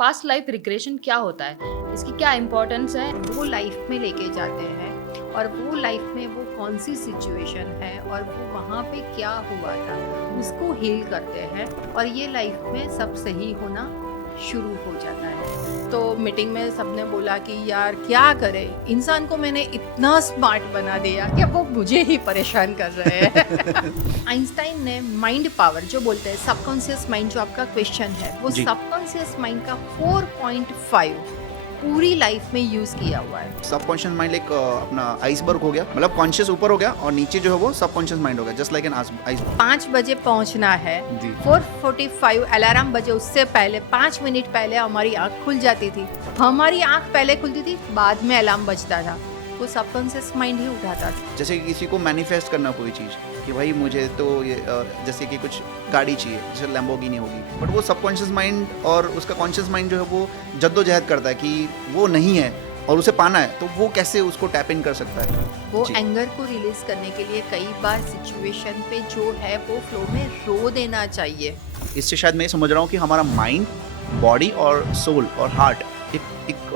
Past life regression क्या होता है, इसकी क्या इम्पोर्टेंस है? वो लाइफ में लेके जाते हैं और वो लाइफ में वो कौन सी सिचुएशन है और वो वहाँ पे क्या हुआ था उसको हील करते हैं और ये लाइफ में सब सही होना शुरू हो जाता है। तो मीटिंग में सबने बोला कि यार क्या करें, इंसान को मैंने इतना स्मार्ट बना दिया कि अब वो मुझे ही परेशान कर रहे हैं। आइंस्टाइन ने माइंड पावर जो बोलते हैं सबकॉन्शियस माइंड, जो आपका क्वेश्चन है वो जी। सबकॉन्शियस माइंड का 4.5 पूरी लाइफ में यूज किया हुआ है। सबकॉन्शियस माइंड एक अपना आइसबर्ग हो गया, मतलब कॉन्शियस ऊपर हो गया और नीचे जो है वो सबकॉन्शियस माइंड हो गया, जस्ट लाइक एन आइसबर्ग। 5 बजे पहुंचना है, जी। 4:45 अलार्म बजे उससे पहले 5 मिनट पहले हमारी आंख खुल जाती थी। हमारी आंख पहले खुलती थी, बाद में अलार्म बजता था। वो सबकॉन्शियस माइंड ही उठाता था। जैसे कि किसी को मैनिफेस्ट करना कोई चीज़ कि भाई मुझे तो ये जैसे कि कुछ गाड़ी चाहिए, जैसे लैम्बोर्गिनी होगी, बट वो सबकॉन्शियस माइंड और उसका कॉन्शियस माइंड जो है वो जद्दोजहद करता है कि वो नहीं है और उसे पाना है, तो वो कैसे उसको टैप इन कर सकता है? वो जी। एंगर को रिलीज करने के लिए कई बार सिचुएशन पे जो है वो फ्लो में रो देना चाहिए। इससे शायद मैं ये समझ रहा हूँ कि हमारा माइंड, बॉडी और सोल और हार्ट एक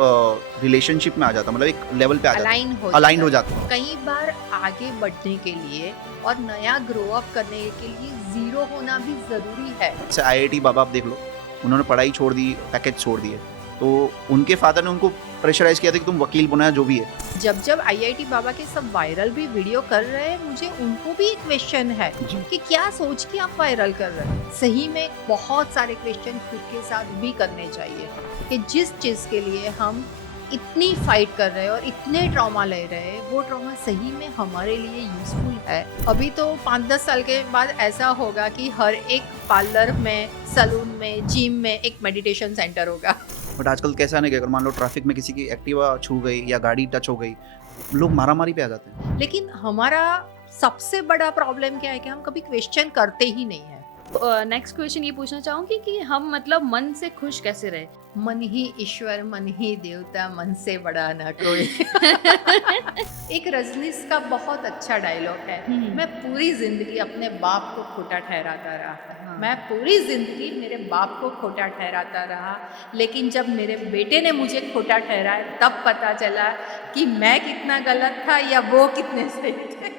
रिलेशनशिप में आ जाता है, मतलब एक लेवल पे आ जाता है, अलाइन हो जाता है। कई बार आगे बढ़ने के लिए और नया ग्रो अप करने के लिए जीरो होना भी जरूरी है। जैसे IIT बाबा आप देख लो, उन्होंने पढ़ाई छोड़ दी, पैकेज छोड़ दिए, तो उनके फादर ने उनको प्रेशराइज किया था कि तुम वकील बना, जो भी है। जब IIT बाबा के सब वायरल भी वीडियो कर रहे हैं, मुझे उनको भी एक क्वेश्चन है जी। कि क्या सोच के आप वायरल कर रहे हैं। सही में बहुत सारे क्वेश्चन खुद के साथ भी करने चाहिए कि जिस चीज के लिए हम इतनी फाइट कर रहे हैं और इतने ट्रॉमा ले रहे हैं, वो ट्रॉमा सही में हमारे लिए यूजफुल है। अभी तो 5-10 साल के बाद ऐसा होगा कि हर एक पार्लर में, सलून में, जिम में एक मेडिटेशन सेंटर होगा। बट आजकल कैसा नहीं कि अगर मान लो ट्रैफिक में किसी की एक्टिवा छू गई या गाड़ी टच हो गई, लोग मारामारी पे आ जाते हैं। लेकिन हमारा सबसे बड़ा प्रॉब्लम क्या है कि हम कभी क्वेश्चन करते ही नहीं है। नेक्स्ट क्वेश्चन ये पूछना चाहूंगी कि हम मतलब मन से खुश कैसे रहे? मन ही ईश्वर, मन ही देवता, मन से बड़ा ना कोई। एक रजनीश का बहुत अच्छा डायलॉग है, मैं पूरी जिंदगी अपने बाप को खोटा ठहराता रहा। हाँ। मैं पूरी जिंदगी मेरे बाप को खोटा ठहराता रहा, लेकिन जब मेरे बेटे ने मुझे खोटा ठहराया तब पता चला कि मैं कितना गलत था या वो कितने सही थे।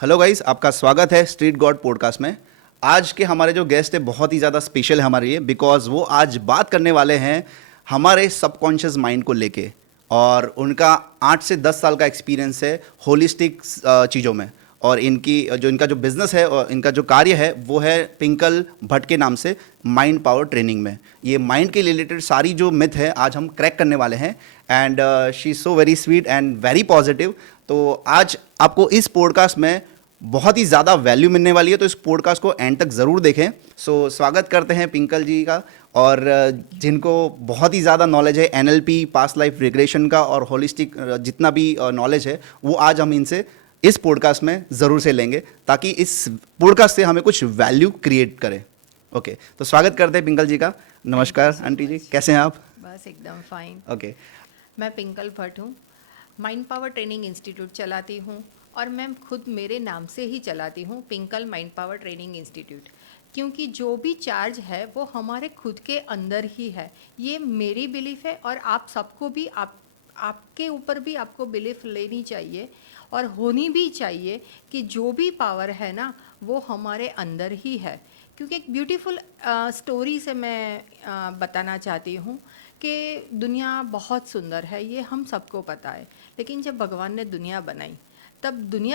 हेलो गाइस, आपका स्वागत है स्ट्रीट गॉड पॉडकास्ट में। आज के हमारे जो गेस्ट है बहुत ही ज़्यादा स्पेशल है हमारे लिए, बिकॉज वो आज बात करने वाले हैं हमारे सबकॉन्शियस माइंड को लेके, और उनका 8 से 10 साल का एक्सपीरियंस है होलिस्टिक चीज़ों में, और इनका जो बिजनेस है और इनका जो कार्य है वो है पिंकल भट्ट के नाम से माइंड पावर ट्रेनिंग में। ये माइंड के रिलेटेड सारी जो मिथ है आज हम क्रैक करने वाले हैं, and she is so very sweet and very positive. तो आज आपको इस पॉडकास्ट में बहुत ही ज़्यादा वैल्यू मिलने वाली है, तो इस पॉडकास्ट को एंड तक ज़रूर देखें। सो स्वागत करते हैं पिंकल जी का, और जिनको बहुत ही ज़्यादा नॉलेज है NLP, पास्ट लाइफ रिग्रेशन का और होलिस्टिक जितना भी नॉलेज है वो आज हम इनसे इस पॉडकास्ट में ज़रूर से लेंगे, ताकि इस पॉडकास्ट से हमें कुछ वैल्यू क्रिएट करें। ओके, तो स्वागत करते हैं पिंकल जी का। नमस्कार आंटी जी, कैसे हैं आप? बस एकदम फाइन। ओके। मैं पिंकल भट्ट हूँ, माइंड पावर ट्रेनिंग इंस्टीट्यूट चलाती हूँ और मैं खुद मेरे नाम से ही चलाती हूँ, पिंकल माइंड पावर ट्रेनिंग इंस्टीट्यूट, क्योंकि जो भी चार्ज है वो हमारे खुद के अंदर ही है। ये मेरी बिलीफ है और आप सबको भी आपके ऊपर भी आपको बिलीफ लेनी चाहिए और होनी भी चाहिए कि जो भी पावर है ना वो हमारे अंदर ही है। क्योंकि एक ब्यूटीफुल स्टोरी से मैं बताना चाहती हूँ कि दुनिया बहुत सुंदर है, ये हम सबको पता है, लेकिन जब भगवान ने दुनिया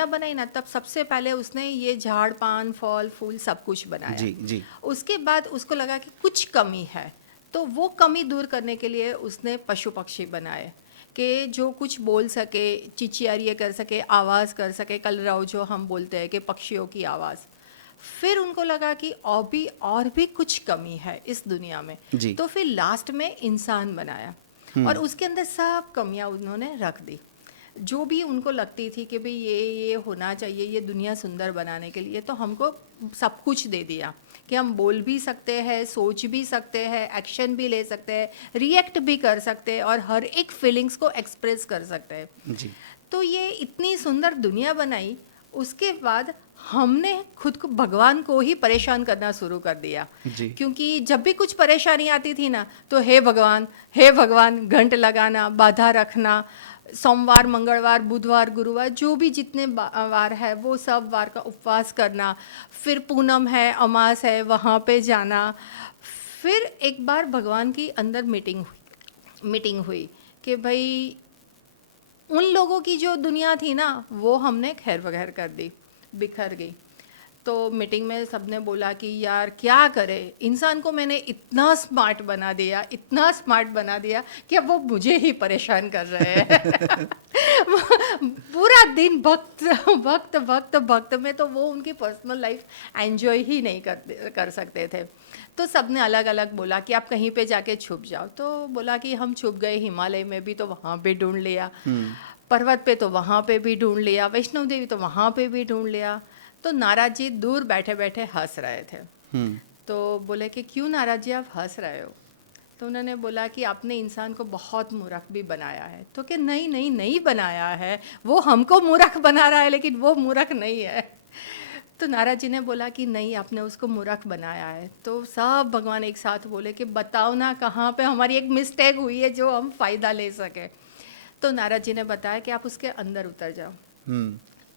बनाई ना, तब सबसे पहले उसने ये झाड़, पान, फल, फूल सब कुछ बनाया। जी जी। उसके बाद उसको लगा कि कुछ कमी है, तो वो कमी दूर करने के लिए उसने पशु पक्षी बनाए कि जो कुछ बोल सके, चिचियारियाँ कर सके, आवाज़ कर सके, कलरव जो हम बोलते हैं कि पक्षियों की आवाज़। फिर उनको लगा कि और भी कुछ कमी है इस दुनिया में, जी। तो फिर लास्ट में इंसान बनाया और उसके अंदर सब कमियां उन्होंने रख दी जो भी उनको लगती थी कि भाई ये होना चाहिए, ये दुनिया सुंदर बनाने के लिए। तो हमको सब कुछ दे दिया कि हम बोल भी सकते हैं, सोच भी सकते हैं, एक्शन भी ले सकते हैं, रिएक्ट भी कर सकते हैं और हर एक फीलिंग्स को एक्सप्रेस कर सकते हैं। जी। तो ये इतनी सुंदर दुनिया बनाई उसके बाद हमने खुद को भगवान को ही परेशान करना शुरू कर दिया। जी। क्योंकि जब भी कुछ परेशानी आती थी ना, तो हे भगवान घंट लगाना, बाधा रखना, सोमवार, मंगलवार, बुधवार, गुरुवार, जो भी जितने वार है वो सब वार का उपवास करना, फिर पूनम है, अमास है, वहाँ पे जाना। फिर एक बार भगवान की अंदर मीटिंग हुई कि भाई उन लोगों की जो दुनिया थी ना, वो हमने खैर वगैर कर दी, बिखर गई। तो मीटिंग में सबने बोला कि यार क्या करे, इंसान को मैंने इतना स्मार्ट बना दिया कि अब वो मुझे ही परेशान कर रहे हैं। पूरा दिन भक्त में तो वो उनकी पर्सनल लाइफ एंजॉय ही नहीं कर सकते थे। तो सबने अलग अलग बोला कि आप कहीं पे जाके छुप जाओ। तो बोला कि हम छुप गए, हिमालय में भी तो वहाँ पे ढूंढ लिया, पर्वत पे तो वहाँ पे भी ढूंढ लिया, वैष्णो देवी तो वहाँ पे भी ढूंढ लिया। तो नाराज जी दूर बैठे बैठे हंस रहे थे। तो बोले कि क्यों नाराज जी आप हंस रहे हो? तो उन्होंने बोला कि आपने इंसान को बहुत मूर्ख भी बनाया है। तो कि नहीं बनाया है, वो हमको मूर्ख बना रहा है, लेकिन वो मूर्ख नहीं है। तो नाराज जी ने बोला कि नहीं, आपने उसको मूर्ख बनाया है। तो सब भगवान एक साथ बोले कि बताओ ना कहाँ पे हमारी एक मिस्टेक हुई है जो हम फ़ायदा ले सके। तो नाराज जी ने बताया कि आप उसके अंदर उतर जाओ,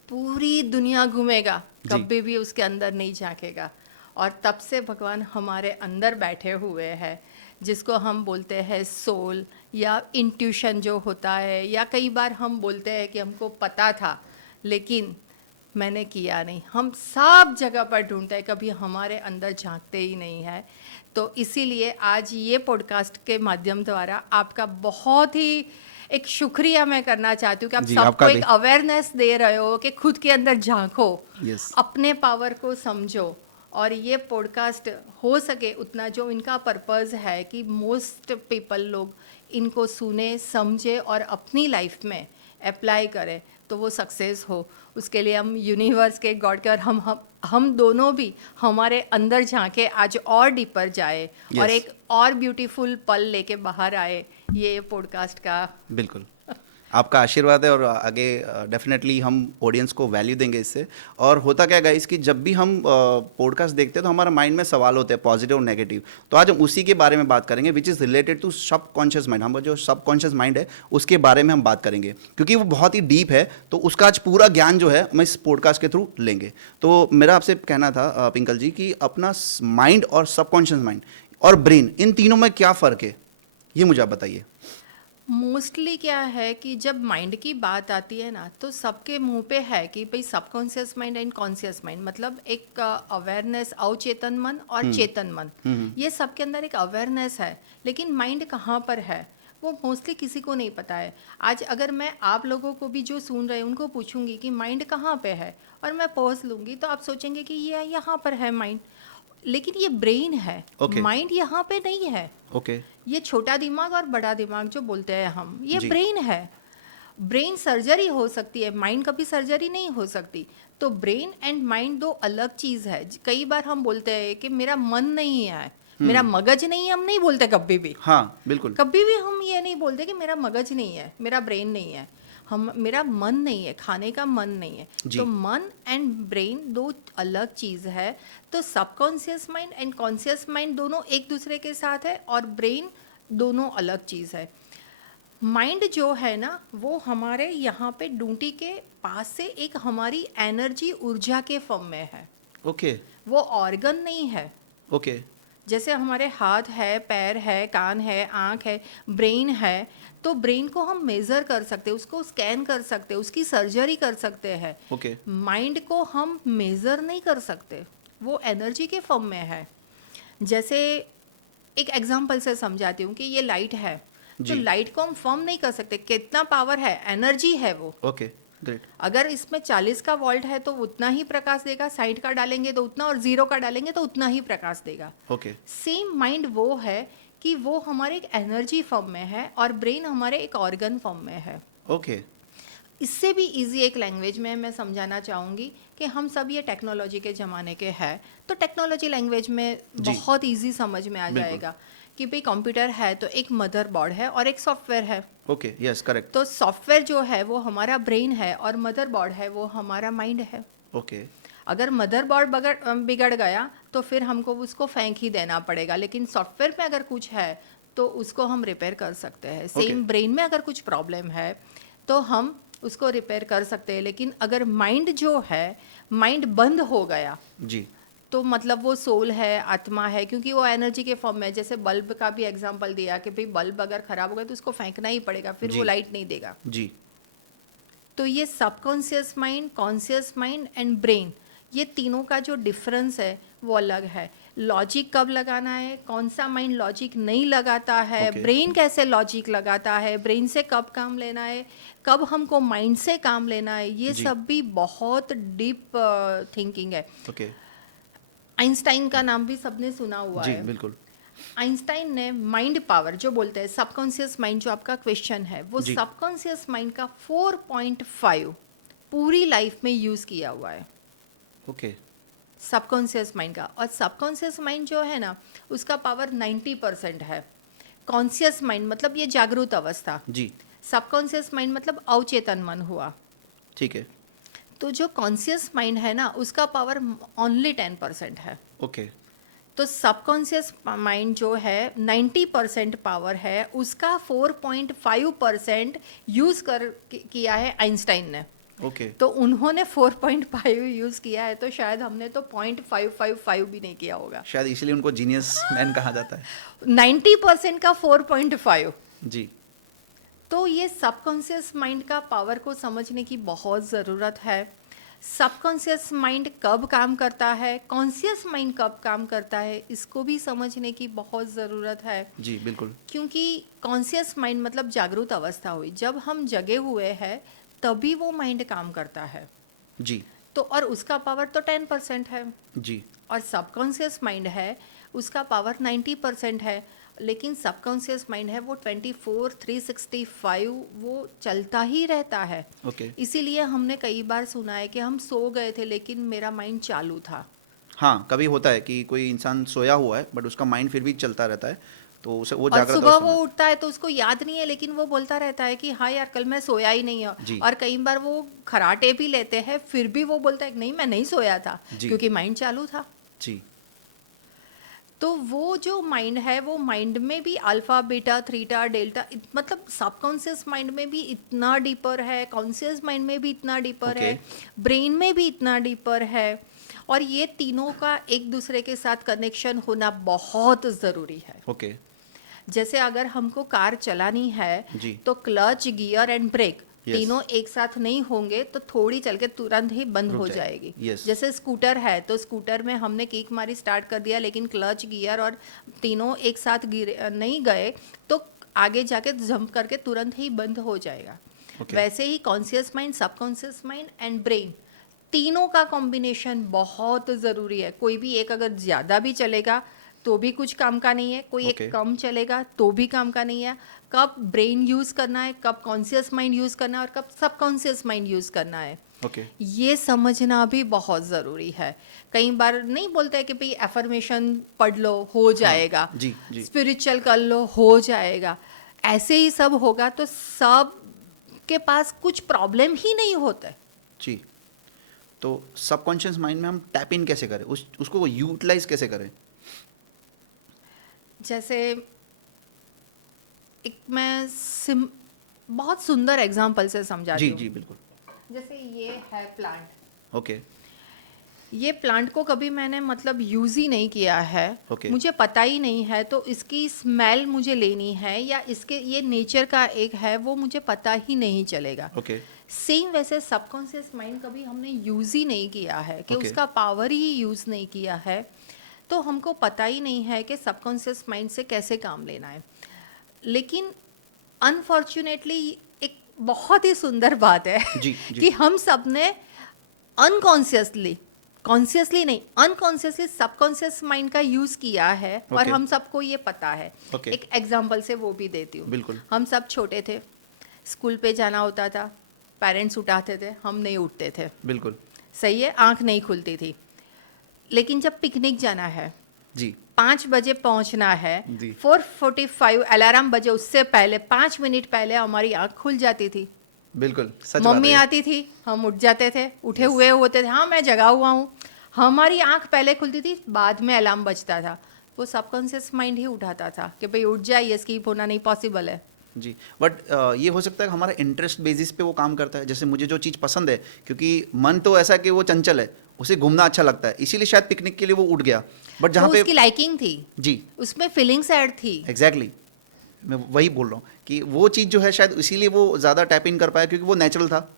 पूरी दुनिया घूमेगा, कभी भी उसके अंदर नहीं झांकेगा। और तब से भगवान हमारे अंदर बैठे हुए हैं, जिसको हम बोलते हैं सोल या इंट्यूशन जो होता है, या कई बार हम बोलते हैं कि हमको पता था लेकिन मैंने किया नहीं। हम सब जगह पर ढूंढते हैं, कभी हमारे अंदर झांकते ही नहीं है। तो इसीलिए आज ये पॉडकास्ट के माध्यम द्वारा आपका बहुत ही एक शुक्रिया मैं करना चाहती हूँ कि आप सबको एक अवेयरनेस दे रहे हो कि खुद के अंदर झांको, अपने पावर को समझो। और ये पॉडकास्ट हो सके उतना, जो इनका पर्पस है कि मोस्ट पीपल लोग इनको सुने, समझे और अपनी लाइफ में अप्लाई करें, तो वो सक्सेस हो। उसके लिए हम यूनिवर्स के, गॉड के, और हम दोनों भी हमारे अंदर झांके, आज और डीपर जाए और एक और ब्यूटीफुल पल लेके बाहर आए। ये पॉडकास्ट का बिल्कुल आपका आशीर्वाद है, और आगे डेफिनेटली हम ऑडियंस को वैल्यू देंगे इससे। और होता क्या गाइस कि जब भी हम पॉडकास्ट देखते हैं तो हमारे माइंड में सवाल होते हैं, पॉजिटिव और नेगेटिव। तो आज हम उसी के बारे में बात करेंगे, which is related to subconscious mind. हमारा जो सबकॉन्शियस माइंड है उसके बारे में हम बात करेंगे, क्योंकि वो बहुत ही डीप है। तो उसका आज पूरा ज्ञान जो है हम इस पॉडकास्ट के थ्रू लेंगे। तो मेरा आपसे कहना था पिंकल जी कि अपना माइंड और सबकॉन्शियस माइंड और ब्रेन, इन तीनों में क्या फ़र्क है, ये मुझे आप बताइए। मोस्टली क्या है कि जब माइंड की बात आती है ना, तो सबके मुंह पे है कि भाई subconscious mind and conscious mind, मतलब एक अवेयरनेस, अवचेतन मन और चेतन मन, ये सबके अंदर एक अवेयरनेस है। लेकिन माइंड कहाँ पर है वो मोस्टली किसी को नहीं पता है। आज अगर मैं आप लोगों को भी जो सुन रहे हैं उनको पूछूंगी कि माइंड कहाँ पे है, और मैं पॉज लूँगी, तो आप सोचेंगे कि ये यहाँ पर है माइंड, लेकिन ये ब्रेन है, माइंड यहाँ पे नहीं है। ये छोटा दिमाग और बड़ा दिमाग जो बोलते हैं हम, ये ब्रेन है। ब्रेन सर्जरी हो सकती है, माइंड कभी सर्जरी नहीं हो सकती। तो ब्रेन एंड माइंड दो अलग चीज़ है। कई बार हम बोलते हैं कि मेरा मन नहीं है, मेरा मगज नहीं है, हम नहीं बोलते कभी भी। हाँ बिल्कुल, कभी भी हम ये नहीं बोलते कि मेरा मगज नहीं है, मेरा ब्रेन नहीं है, मेरा मन नहीं है, खाने का मन नहीं है। तो मन एंड ब्रेन दो अलग चीज़ है। तो subconscious mind and conscious mind दोनों एक दूसरे के साथ है, और ब्रेन दोनों अलग चीज़ है। माइंड जो है ना, वो हमारे यहाँ पे डूंटी के पास से एक हमारी एनर्जी, ऊर्जा के फॉर्म में है। वो ऑर्गन नहीं है। जैसे हमारे हाथ है, पैर है, कान है, आँख है, ब्रेन है, तो ब्रेन को हम मेज़र कर सकते हैं, उसको स्कैन कर सकते हैं, उसकी सर्जरी कर सकते हैं। माइंड को हम मेज़र नहीं कर सकते, वो एनर्जी के फॉर्म में है। जैसे एक एग्जांपल से समझाती हूँ कि ये लाइट है, तो लाइट को हम फॉर्म नहीं कर सकते, कितना पावर है, एनर्जी है वो। अगर इसमें 40 का वोल्ट है तो उतना ही प्रकाश देगा, 60 का डालेंगे तो उतना, और 0 का डालेंगे तो उतना ही प्रकाश देगा। सेम माइंड वो है कि वो हमारे एक एनर्जी फॉर्म में है, और ब्रेन हमारे एक ऑर्गन फॉर्म में है। इससे भी इजी एक लैंग्वेज में मैं समझाना चाहूँगी कि हम सब ये टेक्नोलॉजी के ज़माने के हैं, तो टेक्नोलॉजी लैंग्वेज में बहुत इजी समझ में आ जाएगा कि भाई कंप्यूटर है तो एक मदरबोर्ड है और एक सॉफ्टवेयर है। Okay, yes, correct. तो सॉफ्टवेयर जो है वो हमारा ब्रेन है और मदरबोर्ड है वो हमारा माइंड है। ओके, अगर मदरबोर्ड बिगड़ गया तो फिर हमको उसको फेंक ही देना पड़ेगा, लेकिन सॉफ्टवेयर में अगर कुछ है तो उसको हम रिपेयर कर सकते हैं। सेम ब्रेन में अगर कुछ प्रॉब्लम है तो हम उसको रिपेयर कर सकते हैं, लेकिन अगर माइंड जो है, माइंड बंद हो गया जी, तो मतलब वो सोल है, आत्मा है, क्योंकि वो एनर्जी के फॉर्म में, जैसे बल्ब का भी एग्जांपल दिया कि भाई बल्ब अगर खराब हो गया तो उसको फेंकना ही पड़ेगा, फिर जी। वो लाइट नहीं देगा। जी, तो ये subconscious mind, conscious mind and brain, ये तीनों का जो डिफरेंस है वो अलग है। लॉजिक कब लगाना है, कौन सा माइंड लॉजिक नहीं लगाता है, Okay. ब्रेन कैसे लॉजिक लगाता है, ब्रेन से कब काम लेना है, कब हमको माइंड से काम लेना है, ये जी। सब भी बहुत डीप थिंकिंग है। ओके, आइंस्टाइन का नाम भी सबने सुना हुआ जी, है। बिल्कुल। आइंस्टाइन ने माइंड पावर जो बोलते हैं, सबकॉन्शियस माइंड, जो आपका क्वेश्चन है, वो जी। सबकॉन्शियस माइंड का 4.5 पूरी लाइफ में यूज किया हुआ है, ओके, सबकॉन्शियस माइंड का। और सबकॉन्शियस माइंड जो है ना, उसका पावर 90% है। कॉन्शियस माइंड मतलब ये जागरूक अवस्था, जी, सबकॉन्शियस माइंड मतलब अवचेतन मन हुआ। ठीक है, तो जो कॉन्शियस माइंड है ना, उसका पावर ओनली 10% है। ओके, तो सबकॉन्शियस माइंड जो है 90% पावर है, उसका 4.5% यूज किया है आइंस्टाइन ने। ओके, तो उन्होंने 4.5 यूज किया है, तो शायद हमने तो 0.555 भी नहीं किया होगा। शायद इसीलिए उनको जीनियस मैन कहा जाता है। 90% का 4.5। जी, तो ये सबकॉन्शियस माइंड का पावर को समझने की बहुत ज़रूरत है। सबकॉन्शियस माइंड कब काम करता है, कॉन्शियस माइंड कब काम करता है, इसको भी समझने की बहुत ज़रूरत है। जी, बिल्कुल। क्योंकि कॉन्शियस माइंड मतलब जागरूक अवस्था हुई, जब हम जगे हुए हैं तभी वो माइंड काम करता है। जी, तो और उसका पावर तो 10% है, जी, और सबकॉन्शियस माइंड है उसका पावर 90% है, लेकिन सबकॉन्शियस माइंड है वो 24/365 वो चलता ही रहता है। ओके। इसीलिए हमने कई बार सुना है कि हम सो गए थे लेकिन मेरा माइंड चालू था। हाँ, कभी होता है कि कोई इंसान सोया हुआ है बट उसका माइंड फिर भी चलता रहता है, तो उसे वो और जागृत सुबह अवस्था वो में। उठता है तो उसको याद नहीं है, लेकिन वो बोलता रहता है कि हाँ यार कल मैं सोया ही नहीं जी। है। और कई बार वो खराटे भी लेते हैं, फिर भी वो बोलता है कि नहीं मैं नहीं सोया था, जी। क्योंकि माइंड चालू था। जी, तो वो जो माइंड है, वो माइंड में भी अल्फा बीटा थीटा डेल्टा, मतलब सबकॉन्शियस माइंड में भी इतना डीपर है, कॉन्शियस माइंड में भी इतना डीपर है, ब्रेन में भी इतना डीपर है। और ये तीनों का एक दूसरे के साथ कनेक्शन होना बहुत ज़रूरी है। ओके, जैसे अगर हमको कार चलानी है जी। तो clutch, gear and brake Yes. तीनों एक साथ नहीं होंगे तो थोड़ी चल के तुरंत ही बंद रुक हो जाएगी। जाएगी। Yes. जैसे स्कूटर है तो स्कूटर में हमने किक मारी, स्टार्ट कर दिया, लेकिन क्लच, गियर और तीनों एक साथ नहीं गए तो आगे जाके जंप करके तुरंत ही बंद हो जाएगा। Okay. वैसे ही conscious mind, subconscious mind and brain, तीनों का कॉम्बिनेशन बहुत ज़रूरी है। कोई भी एक अगर ज़्यादा भी चलेगा तो भी कुछ काम का नहीं है, कोई Okay. एक कम चलेगा तो भी काम का नहीं है। कब ब्रेन यूज़ करना है, कब कॉन्शियस माइंड यूज़ करना है और कब सबकॉन्शियस माइंड यूज़ करना है, ओके, ये समझना भी बहुत ज़रूरी है। कई बार नहीं बोलते हैं कि भाई एफर्मेशन पढ़ लो हो जाएगा, जी, जी। स्पिरिचुअल कर लो हो जाएगा, ऐसे ही सब होगा तो सब के पास कुछ प्रॉब्लम ही नहीं होता है। जी। तो सबकॉन्शियस माइंड में हम टैप इन कैसे करें, उसको यूटिलाइज कैसे करें? जैसे एक मैं बहुत सुंदर एग्जांपल से समझाती जी, हूँ। जी, बिल्कुल। जैसे ये है प्लांट, ओके, ये प्लांट को कभी मैंने मतलब यूज़ ही नहीं किया है, Okay. मुझे पता ही नहीं है, तो इसकी स्मेल मुझे लेनी है या इसके ये नेचर का एक है वो मुझे पता ही नहीं चलेगा। ओके, सेम वैसे सबकॉन्शियस माइंड कभी हमने यूज़ ही नहीं किया है कि Okay. उसका पावर ही यूज़ नहीं किया है, तो हमको पता ही नहीं है कि सबकॉन्शियस माइंड से कैसे काम लेना है। लेकिन अनफॉर्चुनेटली एक बहुत ही सुंदर बात है जी, जी। कि हम सब ने अनकॉन्शियसली, कॉन्शियसली नहीं, अनकॉन्शियसली सबकॉन्शियस माइंड का यूज़ किया है और Okay. हम सबको ये पता है। Okay. एक एग्जांपल से वो भी देती हूँ। बिल्कुल। हम सब छोटे थे, स्कूल पे जाना होता था, पेरेंट्स उठाते थे, हम नहीं उठते थे, बिल्कुल। सही है, आंख नहीं खुलती थी। लेकिन जब पिकनिक जाना है जी 5 बजे पहुंचना है, जी। 4:45 अलार्म बजे, उससे पहले 5 मिनट पहले हमारी आंख खुल जाती थी। बिल्कुल सच बात मम्मी है। आती थी, हम उठ जाते थे, उठे Yes. हुए होते थे, हाँ मैं जगा हुआ हूँ। हमारी आंख पहले खुलती थी, बाद में अलार्म बजता था। वो सबकॉन्शियस माइंड ही उठाता था कि भाई उठ जाए, ये स्कीप होना नहीं पॉसिबल है। जी बट ये हो सकता है कि हमारा इंटरेस्ट बेसिस पे वो काम करता है। जैसे मुझे जो चीज़ पसंद है, क्योंकि मन तो ऐसा कि वो चंचल है, उसे घूमना अच्छा लगता है, इसीलिए शायद पिकनिक के लिए वो उठ गया। बट जहाँ वो पे उसकी लाइकिंग थी, जी उसमें फीलिंग्स ऐड थी। एग्जैक्टली मैं वही बोल रहा हूँ कि वो चीज़ जो है शायद इसीलिए वो ज़्यादा टैप इन कर पाया, क्योंकि वो नेचुरल था।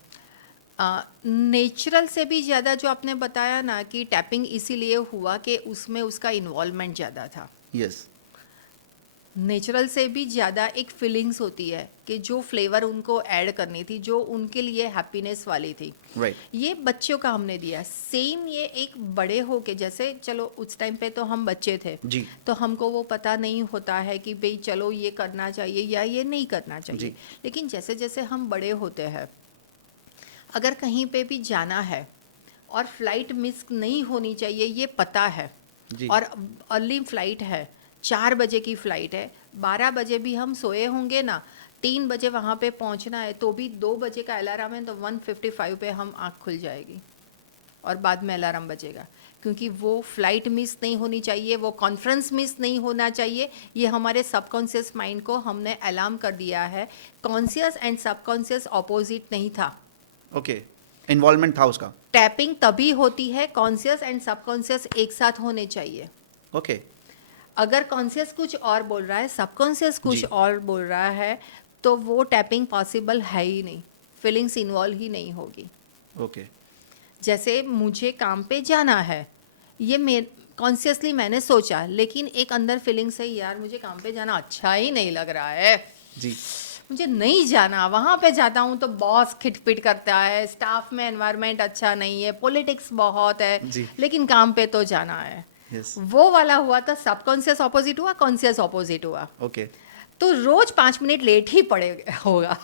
नेचुरल से भी ज़्यादा जो आपने बताया ना कि टैपिंग इसीलिए हुआ कि उसमें उसका इन्वॉल्वमेंट ज़्यादा था। यस नेचुरल से भी ज़्यादा एक फीलिंग्स होती है कि जो फ्लेवर उनको ऐड करनी थी, जो उनके लिए हैप्पीनेस वाली थी, राइट ये बच्चों का हमने दिया। सेम ये एक बड़े हो के, जैसे चलो उस टाइम पे तो हम बच्चे थे, जी तो हमको वो पता नहीं होता है कि भाई चलो ये करना चाहिए या ये नहीं करना चाहिए। जी। लेकिन जैसे जैसे हम बड़े होते हैं, अगर कहीं पे भी जाना है और फ्लाइट मिस नहीं होनी चाहिए ये पता है, जी और अर्ली फ्लाइट है, 4 बजे की फ़्लाइट है, 12 बजे भी हम सोए होंगे ना, 3 बजे वहाँ पे पहुँचना है, तो भी 2 बजे का अलार्म है तो 1:55 पे हम आँख खुल जाएगी और बाद में अलार्म बजेगा, क्योंकि वो फ़्लाइट मिस नहीं होनी चाहिए, वो कॉन्फ्रेंस मिस नहीं होना चाहिए। ये हमारे सबकॉन्शियस माइंड को हमने अलार्म कर दिया है। कॉन्शियस एंड सबकॉन्शियस ऑपोजिट नहीं था। ओके इन्वॉल्वमेंट था उसका। टैपिंग तभी होती है, कॉन्शियस एंड सबकॉन्शियस एक साथ होने चाहिए। ओके अगर कॉन्शियस कुछ और बोल रहा है, सबकॉन्शियस कुछ जी। और बोल रहा है, तो वो टैपिंग पॉसिबल है ही नहीं, फीलिंग्स इन्वॉल्व ही नहीं होगी। ओके जैसे मुझे काम पे जाना है, ये कॉन्शियसली मैंने सोचा, लेकिन एक अंदर फीलिंग से यार मुझे काम पे जाना अच्छा ही नहीं लग रहा है, जी मुझे नहीं जाना। वहाँ पे जाता हूँ तो बॉस खिटपिट करता है, स्टाफ में एनवायरनमेंट अच्छा नहीं है, पॉलिटिक्स बहुत है, जी। लेकिन काम पे तो जाना है। यस वो वाला हुआ तो सबकॉन्शियस ऑपोजिट हुआ, कॉन्शियस ऑपोजिट हुआ। ओके तो रोज 5 मिनट लेट ही पड़े होगा।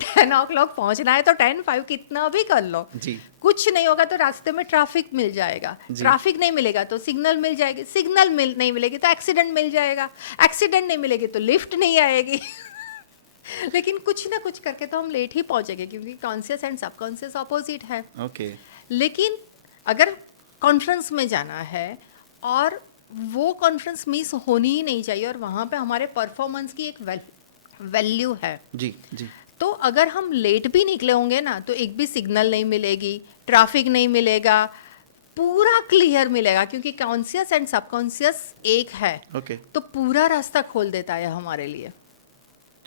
10 o'clock पहुंचना है तो 10:05 कितना भी कर लो, जी कुछ नहीं होगा तो रास्ते में ट्रैफिक मिल जाएगा, जी। ट्रैफिक नहीं मिलेगा तो सिग्नल मिल जाएगी, सिग्नल नहीं मिलेगी तो एक्सीडेंट मिल जाएगा, एक्सीडेंट नहीं मिलेगी तो लिफ्ट नहीं आएगी। लेकिन कुछ ना कुछ करके तो हम लेट ही पहुंचेंगे, क्योंकि कॉन्शियस एंड सबकॉन्शियस ऑपोजिट है। ओके लेकिन अगर कॉन्फ्रेंस में जाना है और वो कॉन्फ्रेंस मिस होनी ही नहीं चाहिए, और वहाँ पे हमारे परफॉर्मेंस की एक वैल्यू है, जी जी तो अगर हम लेट भी निकले होंगे ना तो एक भी सिग्नल नहीं मिलेगी, ट्रैफिक नहीं मिलेगा, पूरा क्लियर मिलेगा, क्योंकि कॉन्शियस एंड सबकॉन्शियस एक है, ओके तो पूरा रास्ता खोल देता है हमारे लिए।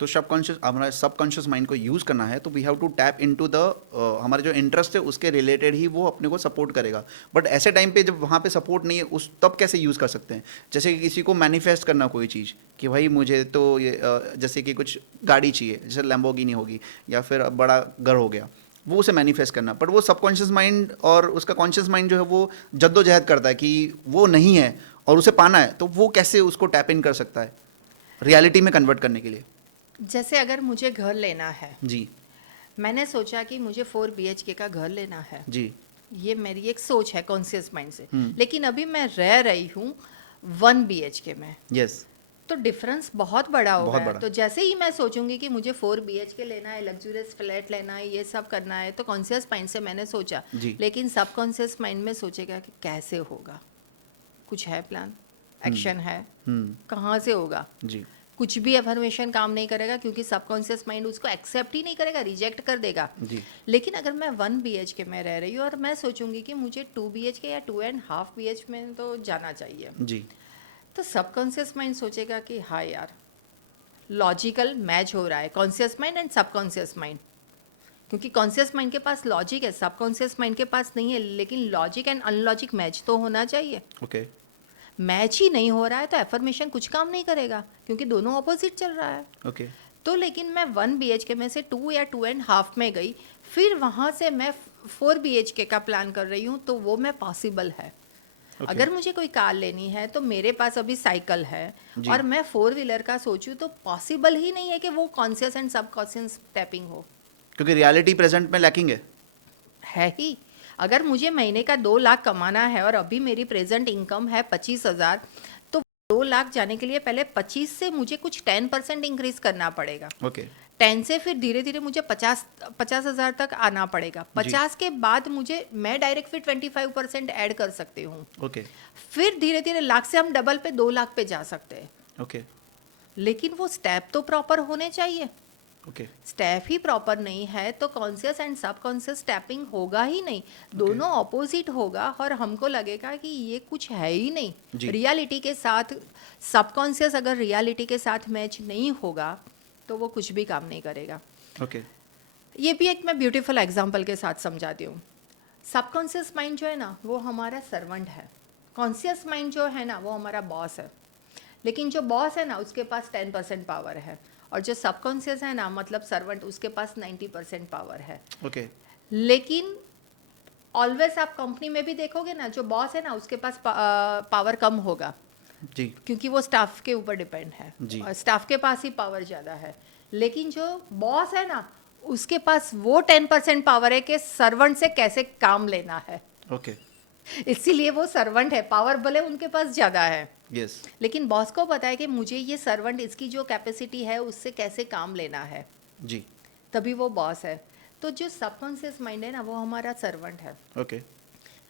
तो सबकॉन्शियस हमारा सबकॉन्शियस माइंड को यूज़ करना है तो we have to tap into the हमारे जो इंटरेस्ट है उसके रिलेटेड ही वो अपने को सपोर्ट करेगा। बट ऐसे टाइम पे जब वहाँ पे सपोर्ट नहीं है उस तब कैसे यूज़ कर सकते हैं? जैसे कि किसी को मैनिफेस्ट करना कोई चीज़ कि भाई मुझे तो ये जैसे कि कुछ गाड़ी चाहिए, जैसे लैम्बोर्गिनी होगी या फिर बड़ा घर हो गया, वो उसे मैनिफेस्ट करना, बट वो सबकॉन्शियस माइंड और उसका कॉन्शियस माइंड जो है वो जद्दोजहद करता है कि वो नहीं है और उसे पाना है, तो वो कैसे उसको टैप इन कर सकता है रियलिटी में कन्वर्ट करने के लिए? जैसे अगर मुझे घर लेना है, जी मैंने सोचा कि मुझे 4 BHK का घर लेना है, जी ये मेरी एक सोच है कॉन्शियस माइंड से, हम्म। लेकिन अभी मैं रह रही हूँ 1 BHK में, यस तो डिफरेंस बहुत बड़ा हो बहुत गया। बड़ा। तो जैसे ही मैं सोचूंगी कि मुझे 4 BHK लेना है, लग्जूरियस फ्लैट लेना है, ये सब करना है, तो कॉन्शियस माइंड से मैंने सोचा, जी। लेकिन सबकॉन्शियस माइंड में सोचेगा कि कैसे होगा, कुछ है प्लान, एक्शन है, कहाँ से होगा, जी कुछ भी अफर्मेशन काम नहीं करेगा, क्योंकि सबकॉन्शियस माइंड उसको एक्सेप्ट ही नहीं करेगा, रिजेक्ट कर देगा। जी लेकिन अगर मैं 1 BHK में रह रही हूँ और मैं सोचूंगी कि मुझे 2 BHK या 2.5 BHK में तो जाना चाहिए, जी तो सबकॉन्शियस माइंड सोचेगा कि हाँ यार, लॉजिकल मैच हो रहा है conscious mind and subconscious mind, क्योंकि कॉन्शियस माइंड के पास लॉजिक है, सबकॉन्शियस माइंड के पास नहीं है, लेकिन लॉजिक एंड अनलॉजिक मैच तो होना चाहिए। ओके मैच ही नहीं हो रहा है तो एफर्मेशन कुछ काम नहीं करेगा, क्योंकि दोनों ऑपोजिट चल रहा है। ओके तो लेकिन मैं 1 BHK में से 2 या 2.5 में गई, फिर वहाँ से मैं 4 BHK का प्लान कर रही हूँ, तो वो मैं पॉसिबल है। Okay. अगर मुझे कोई कार लेनी है तो मेरे पास अभी साइकिल है जी। और मैं 4 व्हीलर का सोचूं, तो पॉसिबल ही नहीं है कि वो कॉन्शियस एंड सबकॉन्शियस टैपिंग हो, क्योंकि रियलिटी प्रेजेंट में लैकिंग है। है ही। अगर मुझे महीने का 2 लाख कमाना है और अभी मेरी प्रेजेंट इनकम है 25,000, तो 2 लाख जाने के लिए पहले 25 से मुझे कुछ 10% इंक्रीज करना पड़ेगा। ओके 10 से फिर धीरे धीरे मुझे 50,000 तक आना पड़ेगा। 50 के बाद मैं डायरेक्ट फिर 25% ऐड कर सकती हूँ। ओके फिर धीरे धीरे लाख से हम डबल पे 2 लाख पे जा सकते हैं। ओके लेकिन वो स्टेप तो प्रॉपर होने चाहिए। ओके स्टेप ही प्रॉपर नहीं है तो कॉन्शियस एंड सबकॉन्शियस टैपिंग होगा ही नहीं, दोनों ऑपोजिट होगा और हमको लगेगा कि ये कुछ है ही जी। नहीं। रियलिटी के साथ सबकॉन्शियस अगर रियलिटी के साथ मैच नहीं होगा तो वो कुछ भी काम नहीं करेगा। ओके ये भी एक मैं ब्यूटीफुल एग्जांपल के साथ समझाती हूँ। सबकॉन्शियस माइंड जो है ना वो हमारा सर्वेंट है, कॉन्शियस माइंड जो है ना वो हमारा बॉस है। लेकिन जो बॉस है ना उसके पास 10% पावर है और जो सबकॉन्शियस है ना मतलब सर्वेंट उसके पास 90% पावर है। ओके लेकिन ऑलवेज आप कंपनी में भी देखोगे ना जो बॉस है ना उसके पास पावर कम होगा जी क्योंकि वो स्टाफ के ऊपर डिपेंड है जी। और स्टाफ के पास ही पावर ज़्यादा है। लेकिन जो बॉस है ना उसके पास वो 10% पावर है कि सर्वेंट से कैसे काम लेना है, ओके इसीलिए वो सर्वेंट है। पावर भले उनके पास ज़्यादा है यस लेकिन बॉस को पता है कि मुझे ये सर्वेंट इसकी जो कैपेसिटी है उससे कैसे काम लेना है, जी तभी वो बॉस है। तो जो सबकॉन्शियस माइंड है ना वो हमारा सर्वेंट है। Okay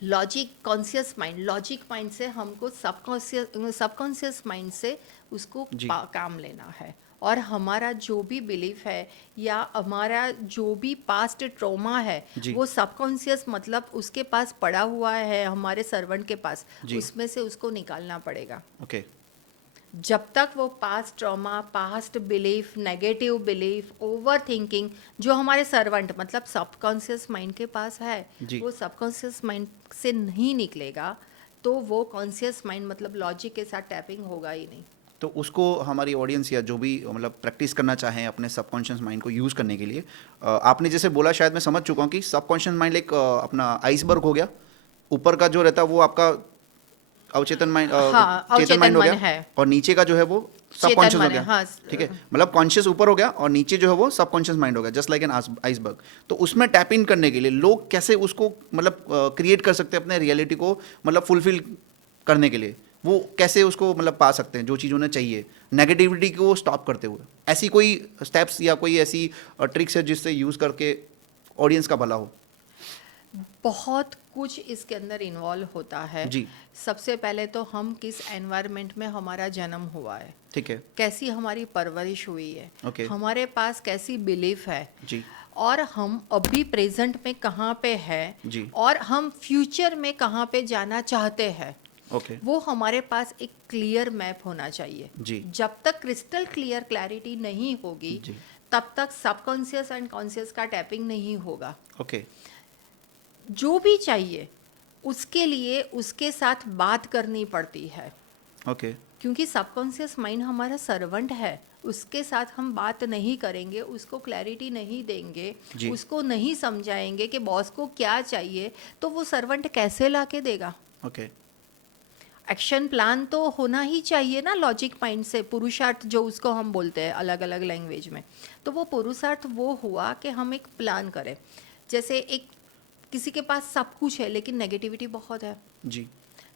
logic conscious mind, logic mind से हमको सबकॉन्शियस माइंड से उसको जी। काम लेना है। और हमारा जो भी बिलीफ है या हमारा जो भी पास्ट ट्रॉमा है जी। वो सबकॉन्शियस मतलब उसके पास पड़ा हुआ है हमारे सर्वेंट के पास, जी। उसमें से उसको निकालना पड़ेगा। ओके जब तक वो past trauma, past belief, negative belief, over thinking जो हमारे सर्वेंट मतलब सबकॉन्शियस माइंड के पास है जी। वो सबकॉन्शियस माइंड से नहीं निकलेगा तो वो कॉन्शियस माइंड मतलब लॉजिक के साथ टैपिंग होगा ही नहीं। तो उसको हमारी ऑडियंस या जो भी मतलब प्रैक्टिस करना चाहें अपने सबकॉन्शियस माइंड को यूज़ करने के लिए, आपने जैसे बोला शायद मैं समझ चुका हूँ कि सबकॉन्शियस माइंड एक अपना आइसबर्ग हो गया, ऊपर का जो रहता है वो आपका अवचेतन माइंड हाँ, चेतन माइंड हो मन गया है। और नीचे का जो है वो सबकॉन्शियस हो मन गया। है, हाँ। ठीक है, मतलब कॉन्शियस ऊपर हो गया और नीचे जो है वो सबकॉन्शियस माइंड हो गया, जस्ट लाइक एन आइसबर्ग। तो उसमें टैप इन करने के लिए लोग कैसे उसको मतलब क्रिएट कर सकते हैं अपने रियलिटी को मतलब फुलफिल करने के लिए, वो कैसे उसको मतलब पा सकते हैं जो चीज़ उन्हें चाहिए नेगेटिविटी को स्टॉप करते हुए? ऐसी कोई स्टेप्स या कोई ऐसी ट्रिक्स है जिससे यूज़ करके ऑडियंस का भला हो? बहुत कुछ इसके अंदर इन्वॉल्व होता है जी। सबसे पहले तो हम किस एनवायरनमेंट में हमारा जन्म हुआ है, ठीक है कैसी हमारी परवरिश हुई है, ओके। हमारे पास कैसी बिलीफ है जी और हम अभी प्रेजेंट में कहाँ पे है जी और हम फ्यूचर में कहाँ पे जाना चाहते हैं, ओके वो हमारे पास एक क्लियर मैप होना चाहिए। जी जब तक क्रिस्टल क्लियर क्लैरिटी नहीं होगी जी तब तक सबकॉन्शियस एंड कॉन्शियस का टैपिंग नहीं होगा। ओके जो भी चाहिए उसके लिए उसके साथ बात करनी पड़ती है ओके क्योंकि सबकॉन्शियस माइंड हमारा सर्वेंट है, उसके साथ हम बात नहीं करेंगे, उसको क्लैरिटी नहीं देंगे, जी। उसको नहीं समझाएंगे कि बॉस को क्या चाहिए तो वो सर्वेंट कैसे ला के देगा। ओके एक्शन प्लान तो होना ही चाहिए ना लॉजिक माइंड से। पुरुषार्थ जो उसको हम बोलते हैं अलग अलग लैंग्वेज में, तो वो पुरुषार्थ वो हुआ कि हम एक प्लान करें। जैसे एक किसी के पास सब कुछ है लेकिन नेगेटिविटी बहुत है, जी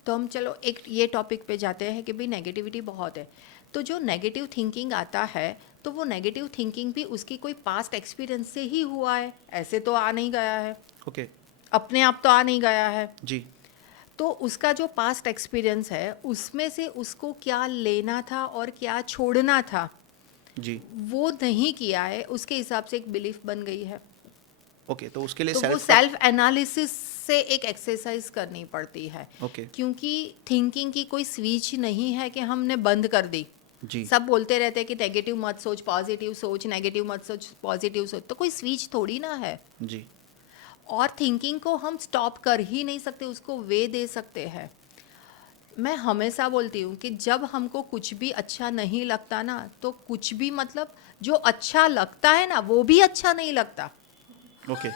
तो हम चलो एक ये टॉपिक पे जाते हैं कि भाई नेगेटिविटी बहुत है, तो जो नेगेटिव थिंकिंग आता है तो वो नेगेटिव थिंकिंग भी उसकी कोई पास्ट एक्सपीरियंस से ही हुआ है, ऐसे तो आ नहीं गया है, ओके अपने आप तो आ नहीं गया है। जी तो उसका जो पास्ट एक्सपीरियंस है उसमें से उसको क्या लेना था और क्या छोड़ना था जी वो नहीं किया है, उसके हिसाब से एक बिलीफ बन गई है। ओके तो उसके लिए तो वो सेल्फ एनालिसिस से एक एक्सरसाइज करनी पड़ती है ओके क्योंकि थिंकिंग की कोई स्विच नहीं है कि हमने बंद कर दी। जी सब बोलते रहते हैं कि नेगेटिव मत सोच, पॉजिटिव सोच, नेगेटिव मत सोच, पॉजिटिव सोच, तो कोई स्विच थोड़ी ना है। जी और थिंकिंग को हम स्टॉप कर ही नहीं सकते, उसको वे दे सकते हैं। मैं हमेशा बोलती हूँ कि जब हमको कुछ भी अच्छा नहीं लगता ना तो कुछ भी मतलब जो अच्छा लगता है ना वो भी अच्छा नहीं लगता। ओके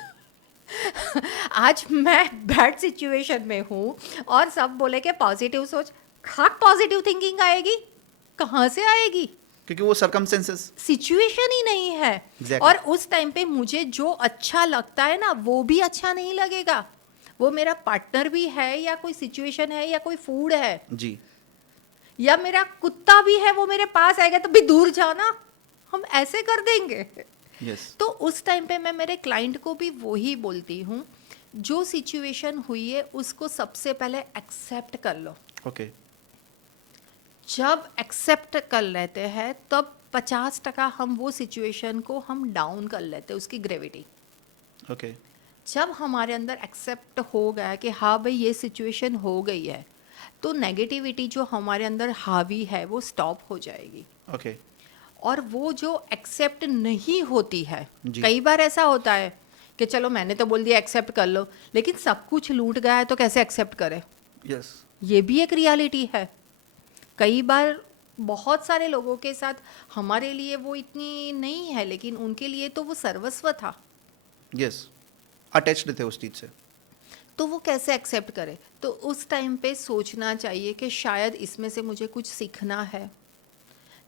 आज मैं बैड सिचुएशन में हूँ और सब बोले कि पॉजिटिव सोच, खाक पॉजिटिव थिंकिंग आएगी, कहाँ से आएगी? क्योंकि वो सर्कमस्टेंसेस सिचुएशन ही नहीं है। Exactly. और उस टाइम पे मुझे जो अच्छा लगता है ना वो भी अच्छा नहीं लगेगा, वो मेरा पार्टनर भी है, या कोई सिचुएशन है, या कोई फूड है, जी या मेरा कुत्ता भी है, वो मेरे पास आएगा तो भी दूर जाना, हम ऐसे कर देंगे। यस तो उस टाइम पे मैं मेरे क्लाइंट को भी वही बोलती हूँ, जो सिचुएशन हुई है उसको सबसे पहले एक्सेप्ट कर लो। ओके जब एक्सेप्ट कर लेते हैं तब 50% हम वो सिचुएशन को हम डाउन कर लेते हैं, उसकी ग्रेविटी। ओके जब हमारे अंदर एक्सेप्ट हो गया कि हाँ भाई ये सिचुएशन हो गई है, तो नेगेटिविटी जो हमारे अंदर हावी है वो स्टॉप हो जाएगी। ओके और वो जो एक्सेप्ट नहीं होती है, जी। कई बार ऐसा होता है कि चलो मैंने तो बोल दिया एक्सेप्ट कर लो, लेकिन सब कुछ लूट गया है तो कैसे एक्सेप्ट करें। यस ये भी एक रियलिटी है। कई बार बहुत सारे लोगों के साथ हमारे लिए वो इतनी नहीं है, लेकिन उनके लिए तो वो सर्वस्व था, यस अटैच्ड थे उस चीज से। तो वो कैसे एक्सेप्ट करे। तो उस टाइम पे सोचना चाहिए कि शायद इसमें से मुझे कुछ सीखना है।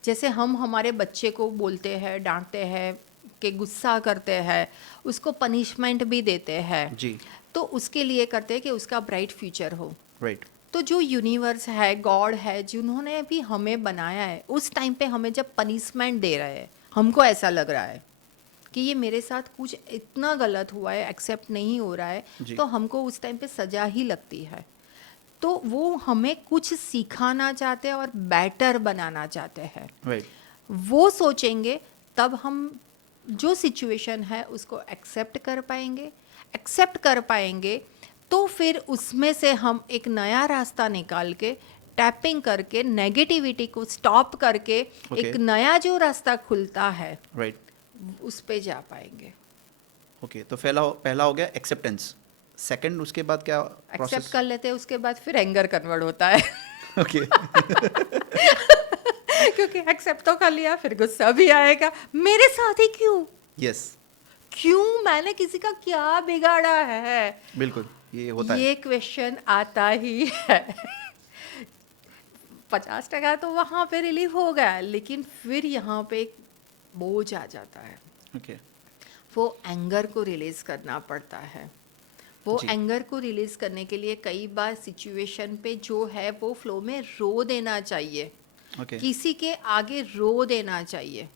जैसे हम हमारे बच्चे को बोलते हैं, डांटते हैं, कि गुस्सा करते हैं, उसको पनिशमेंट भी देते हैं, जी तो उसके लिए करते हैं कि उसका ब्राइट फ्यूचर हो। राइट तो जो यूनिवर्स है, गॉड है, जिन्होंने भी हमें बनाया है, उस टाइम पे हमें जब पनिशमेंट दे रहे हैं, हमको ऐसा लग रहा है कि ये मेरे साथ कुछ इतना गलत हुआ है, एक्सेप्ट नहीं हो रहा है, जी। तो हमको उस टाइम पे सजा ही लगती है। तो वो हमें कुछ सिखाना चाहते हैं और बेटर बनाना चाहते हैं। राइट वो सोचेंगे तब हम जो सिचुएशन है उसको एक्सेप्ट कर पाएंगे। एक्सेप्ट कर पाएंगे तो फिर उसमें से हम एक नया रास्ता निकाल के, टैपिंग करके, नेगेटिविटी को स्टॉप करके Okay. एक नया जो रास्ता खुलता है राइट उस पे जा पाएंगे। ओके तो पहला हो गया एक्सेप्टेंस। सेकंड उसके बाद क्या एक्सेप्ट कर लेते हैं, उसके बाद फिर एंगर कन्वर्ट होता है। ओके क्योंकि एक्सेप्ट तो कर लिया, फिर गुस्सा भी आएगा, मेरे साथ ही क्यों, यस क्यों, मैंने किसी का क्या बिगाड़ा है, बिल्कुल ये होता है। ये क्वेश्चन आता ही है। 50% तो वहाँ पे रिलीव हो गया, लेकिन फिर यहाँ पे एक बोझ आ जाता है। ओके वो एंगर को रिलीज करना पड़ता है। वो जी। एंगर को रिलीज करने के लिए कई बार सिचुएशन पे जो है वो फ्लो में रो देना चाहिए, ओके किसी के आगे रो देना चाहिए।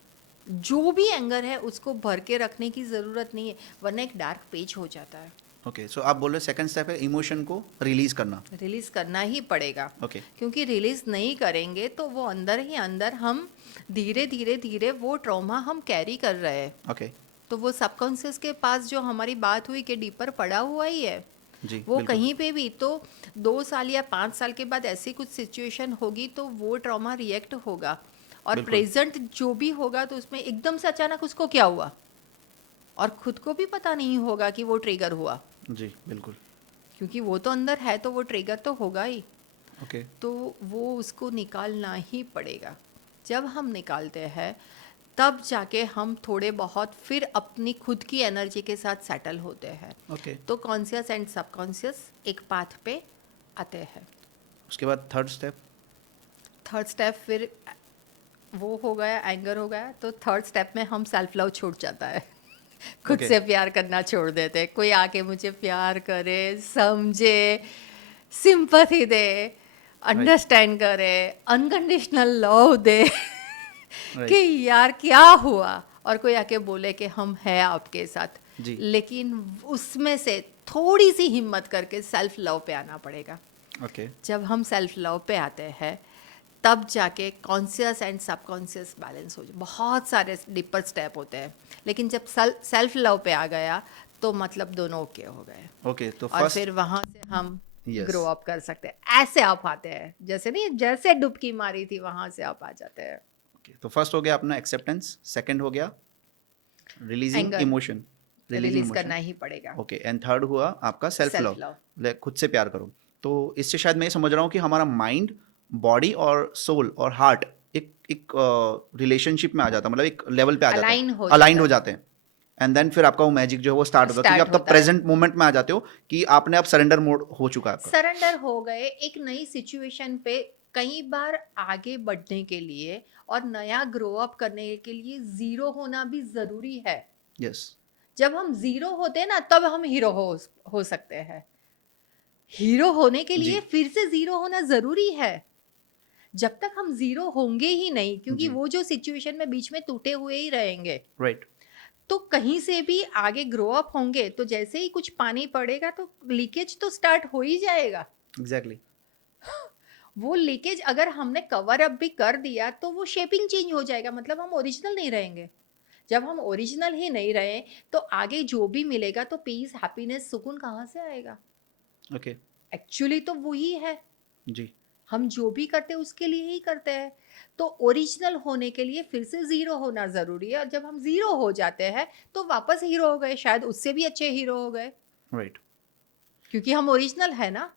जो भी एंगर है उसको भर के रखने की ज़रूरत नहीं है, वरना एक डार्क पेज हो जाता है। ओके सो आप बोल रहे सेकंड स्टेप है इमोशन को रिलीज करना। रिलीज करना ही पड़ेगा, ओके क्योंकि रिलीज नहीं करेंगे तो वो अंदर ही अंदर हम धीरे धीरे धीरे वो ट्रॉमा हम कैरी कर रहे हैं। ओके तो वो सबकॉन्शियस के पास जो हमारी बात हुई कि डीपर पड़ा हुआ ही है, जी वो बिल्कुल। कहीं पे भी तो 2 साल या 5 साल के बाद ऐसी कुछ सिचुएशन होगी तो वो ट्रॉमा रिएक्ट होगा। और बिल्कुल। प्रेजेंट जो भी होगा तो उसमें एकदम से अचानक उसको क्या हुआ, और खुद को भी पता नहीं होगा कि वो ट्रिगर हुआ, जी बिल्कुल। क्योंकि वो तो अंदर है तो वो ट्रिगर तो होगा ही। ओके तो वो उसको निकालना ही पड़ेगा। जब हम निकालते हैं तब जाके हम थोड़े बहुत फिर अपनी खुद की एनर्जी के साथ सेटल होते हैं। ओके तो कॉन्शियस एंड सबकॉन्शियस एक पाथ पे आते हैं। उसके बाद थर्ड स्टेप। थर्ड स्टेप फिर वो हो गया, एंगर हो गया, तो थर्ड स्टेप में हम सेल्फ लव छूट जाता है। खुद Okay. से प्यार करना छोड़ देते हैं। कोई आके मुझे प्यार करे, समझे, सिंपैथी दे, अंडरस्टैंड करे, अनकंडीशनल लव दे कि यार क्या हुआ, और कोई आके बोले कि हम हैं आपके साथ। जी। लेकिन उसमें से थोड़ी सी हिम्मत करके सेल्फ लव पे आना पड़ेगा। ओके जब हम सेल्फ लव पे आते हैं तब जाके कॉन्शियस एंड सबकॉन्शियस बैलेंस हो जाए। बहुत सारे डीपर स्टेप होते हैं, लेकिन जब सेल्फ लव पे आ गया तो मतलब दोनों ओके हो गए। ओके तो और फर्स्ट फिर वहां से हम Yes. ग्रो अप कर सकते हैं। ऐसे आप आते हैं, जैसे नहीं, जैसे डुबकी मारी थी वहां से आप आ जाते हैं। ओके तो फर्स्ट हो गया अपना एक्सेप्टेंस, सेकंड हो गया रिलीजिंग Anger. इमोशन, रिलीज करना ही पड़ेगा। ओके एंड थर्ड हुआ आपका सेल्फ Self लव, love. खुद से प्यार करो। तो इससे शायद मैं ये समझ रहा हूँ कि हमारा माइंड, बॉडी और सोल और हार्ट एक रिलेशनशिप में आ जाता है, मतलब एक लेवल पे आ जाता Align है, हो अलाइंड जाता हो है। जाते हैं। एंड देन फिर आपका वो मैजिक जो है वो स्टार्ट होता है, क्योंकि Start आप तब होता है। प्रेजेंट मोमेंट में आ जाते हो कि आपने अब सरेंडर मोड हो चुका है आपका। सरेंडर हो गए एक नई सिचुएशन पे। कई बार आगे बढ़ने के लिए और नया ग्रो अप करने के लिए जीरो होना भी जरूरी है। यस जब हम जीरो होते हैं ना तब हम हीरो हो सकते हैं। हीरो होने के जी। लिए फिर से जीरो होना जरूरी है। जब तक हम जीरो होंगे ही नहीं, क्योंकि जी। वो जो सिचुएशन में बीच में टूटे हुए ही रहेंगे, राइट। तो कहीं से भी आगे ग्रो अप होंगे तो जैसे ही कुछ पानी पड़ेगा तो लीकेज तो स्टार्ट हो ही जाएगा। एग्जैक्टली। वो लीकेज अगर हमने कवर अप भी कर दिया तो वो शेपिंग चेंज हो जाएगा, मतलब हम ओरिजिनल नहीं रहेंगे। जब हम ओरिजिनल ही नहीं रहे तो आगे जो भी मिलेगा तो पीस, हैप्पीनेस, सुकून कहाँ से आएगा? ओके। एक्चुअली तो वही है, जी। हम जो भी करते हैं उसके लिए ही करते हैं। तो ओरिजिनल होने के लिए फिर से जीरो होना जरूरी है, और जब हम जीरो हो जाते हैं तो वापस हीरो हो गए, शायद उससे भी अच्छे हीरो हो गए, राइट। क्योंकि हम ओरिजिनल है ना।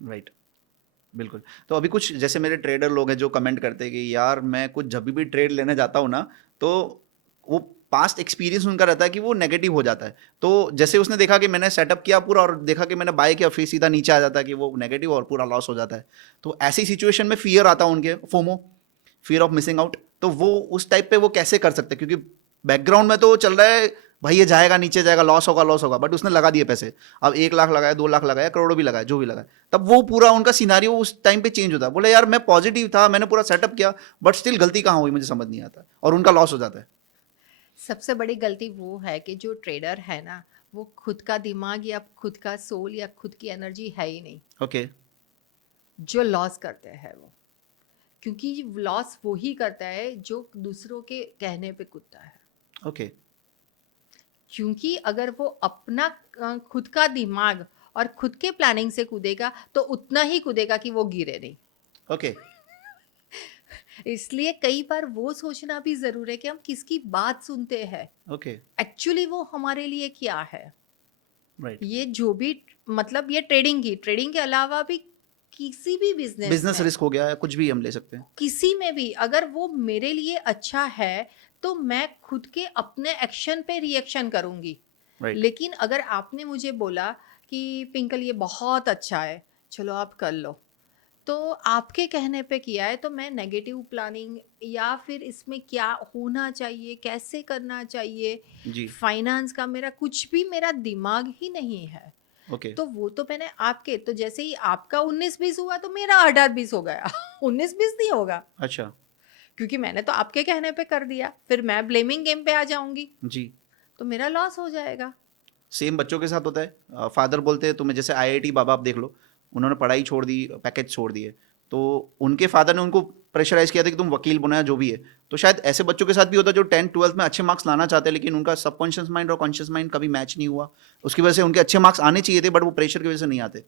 राइट। बिल्कुल। तो अभी कुछ जैसे मेरे ट्रेडर लोग हैं जो कमेंट करते हैं कि यार मैं कुछ जब भी ट्रेड लेने जाता हूँ ना, तो वो पास्ट एक्सपीरियंस उनका रहता है कि वो नेगेटिव हो जाता है। तो जैसे उसने देखा कि मैंने सेटअप किया पूरा और देखा कि मैंने बाय किया, फिर सीधा नीचे आ जाता है कि वो नेगेटिव और पूरा लॉस हो जाता है। तो ऐसी सिचुएशन में फियर आता है उनके, FOMO, fear of missing out. तो वो उस टाइप पे वो कैसे कर सकते हैं? क्योंकि बैकग्राउंड में तो चल रहा है भाई ये जाएगा, नीचे जाएगा, लॉस होगा, लॉस होगा, बट उसने लगा दिए पैसे। अब 1 लाख लगाया, 2 लाख लगाया, करोड़ों भी लगाया, जो भी लगाया, तब वो पूरा उनका सिनारियो उस टाइम पे चेंज होता है। बोले यार मैं पॉजिटिव था, मैंने पूरा सेटअप किया, बट स्टिल गलती कहाँ हुई मुझे समझ नहीं आता, और उनका लॉस हो जाता है। सबसे बड़ी गलती वो है कि जो ट्रेडर है ना, वो खुद का दिमाग या खुद का सोल या खुद की एनर्जी है ही नहीं, ओके। जो लॉस करते हैं वो। क्योंकि लॉस वो ही करता है जो दूसरों के कहने पे कूदता है। ओके। क्योंकि अगर वो अपना खुद का दिमाग और खुद के प्लानिंग से कूदेगा तो उतना ही कूदेगा कि वो गिरे नहीं। ओके। इसलिए कई बार वो सोचना भी जरूर है कि हम किसकी बात सुनते हैं, ओके। एक्चुअली वो हमारे लिए क्या है। राइट। ये जो भी, मतलब ये ट्रेडिंग के अलावा भी किसी भी बिजनेस बिजनेस में, रिस्क हो गया है, कुछ भी हम ले सकते हैं। किसी में भी अगर वो मेरे लिए अच्छा है तो मैं खुद के अपने एक्शन पे रिएक्शन करूंगी। राइट। लेकिन अगर आपने मुझे बोला कि पिंकल ये बहुत अच्छा है, चलो आप कर लो, तो आपके कहने पे किया है, तो मैं नेगेटिव प्लानिंग या फिर इसमें क्या होना चाहिए, कैसे करना चाहिए, जी। फाइनेंस का मेरा कुछ भी, मेरा दिमाग ही नहीं है। ओके। तो वो तो मैंने आपके, तो जैसे ही आपका 19-20 हुआ तो मेरा 18-20 हो गया 19-20 नहीं होगा, अच्छा। क्योंकि मैंने तो आपके कहने पे कर दिया, फिर मैं ब्लेमिंग गेम पे आ जाऊंगी जी। तो मेरा लॉस हो जाएगा। सेम बच्चों के साथ होता है। फादर बोलते हैं तुम्हें, जैसे आईआईटी बाबा आप देख लो, उन्होंने पढ़ाई छोड़ दी, पैकेज छोड़ दिए, तो उनके फादर ने उनको प्रेशराइज किया था कि तुम वकील बनाया, जो भी है। तो शायद ऐसे बच्चों के साथ भी होता है जो 10th-12th में अच्छे मार्क्स लाना चाहते हैं, लेकिन उनका सबकॉन्शियस माइंड और कॉन्शियस माइंड कभी मैच नहीं हुआ। उसकी वजह से उनके अच्छे मार्क्स आने चाहिए थे, बट वो प्रेशर की वजह से नहीं आते।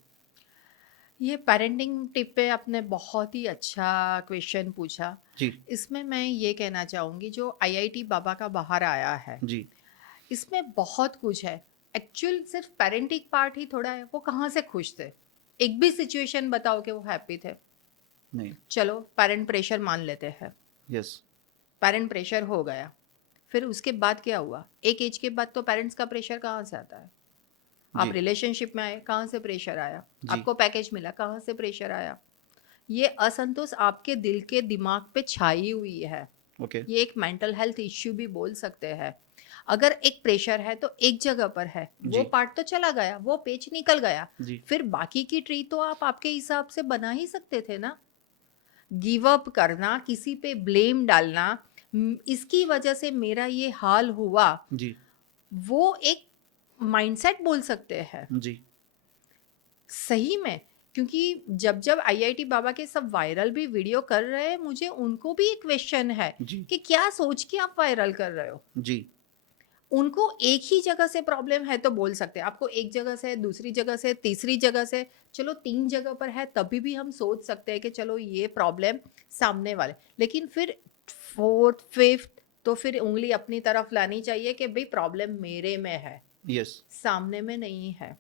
ये पेरेंटिंग टिप पे आपने बहुत ही अच्छा क्वेश्चन पूछा। जी। इसमें मैं ये कहना चाहूँगी, जो आईआईटी बाबा का बाहर आया है, जी। इसमें बहुत कुछ है। एक्चुअल सिर्फ पेरेंटिंग पार्ट ही थोड़ा है। वो कहाँ से खुश थे? एक भी सिचुएशन बताओ कि वो हैप्पी थे? नहीं। चलो पेरेंट प्रेशर मान लेते हैं, यस। पेरेंट प्रेशर हो गया, फिर उसके बाद क्या हुआ? एक एज के बाद तो पेरेंट्स का प्रेशर कहाँ से आता है? आप जी। रिलेशनशिप में आए, कहाँ से प्रेशर आया? जी। आपको पैकेज मिला, कहाँ से प्रेशर आया? ये असंतोष आपके दिल के दिमाग पे छाई हुई है। ओके। ये एक मेंटल हेल्थ इश्यू भी बोल सकते हैं। अगर एक प्रेशर है तो एक जगह पर है, वो जी। पार्ट तो चला गया, वो पेच निकल गया, जी। फिर बाकी की ट्री तो आप आपके हिसाब से बना ही सकते थे ना। गिव अप करना, किसी पे ब्लेम डालना, इसकी वजह से मेरा ये हाल हुआ, जी। वो एक माइंडसेट बोल सकते हैं जी। सही में। क्योंकि जब जब आईआईटी बाबा के सब वायरल भी वीडियो कर रहे हैं, मुझे उनको भी एक क्वेश्चन है जी। कि क्या सोच के आप वायरल कर रहे हो? जी। उनको एक ही जगह से प्रॉब्लम है तो बोल सकते हैं, आपको एक जगह से, दूसरी जगह से, तीसरी जगह से, चलो 3 जगह पर है, तभी भी हम सोच सकते हैं कि चलो ये प्रॉब्लम सामने वाले। लेकिन फिर 4th 5th तो फिर उंगली अपनी तरफ लानी चाहिए कि भाई प्रॉब्लम मेरे में है, यस। सामने में नहीं है।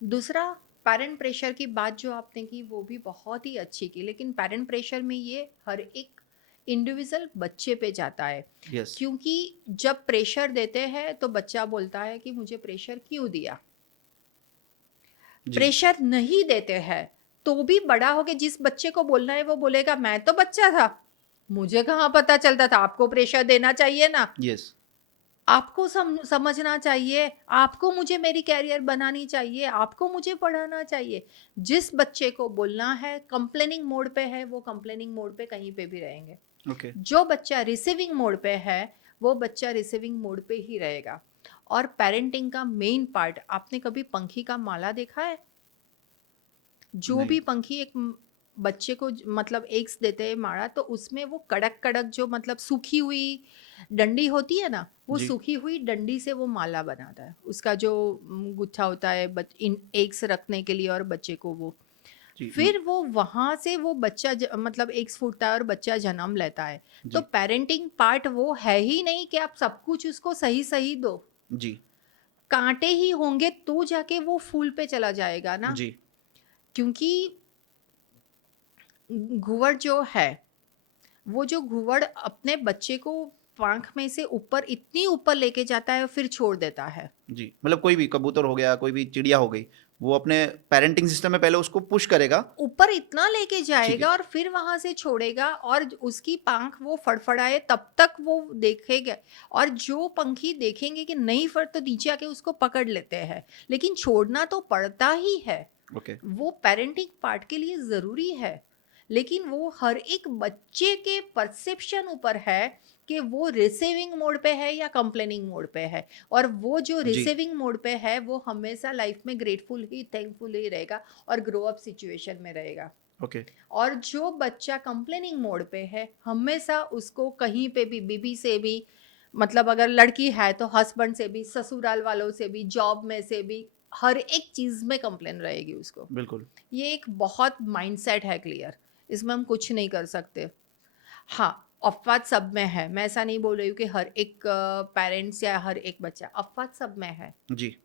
दूसरा, पेरेंट प्रेशर की बात जो आपने की वो भी बहुत ही अच्छी की, लेकिन पेरेंट प्रेशर में ये हर एक इंडिविजुअल बच्चे पे जाता है। यस। क्योंकि जब प्रेशर देते हैं तो बच्चा बोलता है कि मुझे प्रेशर क्यों दिया। जी। प्रेशर नहीं देते हैं तो भी बड़ा होके जिस बच्चे को बोलना है वो बोलेगा मैं तो बच्चा था, मुझे कहाँ पता चलता था, आपको प्रेशर देना चाहिए ना। यस। आपको समझना चाहिए, आपको मुझे मेरी कैरियर बनानी चाहिए, आपको मुझे पढ़ाना चाहिए। जिस बच्चे को बोलना है कंप्लेनिंग मोड पे है, वो कंप्लेनिंग मोड पे कहीं पे भी रहेंगे। ओके जो बच्चा रिसीविंग मोड पे है, वो बच्चा रिसीविंग मोड पे ही रहेगा। और पेरेंटिंग का मेन पार्ट, आपने कभी पंखी का माला देखा है? जो नहीं भी पंखी एक बच्चे को मतलब एग्स देते हैं माड़ा, तो उसमें वो कड़क कड़क जो मतलब सूखी हुई डंडी होती है ना, वो जी सूखी हुई डंडी से वो माला बनाता है। उसका जो गुच्छा होता है इन एग्स रखने के लिए और बच्चे को वो जी फिर वो वहां से वो बच्चा मतलब एग्स फूटता है और बच्चा जन्म लेता है। तो जी पेरेंटिंग पार्ट वो है ही नहीं कि आप सब कुछ उसको सही सही दो। जी कांटे ही होंगे तो जाके वो फूल पे चला जाएगा ना। जी क्योंकि घुवड़ जो है, वो जो घुवड़ अपने बच्चे को पांख में से ऊपर इतनी ऊपर लेके जाता है और फिर छोड़ देता है। जी मतलब कोई भी कबूतर हो गया, कोई भी चिड़िया हो गई, वो अपने पेरेंटिंग सिस्टम में पहले उसको पुश करेगा। ऊपर इतना लेके ठीक है। जाएगा और फिर वहां से छोड़ेगा, और उसकी पांख वो फड़फड़ाए तब तक वो देखेगा। और जो पंखी देखेंगे कि नहीं फड़, तो नीचे आके उसको पकड़ लेते हैं। लेकिन छोड़ना तो पड़ता ही है। ओके वो पेरेंटिंग पार्ट के लिए ज़रूरी है। लेकिन वो हर एक बच्चे के परसेप्शन ऊपर है कि वो रिसीविंग मोड पे है या कंप्लेनिंग मोड पे है। और वो जो जी रिसीविंग मोड पे है, वो हमेशा लाइफ में ग्रेटफुल ही, थैंकफुल ही रहेगा और ग्रो अप सिचुएशन में रहेगा। ओके और जो बच्चा कंप्लेनिंग मोड पे है, हमेशा उसको कहीं पे भी, बीबी से भी, मतलब अगर लड़की है तो हस्बैंड से भी, ससुराल वालों से भी, जॉब में से भी, हर एक चीज में कंप्लेन रहेगी उसको। बिल्कुल ये एक बहुत माइंडसेट है क्लियर, इसमें हम कुछ नहीं कर सकते। हाँ, अपवाद सब में है, मैं ऐसा नहीं बोल रही हूँ कि हर एक पेरेंट्स या हर एक बच्चा, अपवाद सब में है। जी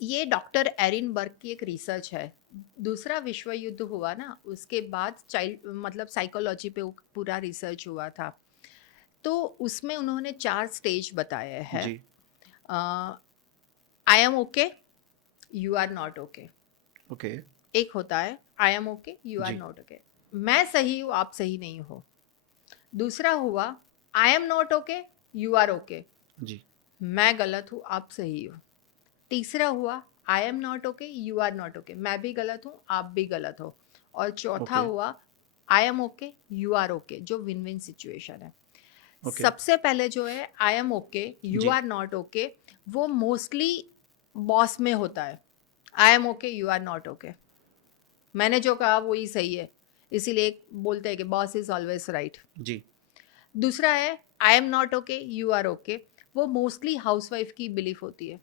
ये डॉक्टर एरिन बर्ग की एक रिसर्च है। दूसरा विश्व युद्ध हुआ ना, उसके बाद चाइल्ड मतलब साइकोलॉजी पे पूरा रिसर्च हुआ था। तो उसमें उन्होंने 4 स्टेज बताए हैं। जी I am okay, you are not okay. Okay एक होता है I am okay, you are जी नॉट ओके, मैं सही हूँ आप सही नहीं हो। दूसरा हुआ I am not okay, you are okay, जी मैं गलत हूँ आप सही हो। तीसरा हुआ I am not okay, you are not okay, मैं भी गलत हूँ आप भी गलत हो। और चौथा ओके हुआ I am okay, you are okay, जो विन विन सिचुएशन है। ओके सबसे पहले जो है आई एम ओके, यू जी आर नॉट ओके, वो मोस्टली बॉस में होता है। I am okay, you are not okay, मैंने जो कहा वही सही है, इसीलिए बोलते हैं कि बॉस इज ऑलवेज राइट। जी दूसरा है I am not okay, you are okay, वो मोस्टली हाउसवाइफ की बिलीफ होती है।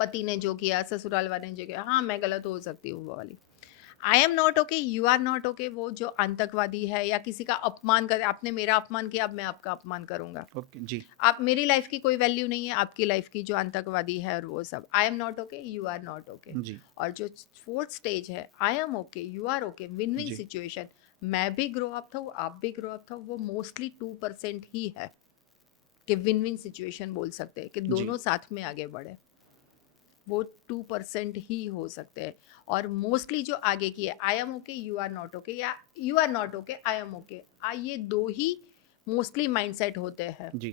पति ने जो किया, ससुराल वाले ने जो किया, हाँ मैं गलत हो सकती हूँ, वो वाली। I am not okay, you are not okay, वो जो आतंकवादी है या किसी का अपमान करे, आपने मेरा अपमान किया अब मैं आपका अपमान करूंगा, ओके जी आप, मेरी लाइफ की कोई वैल्यू नहीं है, आपकी लाइफ की, जो आतंकवादी है और वो सब। I am not okay, you are not okay. जी और जो फोर्थ स्टेज है I am okay, you are okay, win win जी सिचुएशन, मैं भी ग्रो अप था आप भी ग्रो अप था, वो मोस्टली 2% ही है कि विन विन सिचुएशन बोल सकते हैं कि जी दोनों साथ में आगे बढ़े। वो 2% ही हो सकते हैं। और मोस्टली जो आगे की है I am okay, you are not okay, या you are not okay, I am okay, ये दो ही मोस्टली माइंडसेट होते हैं। जी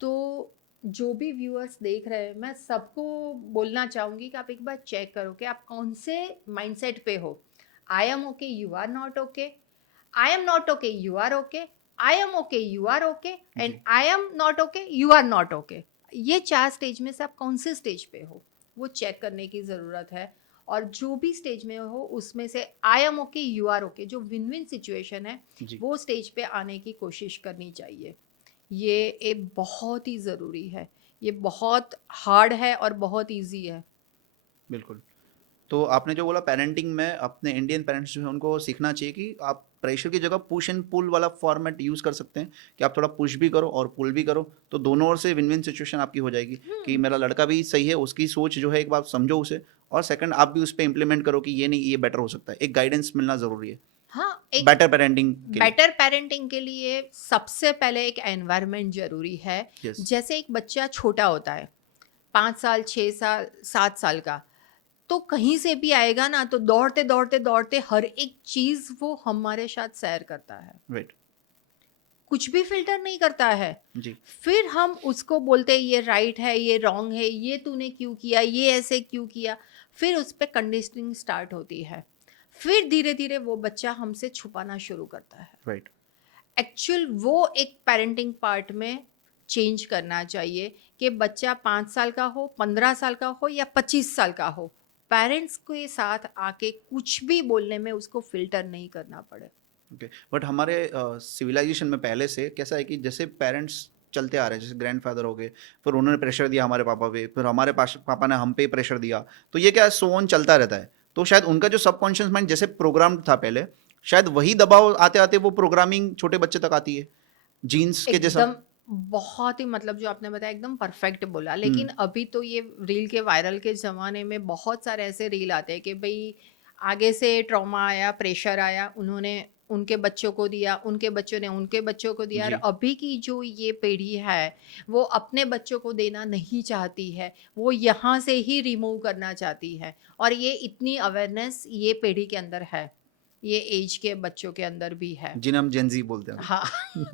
तो जो भी व्यूअर्स देख रहे हैं, मैं सबको बोलना चाहूँगी कि आप एक बार चेक करो कि आप कौन से माइंडसेट पे हो। I am okay, you are not okay, I am not okay, you are okay, I am okay, you are okay, and जी I am not okay, you are not okay. ये 4 stage में से आप कौन से stage पे हो, वो चेक करने की ज़रूरत है। और जो भी स्टेज में हो उसमें से I am okay, you are okay, जो विन विन सिचुएशन है, जी वो स्टेज पे आने की कोशिश करनी चाहिए। ये एक बहुत ही ज़रूरी है। ये बहुत हार्ड है और बहुत इजी है। बिल्कुल। तो आपने जो बोला पेरेंटिंग में अपने इंडियन पेरेंट्स जो है उनको सीखना चाहिए कि आप प्रेशर की जगह पुश एंड पुल वाला फॉर्मेट यूज़ कर सकते हैं कि आप थोड़ा पुश भी करो और पुल भी करो, तो दोनों ओर से विन विन सिचुएशन आपकी हो जाएगी कि मेरा लड़का भी सही है, उसकी सोच जो है एक बार समझो उसे, और सेकंड आप भी उस पर इम्प्लीमेंट करो कि ये नहीं ये बेटर हो सकता है। एक गाइडेंस मिलना ज़रूरी है हाँ, एक बेटर पेरेंटिंग के लिए। बेटर पेरेंटिंग के लिए सबसे पहले एक एनवायरनमेंट जरूरी है। यस जैसे एक बच्चा छोटा होता है, 5 साल 6 साल 7 साल का, तो कहीं से भी आएगा ना, तो दौड़ते दौड़ते दौड़ते हर एक चीज वो हमारे साथ शेयर करता है। राइट कुछ भी फिल्टर नहीं करता है। जी फिर हम उसको बोलते हैं ये राइट है, ये रॉन्ग है, ये तूने क्यों किया, ये ऐसे क्यों किया। फिर उस पर कंडीशनिंग स्टार्ट होती है। फिर धीरे धीरे वो बच्चा हमसे छुपाना शुरू करता है। राइट। एक्चुअल वो एक पेरेंटिंग पार्ट में चेंज करना चाहिए कि बच्चा 5 साल का हो, 15 साल का हो या 25 साल का हो, पेरेंट्स के साथ आके कुछ भी बोलने में उसको फिल्टर नहीं करना पड़े। ओके, बट हमारे सिविलाइजेशन में पहले से कैसा है कि जैसे पेरेंट्स चलते आ रहे हैं, जैसे ग्रैंडफादर हो गए, फिर उन्होंने प्रेशर दिया हमारे पापा पे, फिर हमारे पापा ने हम पे प्रेशर दिया, तो ये क्या सो ऑन चलता रहता है। तो शायद उनका जो सबकॉन्शियस माइंड जैसे प्रोग्राम था पहले, शायद वही दबाव आते आते वो प्रोग्रामिंग छोटे बच्चे तक आती है, जीन्स के जैसा। एकदम बहुत ही मतलब जो आपने बताया एकदम परफेक्ट बोला। लेकिन अभी तो ये रील के वायरल के ज़माने में बहुत सारे ऐसे रील आते हैं कि भाई आगे से ट्रॉमा आया, प्रेशर आया, उन्होंने उनके बच्चों को दिया, उनके बच्चों ने उनके बच्चों को दिया। और जी अभी की जो ये पीढ़ी है वो अपने बच्चों को देना नहीं चाहती है, वो यहाँ से ही रिमूव करना चाहती है। और ये इतनी अवेयरनेस ये पीढ़ी के अंदर है, ये एज के बच्चों के अंदर भी है। जिन्हें हम जेंजी बोलते हैं। हाँ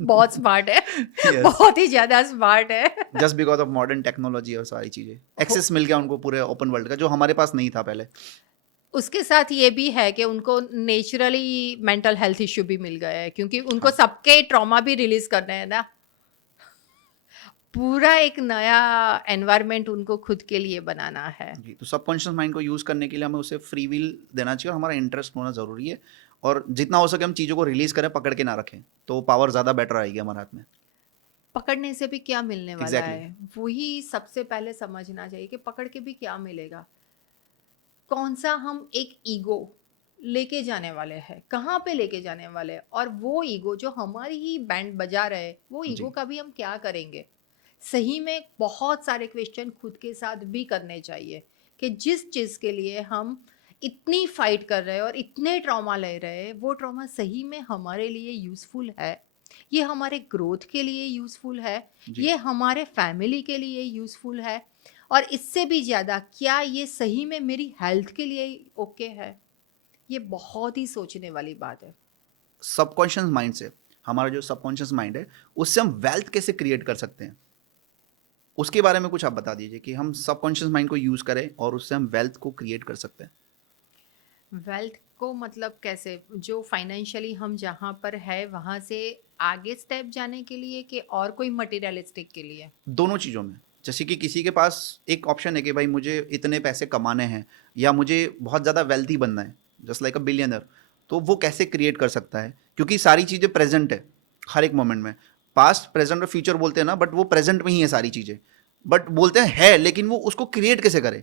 बहुत स्मार्ट है। Yes. बहुत ही ज्यादा स्मार्ट है। Just because of modern technology और सारी चीजें, एक्सेस मिल गया उनको पूरे ओपन वर्ल्ड का, जो हमारे पास नहीं था पहले। उसके साथ ये भी है कि उनको नेचुरली मेंटल हेल्थ इश्यू भी मिल गए हैं, क्योंकि उनको सबके ट्रॉमा भी रिलीज करने हैं ना। पूरा एक नया एनवायरनमेंट उनको खुद के लिए बनाना है। जी, तो सबकॉन्शियस माइंड को यूज़ करने के लिए हमें उसे फ्री विल देना चाहिए और हमारा इंटरेस्ट होना ज़रूरी है। और जितना हो सके हम चीज़ों को रिलीज़ करें, पकड़ के ना रखें, तो पावर ज़्यादा बेटर आएगी हमारे हाथ में। पकड़ने से भी क्या मिलने वाला Exactly. है, वही सबसे पहले समझना चाहिए कि पकड़ के भी क्या मिलेगा। कौन सा हम एक ईगो लेके जाने वाले हैं, कहाँ पे लेके जाने वाले हैं, और वो ईगो जो हमारी ही बैंड बजा रहे, वो ईगो जी का भी हम क्या करेंगे। सही में बहुत सारे क्वेश्चन खुद के साथ भी करने चाहिए कि जिस चीज़ के लिए हम इतनी फाइट कर रहे हैं और इतने ट्रॉमा ले रहे हैं, वो ट्रॉमा सही में हमारे लिए यूज़फुल है, ये हमारे ग्रोथ के लिए यूज़फुल है, जी ये हमारे फैमिली के लिए यूज़फुल है, और इससे भी ज़्यादा क्या ये सही में मेरी हेल्थ के लिए ओके है। ये बहुत ही सोचने वाली बात है। सबकॉन्शियस माइंड से, हमारा जो सबकॉन्शियस माइंड है, उससे हम वेल्थ कैसे क्रिएट कर सकते हैं, उसके बारे में कुछ आप बता दीजिए कि हम सबकॉन्शियस माइंड को यूज़ करें और उससे हम वेल्थ को क्रिएट कर सकते हैं। वेल्थ को मतलब कैसे, जो फाइनेंशियली हम जहाँ पर है वहाँ से आगे स्टेप जाने के लिए कि और कोई मटेरियलिस्टिक के लिए। दोनों चीज़ों में, जैसे कि किसी के पास एक ऑप्शन है कि भाई मुझे इतने पैसे कमाने हैं या मुझे बहुत ज़्यादा वेल्थी बनना है, जस्ट लाइक अ बिलियनर, तो वो कैसे क्रिएट कर सकता है, क्योंकि सारी चीज़ें प्रेजेंट है हर एक मोमेंट में। पास्ट प्रेजेंट और फ्यूचर बोलते हैं ना, बट वो प्रेजेंट में ही है सारी चीज़ें, बट बोलते हैं है, लेकिन वो उसको क्रिएट कैसे करे,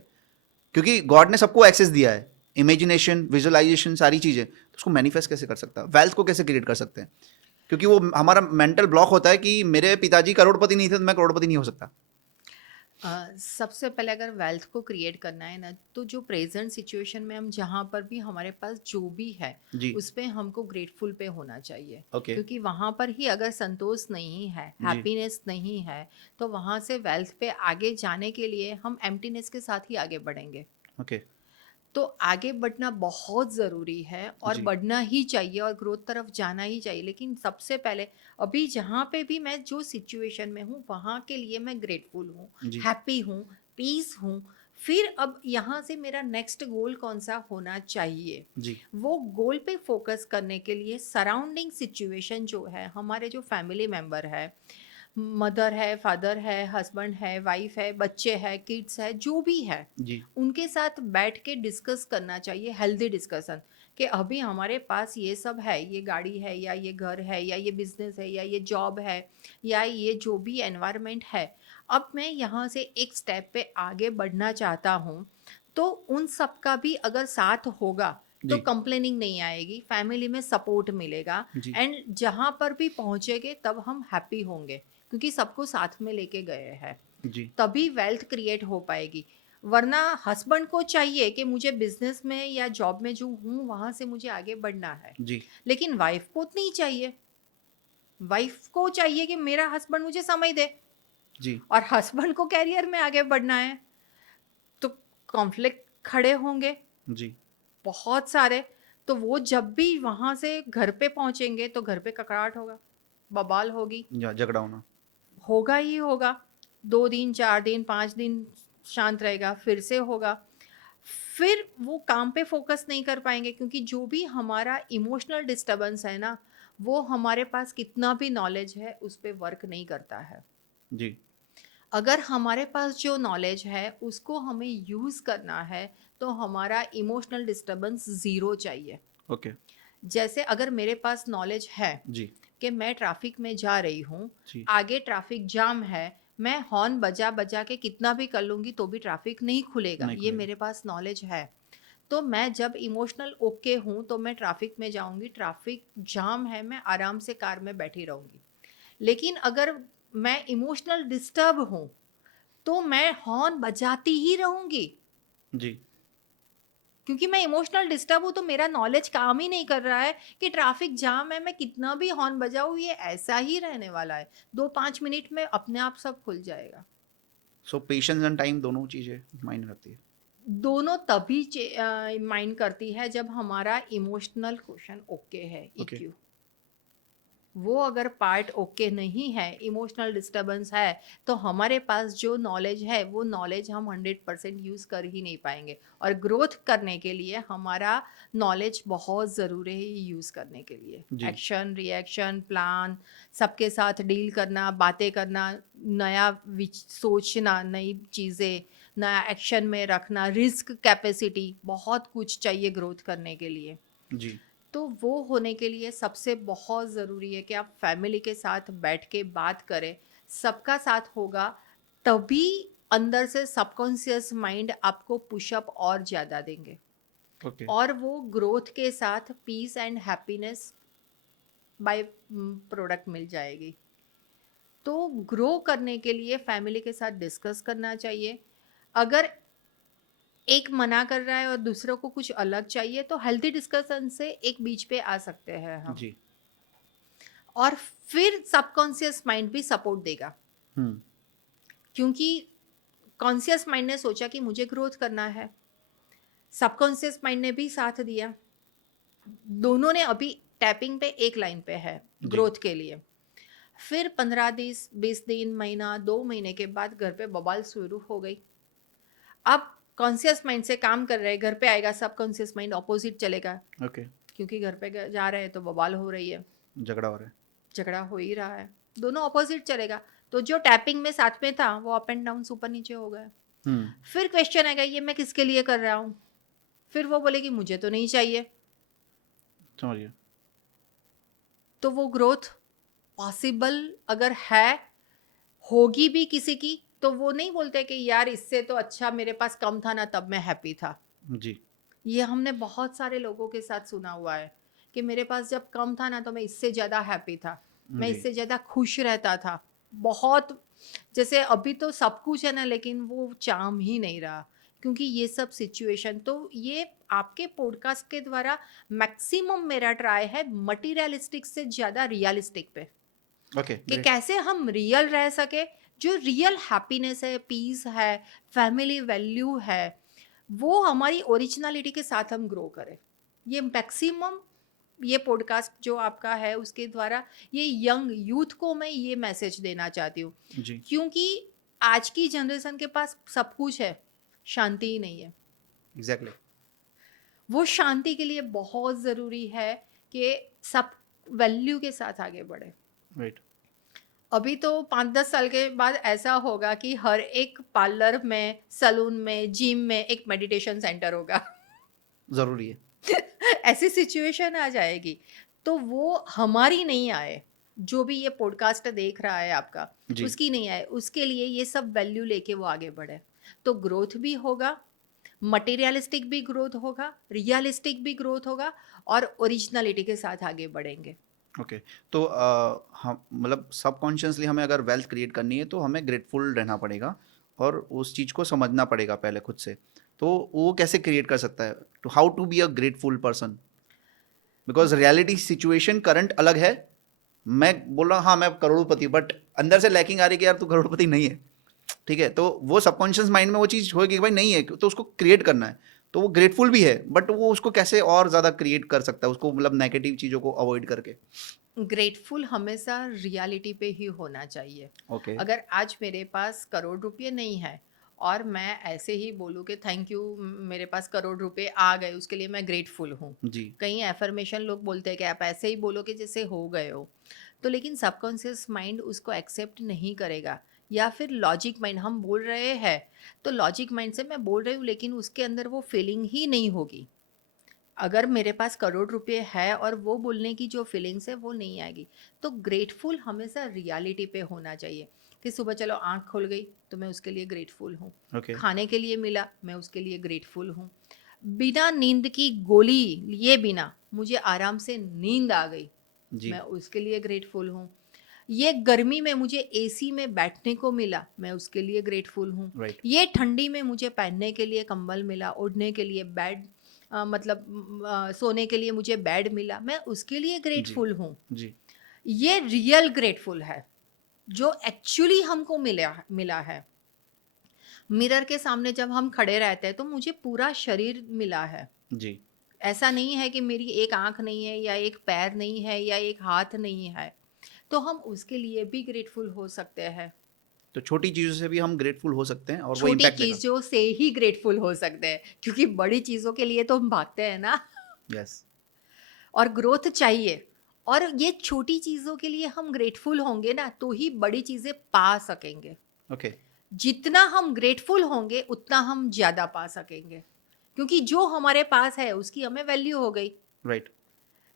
क्योंकि गॉड ने सबको एक्सेस दिया है, इमेजिनेशन, विजुअलाइजेशन, सारी चीज़ें, तो उसको मैनिफेस्ट कैसे कर सकता है, वेल्थ को कैसे क्रिएट कर सकते हैं, क्योंकि वो हमारा मेंटल ब्लॉक होता है कि मेरे पिताजी करोड़पति नहीं थे तो मैं करोड़पति नहीं हो सकता। सबसे पहले अगर वेल्थ को क्रिएट करना है ना, तो जो प्रेजेंट सिचुएशन में हम जहाँ पर भी हमारे पास जो भी है जी उस पे हमको ग्रेटफुल पे होना चाहिए। ओके क्योंकि वहाँ पर ही अगर संतोष नहीं है, जी हैप्पीनेस नहीं है, तो वहाँ से वेल्थ पे आगे जाने के लिए हम एम्प्टीनेस के साथ ही आगे बढ़ेंगे। ओके तो आगे बढ़ना बहुत ज़रूरी है और जी बढ़ना ही चाहिए और ग्रोथ तरफ जाना ही चाहिए। लेकिन सबसे पहले अभी जहाँ पे भी मैं जो सिचुएशन में हूँ वहाँ के लिए मैं ग्रेटफुल हूँ, जी हैप्पी हूँ, पीस हूँ। फिर अब यहाँ से मेरा नेक्स्ट गोल कौन सा होना चाहिए, जी वो गोल पे फोकस करने के लिए सराउंडिंग सिचुएशन जो है, हमारे जो फैमिली मेम्बर है, मदर है, फादर है, हस्बैंड है, वाइफ है, बच्चे हैं, किड्स है, जो भी है, जी उनके साथ बैठ के डिस्कस करना चाहिए, हेल्दी डिस्कशन, कि अभी हमारे पास ये सब है, ये गाड़ी है या ये घर है या ये बिजनेस है या ये जॉब है या ये जो भी एनवायरनमेंट है, अब मैं यहाँ से एक स्टेप पे आगे बढ़ना चाहता हूँ। तो उन सब का भी अगर साथ होगा तो जी कंप्लेनिंग नहीं आएगी, फैमिली में सपोर्ट मिलेगा, जी एंड जहाँ पर भी पहुँचेंगे तब हम हैप्पी होंगे, क्योंकि सबको साथ में लेके गए हैं। जी तभी वेल्थ क्रिएट हो पाएगी। वरना हस्बैंड को चाहिए कि मुझे बिजनेस में या जॉब में जो हूँ वहाँ से मुझे आगे बढ़ना है, जी लेकिन वाइफ को नहीं चाहिए। वाइफ को चाहिए कि मेरा हस्बैंड मुझे समय दे, जी और हस्बैंड को कैरियर में आगे बढ़ना है। तो कॉन्फ्लिक्ट खड़े होंगे जी बहुत सारे। तो वो जब भी वहाँ से घर पे पहुँचेंगे तो घर पे ककड़ाहट होगा। बवाल होगी, या झगड़ा होना। होगा ही होगा। 2 दिन, 4 दिन, 5 दिन शांत रहेगा, फिर से होगा। फिर वो काम पे फ़ोकस नहीं कर पाएँगे, क्योंकि जो भी हमारा इमोशनल डिस्टर्बेंस है ना, वो हमारे पास कितना भी नॉलेज है, उस पे वर्क नहीं करता है। जी। अगर हमारे पास जो नॉलेज है, उसको हमें यूज़ करना है, तो हमारा इमोशनल डिस्टर्बेंस ज़ीरो चाहिए। ओके। जैसे अगर मेरे पास नॉलेज है जी। कि मैं ट्रैफिक में जा रही हूँ, जी। आगे ट्रैफिक जाम है, मैं हॉर्न बजा बजा के कितना भी कर लूँगी तो भी ट्रैफिक नहीं खुलेगा, नहीं ये खुलेगा। मेरे पास नॉलेज है। तो मैं जब इमोशनल ओके हूँ तो मैं ट्रैफिक में जाऊँगी, ट्रैफिक जाम है, मैं आराम से कार में बैठी रहूँगी। लेकिन अगर मैं इमोशनल डिस्टर्ब हूँ, तो मैं हॉर्न बजाती ही रहूँगी, जी। क्योंकि मैं इमोशनल डिस्टर्ब हूँ, तो मेरा नॉलेज काम ही नहीं कर रहा है कि ट्रैफिक जाम है, मैं कितना भी हॉर्न बजाऊँ, ये ऐसा ही रहने वाला है। 2-5 मिनट में अपने आप सब खुल जाएगा। सो पेशेंस एंड टाइम दोनों चीज़ें मायने रखती है। दोनों तभी माइंड करती है जब हमारा इमोशनल क्वेश्चन ओके है, ओके। ईक्यू। वो अगर पार्ट ओके नहीं है, इमोशनल डिस्टर्बेंस है, तो हमारे पास जो नॉलेज है, वो नॉलेज हम 100% यूज़ कर ही नहीं पाएंगे। और ग्रोथ करने के लिए हमारा नॉलेज बहुत ज़रूरी है यूज़ करने के लिए। जी। एक्शन, रिएक्शन, प्लान, सबके साथ डील करना, बातें करना, नया सोचना, नई चीज़ें नया एक्शन में रखना, रिस्क कैपेसिटी, बहुत कुछ चाहिए ग्रोथ करने के लिए। जी। तो वो होने के लिए सबसे बहुत ज़रूरी है कि आप फैमिली के साथ बैठ के बात करें, सबका साथ होगा, तभी अंदर से सबकॉन्शियस माइंड आपको पुशअप और ज़्यादा देंगे, ओके। और वो ग्रोथ के साथ peace and happiness byproduct मिल जाएगी। तो ग्रो करने के लिए फैमिली के साथ डिस्कस करना चाहिए। अगर एक मना कर रहा है और दूसरों को कुछ अलग चाहिए, तो हेल्थी डिस्कशन से एक बीच पे आ सकते हैं हम, जी। और फिर सबकॉन्शियस माइंड भी सपोर्ट देगा, हम्म। क्योंकि कॉन्शियस माइंड ने सोचा कि मुझे ग्रोथ करना है, सबकॉन्शियस माइंड ने भी साथ दिया, दोनों ने अभी टैपिंग पे एक लाइन पे है जी। ग्रोथ के लिए। फिर 15 20 दिन, महीना, 2 महीने के बाद घर पे बवाल शुरू हो गई। अब कॉन्शियस माइंड से काम कर रहे, घर पे आएगा सबकॉन्शियस माइंड ऑपोजिट चलेगा, ओके। क्योंकि घर पे जा रहे हैं तो बवाल हो रही है, झगड़ा हो रहा है। झगड़ा हो ही रहा है, दोनों ऑपोजिट चलेगा। तो जो टैपिंग में साथ में था, वो अप एंड डाउन ऊपर नीचे हो गया। हम्म। फिर क्वेश्चन आएगा, ये मैं किसके लिए कर रहा हूँ? फिर वो बोलेगी मुझे तो नहीं चाहिए। समझ गया। तो वो ग्रोथ पॉसिबल अगर है, होगी भी किसी की, तो वो नहीं बोलते कि यार इससे तो अच्छा मेरे पास कम था ना, तब मैं हैप्पी था। जी। ये हमने बहुत सारे लोगों के साथ सुना हुआ है कि मेरे पास जब कम था ना, तो मैं इससे ज़्यादा हैप्पी था, मैं जी। इससे ज़्यादा खुश रहता था। बहुत, जैसे अभी तो सब कुछ है ना, लेकिन वो चार्म ही नहीं रहा, क्योंकि ये सब सिचुएशन। तो ये आपके पॉडकास्ट के द्वारा मैक्सिमम मेरा ट्राई है मटीरियलिस्टिक से ज़्यादा रियलिस्टिक पे, ओके। कि ग्रेट। कैसे हम रियल रह सके, जो रियल हैप्पीनेस है, पीस है, फैमिली वैल्यू है, वो हमारी ओरिजिनलिटी के साथ हम ग्रो करें। ये मैक्सिमम, ये पॉडकास्ट जो आपका है उसके द्वारा ये यंग यूथ को मैं ये मैसेज देना चाहती हूँ, जी। क्योंकि आज की जनरेशन के पास सब कुछ है, शांति ही नहीं है। एग्जैक्टली। वो शांति के लिए बहुत ज़रूरी है कि सब वैल्यू के साथ आगे बढ़े। राइट। अभी तो 5-10 साल के बाद ऐसा होगा कि हर एक पार्लर में, सैलून में, जिम में एक मेडिटेशन सेंटर होगा। ज़रूरी है। ऐसी सिचुएशन आ जाएगी, तो वो हमारी नहीं आए, जो भी ये पॉडकास्ट देख रहा है आपका, जी। उसकी नहीं आए, उसके लिए ये सब वैल्यू लेके वो आगे बढ़े, तो ग्रोथ भी होगा, मटेरियलिस्टिक भी ग्रोथ होगा, रियलिस्टिक भी ग्रोथ होगा, और ओरिजिनलिटी के साथ आगे बढ़ेंगे। ओके। तो हम मतलब सबकॉन्शियसली हमें अगर वेल्थ क्रिएट करनी है तो हमें ग्रेटफुल रहना पड़ेगा और उस चीज़ को समझना पड़ेगा पहले खुद से। तो वो कैसे क्रिएट कर सकता है? To how to be a grateful person? Because reality situation current अलग है। मैं बोल रहा हूँ हाँ मैं करोड़पति, बट अंदर से लैकिंग आ रही है कि यार तू करोड़पति नहीं है। ठीक है, तो वो सबकॉन्शियस माइंड में वो चीज़ होगी कि भाई नहीं है, तो उसको क्रिएट करना है। तो वो ग्रेटफुल भी है, बट वो उसको कैसे और ज़्यादा क्रिएट कर सकता है उसको, मतलब नेगेटिव चीज़ों को अवॉइड करके। ग्रेटफुल हमेशा रियलिटी पे ही होना चाहिए। ओके। अगर आज मेरे पास करोड़ रुपए नहीं है और मैं ऐसे ही बोलूँ कि थैंक यू, मेरे पास करोड़ रुपए आ गए, उसके लिए मैं ग्रेटफुल हूँ। जी। कई एफर्मेशन लोग बोलते हैं कि आप ऐसे ही बोलो कि जैसे हो गए हो, तो लेकिन सबकॉन्शियस माइंड उसको एक्सेप्ट नहीं करेगा। या फिर लॉजिक माइंड, हम बोल रहे हैं तो लॉजिक माइंड से मैं बोल रही हूँ, लेकिन उसके अंदर वो फीलिंग ही नहीं होगी। अगर मेरे पास करोड़ रुपए है और वो बोलने की जो फीलिंग्स है वो नहीं आएगी। तो ग्रेटफुल हमेशा रियलिटी पे होना चाहिए कि सुबह चलो आँख खुल गई तो मैं उसके लिए ग्रेटफुल हूँ। ओके। खाने के लिए मिला, मैं उसके लिए ग्रेटफुल हूँ। बिना नींद की गोली लिए बिना मुझे आराम से नींद आ गई, जी। मैं उसके लिए ग्रेटफुल हूँ। ये गर्मी में मुझे एसी में बैठने को मिला, मैं उसके लिए ग्रेटफुल हूँ। राइट। ये ठंडी में मुझे पहनने के लिए कंबल मिला, ओढ़ने के लिए बेड, सोने के लिए मुझे बेड मिला, मैं उसके लिए जी। ग्रेटफुल हूँ। जी। ये रियल ग्रेटफुल है जो एक्चुअली हमको मिला मिला है। मिरर के सामने जब हम खड़े रहते हैं तो मुझे पूरा शरीर मिला है। जी। ऐसा नहीं है कि मेरी एक आंख नहीं है या एक पैर नहीं है या एक हाथ नहीं है, तो हम उसके लिए भी ग्रेटफुल हो सकते हैं। तो छोटी चीज़ों से भी हम ग्रेटफुल हो सकते हैं और वो छोटी इम्पैक्ट देगा। चीजों से ही ग्रेटफुल हो सकते हैं, क्योंकि बड़ी चीजों के लिए तो हम भागते हैं ना। यस। और ग्रोथ चाहिए, और ये छोटी चीजों के लिए हम ग्रेटफुल होंगे ना तो ही बड़ी चीजें पा सकेंगे। ओके। जितना हम ग्रेटफुल होंगे उतना हम ज्यादा पा सकेंगे, क्योंकि जो हमारे पास है उसकी हमें वैल्यू हो गई। राइट।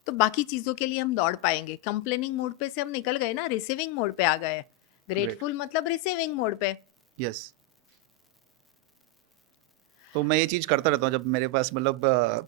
तो बाकी चीजों के लिए हम दौड़ पाएंगे। कंप्लेनिंग मोड पे से हम निकल गए ना, रिसीविंग मोड पे आ गए। ग्रेट। ग्रेटफुल मतलब रिसीविंग मोड पे। यस। तो मैं ये चीज़ करता रहता हूँ जब मेरे पास मतलब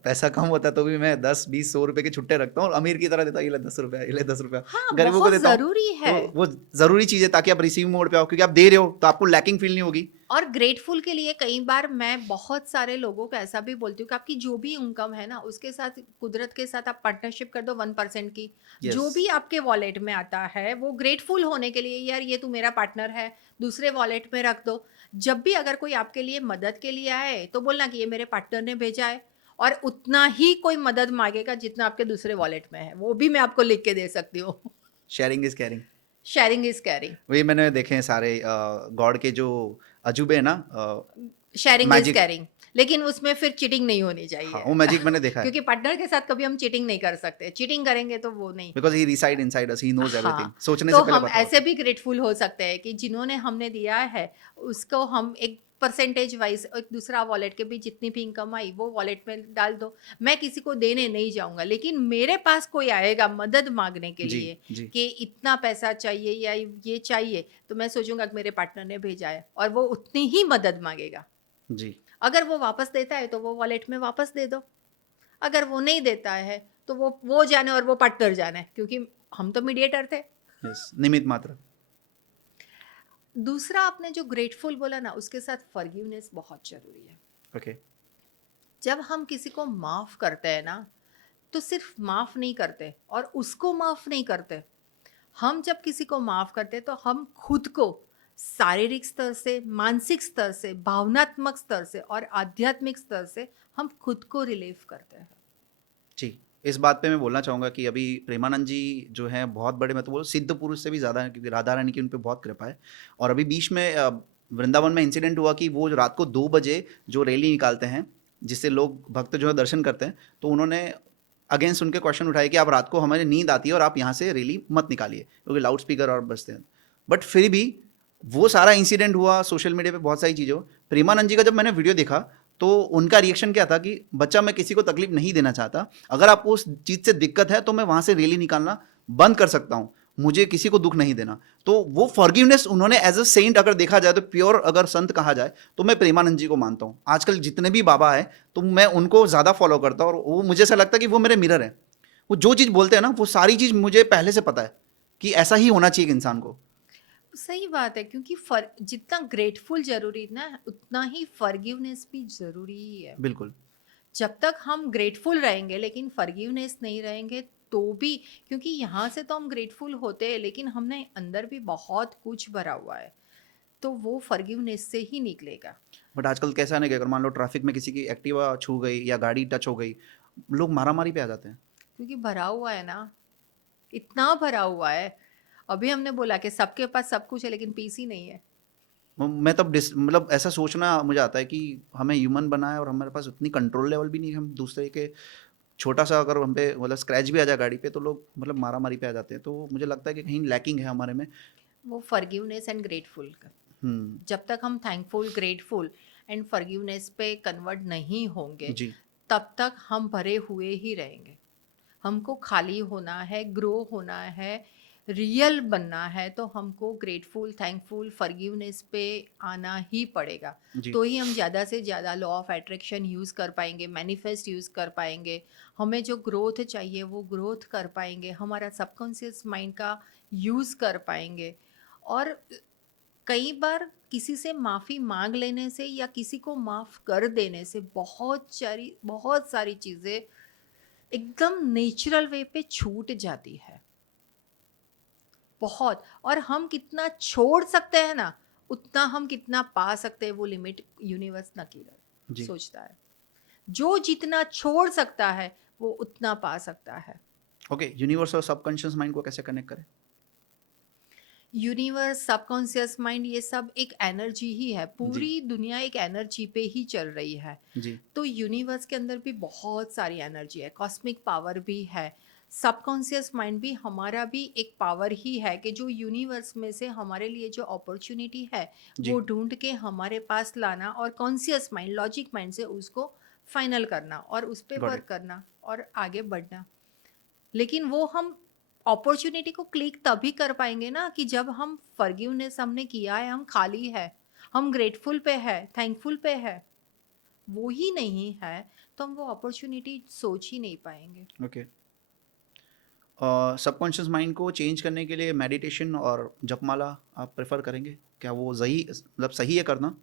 पैसा कम होता है तो भी मैं 10 20 100 रुपए के छुट्टे रखता हूँ और अमीर की तरह देता हूँ, ये ले 10 रुपया, ये ले 10 रुपया, हाँ, गरीबों को बहुत देता हूँ। जरूरी तो है। वो ज़रूरी चीज़ है ताकि आप रिसीव मोड पे आओ, क्योंकि आप दे रहे हो तो आपको लैकिंग फील नहीं होगी। और ग्रेटफुल के लिए कई बार मैं बहुत सारे लोगों को ऐसा भी बोलती हूँ कि आपकी जो भी इनकम है ना उसके साथ, कुदरत के साथ आप पार्टनरशिप कर दो 1% की। जो यस। भी आपके वॉलेट में आता है वो ग्रेटफुल होने के लिए, यार ये तू मेरा पार्टनर है, दूसरे वॉलेट में रख दो। जब भी अगर कोई आपके लिए मदद के लिए आए तो बोलना कि ये मेरे पार्टनर ने भेजा है, और उतना ही कोई मदद मांगेगा जितना आपके दूसरे वॉलेट में है, वो भी मैं आपको लिख के दे सकती हूँ। Sharing is caring. Sharing is carrying. वही मैंने देखे हैं सारे गॉड के जो अजूबे हैं ना, शेयरिंग इज मैजिक। कैरिंग, लेकिन उसमें फिर चीटिंग नहीं होनी हाँ, चाहिए। वो मैजिक मैंने देखा है। क्योंकि पार्टनर के साथ कभी हम चीटिंग नहीं कर सकते, चीटिंग करेंगे तो वो नहीं। Because he reside inside us, he knows everything, हाँ, सोचने तो से पहले हम पता ऐसे होता है। भी ग्रेटफुल हो सकते हैं कि जिन्होंने हमने दिया है उसको हम एक परसेंटेज वाइज, एक दूसरा वॉलेट के भी जितनी भी इनकम आई वो वॉलेट में डाल दो। मैं किसी को देने नहीं जाऊंगा, लेकिन मेरे पास कोई आएगा मदद मांगने के जी। लिए जी। कि इतना पैसा चाहिए या ये चाहिए, तो मैं सोचूंगा कि मेरे पार्टनर ने भेजा है, और वो उतनी ही मदद मांगेगा। जी। अगर वो वापस देता है तो वो वॉलेट में वापस दे दो, अगर वो नहीं देता है तो वो जाने और वो पार्टनर जाने, क्योंकि हम तो मीडिएटर थे। यस, निमित मात्र। दूसरा, आपने जो ग्रेटफुल बोला ना उसके साथ फॉरगिवनेस बहुत जरूरी है। ओके। जब हम किसी को माफ करते हैं ना, तो सिर्फ माफ नहीं करते और उसको माफ नहीं करते। हम जब किसी को माफ करते तो हम खुद को शारीरिक स्तर से, मानसिक स्तर से, भावनात्मक स्तर से और आध्यात्मिक स्तर से हम खुद को रिलीव करते हैं। जी। इस बात पे मैं बोलना चाहूँगा कि अभी प्रेमानंद जी जो हैं बहुत बड़े, मैं तो बोलूँ सिद्ध पुरुष से भी ज़्यादा हैं, क्योंकि राधा रानी की उन पे बहुत कृपा है। और अभी बीच में वृंदावन में इंसिडेंट हुआ कि वो रात को 2 बजे जो रैली निकालते हैं जिससे लोग भक्त जो है दर्शन करते हैं, तो उन्होंने अगेंस्ट उनके क्वेश्चन उठाए कि आप रात को, हमारी नींद आती है और आप यहाँ से रैली मत निकालिए क्योंकि लाउड स्पीकर और बजते हैं। बट फिर भी वो सारा इंसिडेंट हुआ, सोशल मीडिया पे बहुत सारी चीज़ें हो। प्रेमानंद जी का जब मैंने वीडियो देखा तो उनका रिएक्शन क्या था कि बच्चा, मैं किसी को तकलीफ नहीं देना चाहता, अगर आपको उस चीज़ से दिक्कत है तो मैं वहाँ से रैली निकालना बंद कर सकता हूँ, मुझे किसी को दुख नहीं देना। तो वो फॉरगिवनेस उन्होंने एज अ सेंट अगर देखा जाए तो, प्योर अगर संत कहा जाए तो मैं प्रेमानंद जी को मानता हूँ। आजकल जितने भी बाबा है तो मैं उनको ज़्यादा फॉलो करता हूँ, और वो मुझे ऐसा लगता है कि वो मेरे मिरर है। वो जो चीज़ बोलते हैं ना वो सारी चीज़ मुझे पहले से पता है कि ऐसा ही होना चाहिए इंसान को। सही बात है, क्योंकि जितना ग्रेटफुल जरूरी ना उतना ही फॉरगिवनेस भी जरूरी ही है। बिल्कुल। जब तक हम ग्रेटफुल रहेंगे लेकिन फॉरगिवनेस नहीं रहेंगे तो भी, क्योंकि यहाँ से तो हम ग्रेटफुल होते हैं लेकिन हमने अंदर भी बहुत कुछ भरा हुआ है, तो वो फॉरगिवनेस से ही निकलेगा। बट आजकल कैसा नहीं कि अगर मान लो ट्रैफिक में किसी की एक्टिवा छू गई या गाड़ी टच हो गई, लोग मारामारी पे आ जाते हैं। क्योंकि भरा हुआ है ना, इतना भरा हुआ है। अभी हमने बोला कि सबके पास सब कुछ है लेकिन पीस ही नहीं है। मैं तब मतलब ऐसा सोचना मुझे आता है कि हमें ह्यूमन बना है और हमारे पास उतनी कंट्रोल लेवल भी नहीं है, हम दूसरे के छोटा सा अगर हम पे मतलब स्क्रैच भी आ जाए गाड़ी पे तो लोग मतलब मारा मारी पे आ जाते हैं, तो मुझे लगता है कि कहीं लैकिंग है हमारे में। वो फॉरगिवनेस एंड ग्रेटफुल का, हम्म। जब तक हम थैंकफुल, ग्रेटफुल एंड फॉरगिवनेस पे कन्वर्ट नहीं होंगे जी। तब तक हम भरे हुए ही रहेंगे। हमको खाली होना है, ग्रो होना है, रियल बनना है, तो हमको ग्रेटफुल, थैंकफुल, फॉरगिवनेस पे आना ही पड़ेगा। जी। तो ही हम ज़्यादा से ज़्यादा लॉ ऑफ अट्रैक्शन यूज़ कर पाएंगे, मैनिफेस्ट यूज़ कर पाएंगे, हमें जो ग्रोथ चाहिए वो ग्रोथ कर पाएंगे, हमारा सबकॉन्शियस माइंड का यूज़ कर पाएंगे। और कई बार किसी से माफ़ी मांग लेने से या किसी को माफ़ कर देने से बहुत सारी चीज़ें एकदम नेचुरल वे पे छूट जाती है, बहुत। और हम कितना छोड़ सकते हैं ना, उतना हम कितना पा सकते हैं वो लिमिट यूनिवर्स नकीरत जी। सोचता है। जो जितना छोड़ सकता है वो उतना पा सकता है। ओके, यूनिवर्स और सबकॉन्शियस माइंड को कैसे कनेक्ट करें? यूनिवर्स, सबकॉन्शियस माइंड, ये सब एक एनर्जी ही है। जी। पूरी दुनिया एक एनर्जी पे ही चल रही है। जी। तो यूनिवर्स के अंदर भी बहुत सारी एनर्जी है, कॉस्मिक पावर भी है, सबकॉन्शियस माइंड भी हमारा भी एक पावर ही है कि जो यूनिवर्स में से हमारे लिए जो अपॉर्चुनिटी है जी। वो ढूंढ के हमारे पास लाना और कॉन्शियस माइंड, लॉजिक माइंड से उसको फाइनल करना और उस पर गॉट वर्क इट। करना और आगे बढ़ना। लेकिन वो हम अपॉर्चुनिटी को क्लिक तभी कर पाएंगे ना कि जब हम फॉरगिवनेस हमने किया है, हम खाली है, हम ग्रेटफुल पे है, थैंकफुल पे है, वो ही नहीं है तो हम वो अपॉर्चुनिटी सोच ही नहीं पाएंगे। ओके। सबकॉन्शियस माइंड को चेंज करने के लिए मेडिटेशन और जपमाला आप प्रेफर करेंगे? क्या वो सही मतलब सही है करना?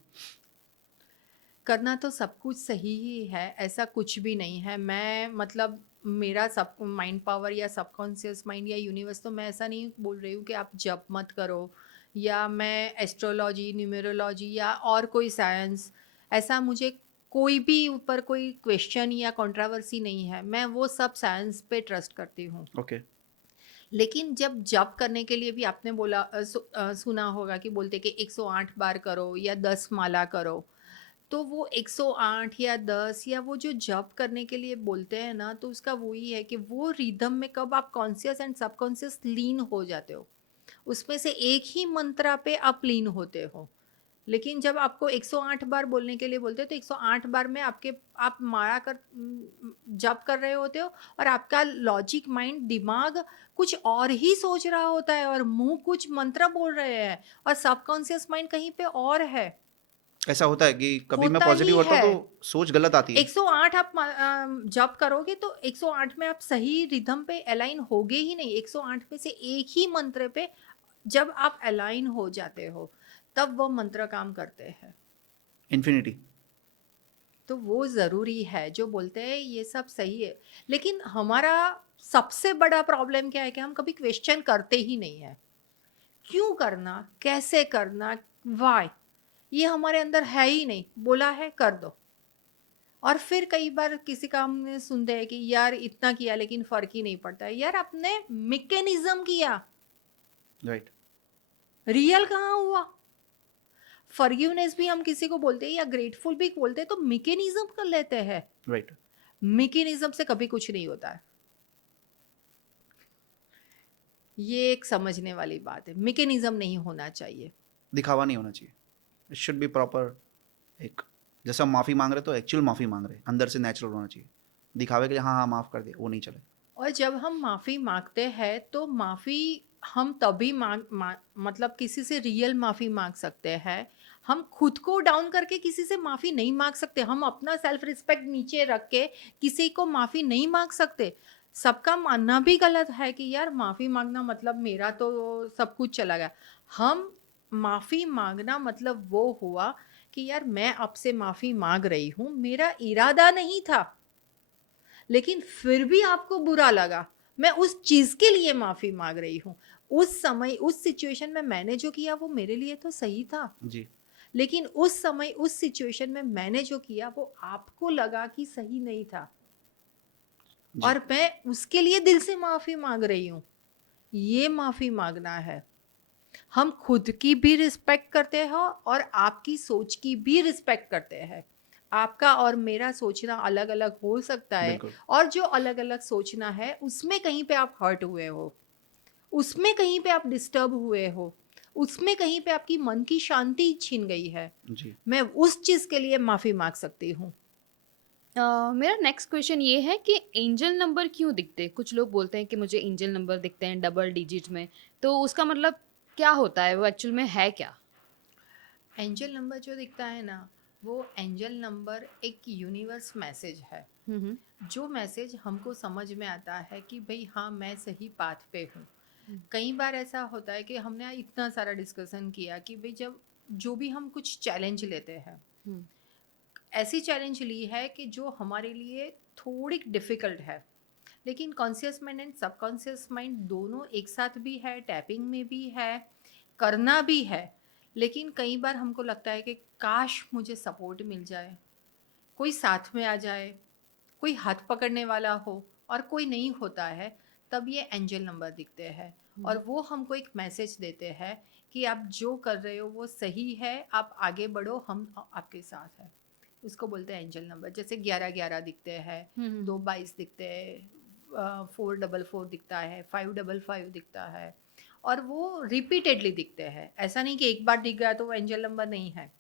करना तो सब कुछ सही ही है, ऐसा कुछ भी नहीं है। मैं मतलब मेरा सब माइंड पावर या सबकॉन्शियस माइंड या यूनिवर्स, तो मैं ऐसा नहीं बोल रही हूँ कि आप जप मत करो या मैं एस्ट्रोलॉजी, न्यूमेरोलॉजी या और कोई साइंस, ऐसा मुझे कोई भी ऊपर कोई क्वेश्चन या कंट्रोवर्सी नहीं है। मैं वो सब साइंस पे ट्रस्ट करती हूँ। ओके। लेकिन जब जप करने के लिए भी आपने बोला सुना होगा कि बोलते कि 108 बार करो या 10 माला करो। तो वो 108 या 10 या वो जो जप करने के लिए बोलते हैं ना, तो उसका वही है कि वो रिदम में कब आप कॉन्शियस एंड सबकॉन्शियस लीन हो जाते हो, उसमें से एक ही मंत्रा पे आप लीन होते हो। लेकिन जब आपको 108 बार बोलने के लिए बोलते हैं तो 108 बार में आपके आप मारा कर जप कर रहे होते हो और आपका लॉजिक माइंड, दिमाग कुछ और ही सोच रहा होता है और मुंह कुछ मंत्र बोल रहे हैं और सबकॉन्शियस माइंड कहीं पे और है। ऐसा होता है कि कभी मैं होता पॉजिटिव ही होता हूँ है। तो सोच गलत आती है। 108 आप जब करोगे तो 108 में आप सही रिदम पे अलाइन होगे ही नहीं। 108 में से एक ही मंत्र पे जब आप अलाइन हो जाते हो तब वो मंत्र काम करते हैं। इन्फिनिटी। तो वो ज़रूरी है, जो बोलते हैं ये सब सही है। लेकिन हमारा सबसे बड़ा प्रॉब्लम क्या है कि हम कभी क्वेश्चन करते ही नहीं है। क्यों करना, कैसे करना, वाई, ये हमारे अंदर है ही नहीं। बोला है कर दो। और फिर कई बार किसी का हमने सुनते हैं कि यार इतना किया लेकिन फर्क ही नहीं पड़ता है। यार आपने मैकेनिज्म किया, राइट। रियल कहाँ हुआ? फॉरगिवनेस भी हम किसी को बोलते हैं या ग्रेटफुल भी बोलते हैं तो मैकेनिज्म कर लेते हैं। राइट। मैकेनिज्म से कभी कुछ नहीं होता है। ये एक समझने वाली बात है। मैकेनिज्म नहीं होना चाहिए। दिखावा नहीं होना चाहिए। It should be proper. एक जैसे हम माफ़ी मांग रहे तो एक्चुअल माफ़ी मांग रहे, अंदर से नेचुरल होना चाहिए। दिखावे के लिए हाँ हाँ माफ़ कर दे, वो नहीं चले। और जब हम माफ़ी मांगते हैं तो माफ़ी हम तभी मतलब किसी से रियल माफ़ी मांग सकते हैं। हम खुद को डाउन करके किसी से माफ़ी नहीं मांग सकते। हम अपना सेल्फ रिस्पेक्ट नीचे रख के किसी को माफ़ी नहीं मांग सकते। सबका मानना भी गलत है कि यार माफ़ी मांगना मतलब मेरा तो सब कुछ चला गया। हम माफ़ी मांगना मतलब वो हुआ कि यार मैं आपसे माफ़ी मांग रही हूँ, मेरा इरादा नहीं था लेकिन फिर भी आपको बुरा लगा, मैं उस चीज़ के लिए माफ़ी मांग रही हूँ। उस समय उस सिचुएशन में मैंने जो किया वो मेरे लिए तो सही था, जी। लेकिन उस समय उस सिचुएशन में मैंने जो किया वो आपको लगा कि सही नहीं था जी। और मैं उसके लिए दिल से माफ़ी मांग रही हूँ। ये माफ़ी मांगना है। हम खुद की भी रिस्पेक्ट करते हैं और आपकी सोच की भी रिस्पेक्ट करते हैं। आपका और मेरा सोचना अलग अलग हो सकता है, बिल्कुल। और जो अलग अलग सोचना है उसमें कहीं पे आप हर्ट हुए हो, उसमें कहीं पे आप डिस्टर्ब हुए हो, उसमें कहीं पे आपकी मन की शांति छीन गई है, जी। मैं उस चीज़ के लिए माफ़ी मांग सकती हूँ। मेरा नेक्स्ट क्वेश्चन ये है कि एंजल नंबर क्यों दिखते हैं? कुछ लोग बोलते हैं कि मुझे एंजल नंबर दिखते हैं डबल डिजिट में, तो उसका मतलब क्या होता है? वो एक्चुअल में है क्या? एंजल नंबर जो दिखता है ना, वो एंजल नंबर एक यूनिवर्स मैसेज है। हम्म। जो मैसेज हमको समझ में आता है कि भाई हाँ, मैं सही पाथ पे हूँ। हम्म। कई बार ऐसा होता है कि हमने इतना सारा डिस्कशन किया कि भाई जब जो भी हम कुछ चैलेंज लेते हैं, हम्म। ऐसी चैलेंज ली है कि जो हमारे लिए थोड़ी डिफ़िकल्ट है, लेकिन conscious mind and subconscious mind दोनों एक साथ भी है, टैपिंग में भी है, करना भी है। लेकिन कई बार हमको लगता है कि काश मुझे सपोर्ट मिल जाए, कोई साथ में आ जाए, कोई हाथ पकड़ने वाला हो, और कोई नहीं होता है। तब ये एंजल नंबर दिखते हैं और वो हमको एक मैसेज देते हैं कि आप जो कर रहे हो वो सही है, आप आगे बढ़ो, हम आपके साथ हैं। उसको बोलते हैं एंजल नंबर। जैसे 1111 दिखते हैं, हम्म। 222 दिखते हैं, 444 दिखता है, 555 दिखता है, और वो रिपीटेडली दिखते हैं। ऐसा नहीं कि एक बार दिख गया तो वो एंजल नंबर नहीं है।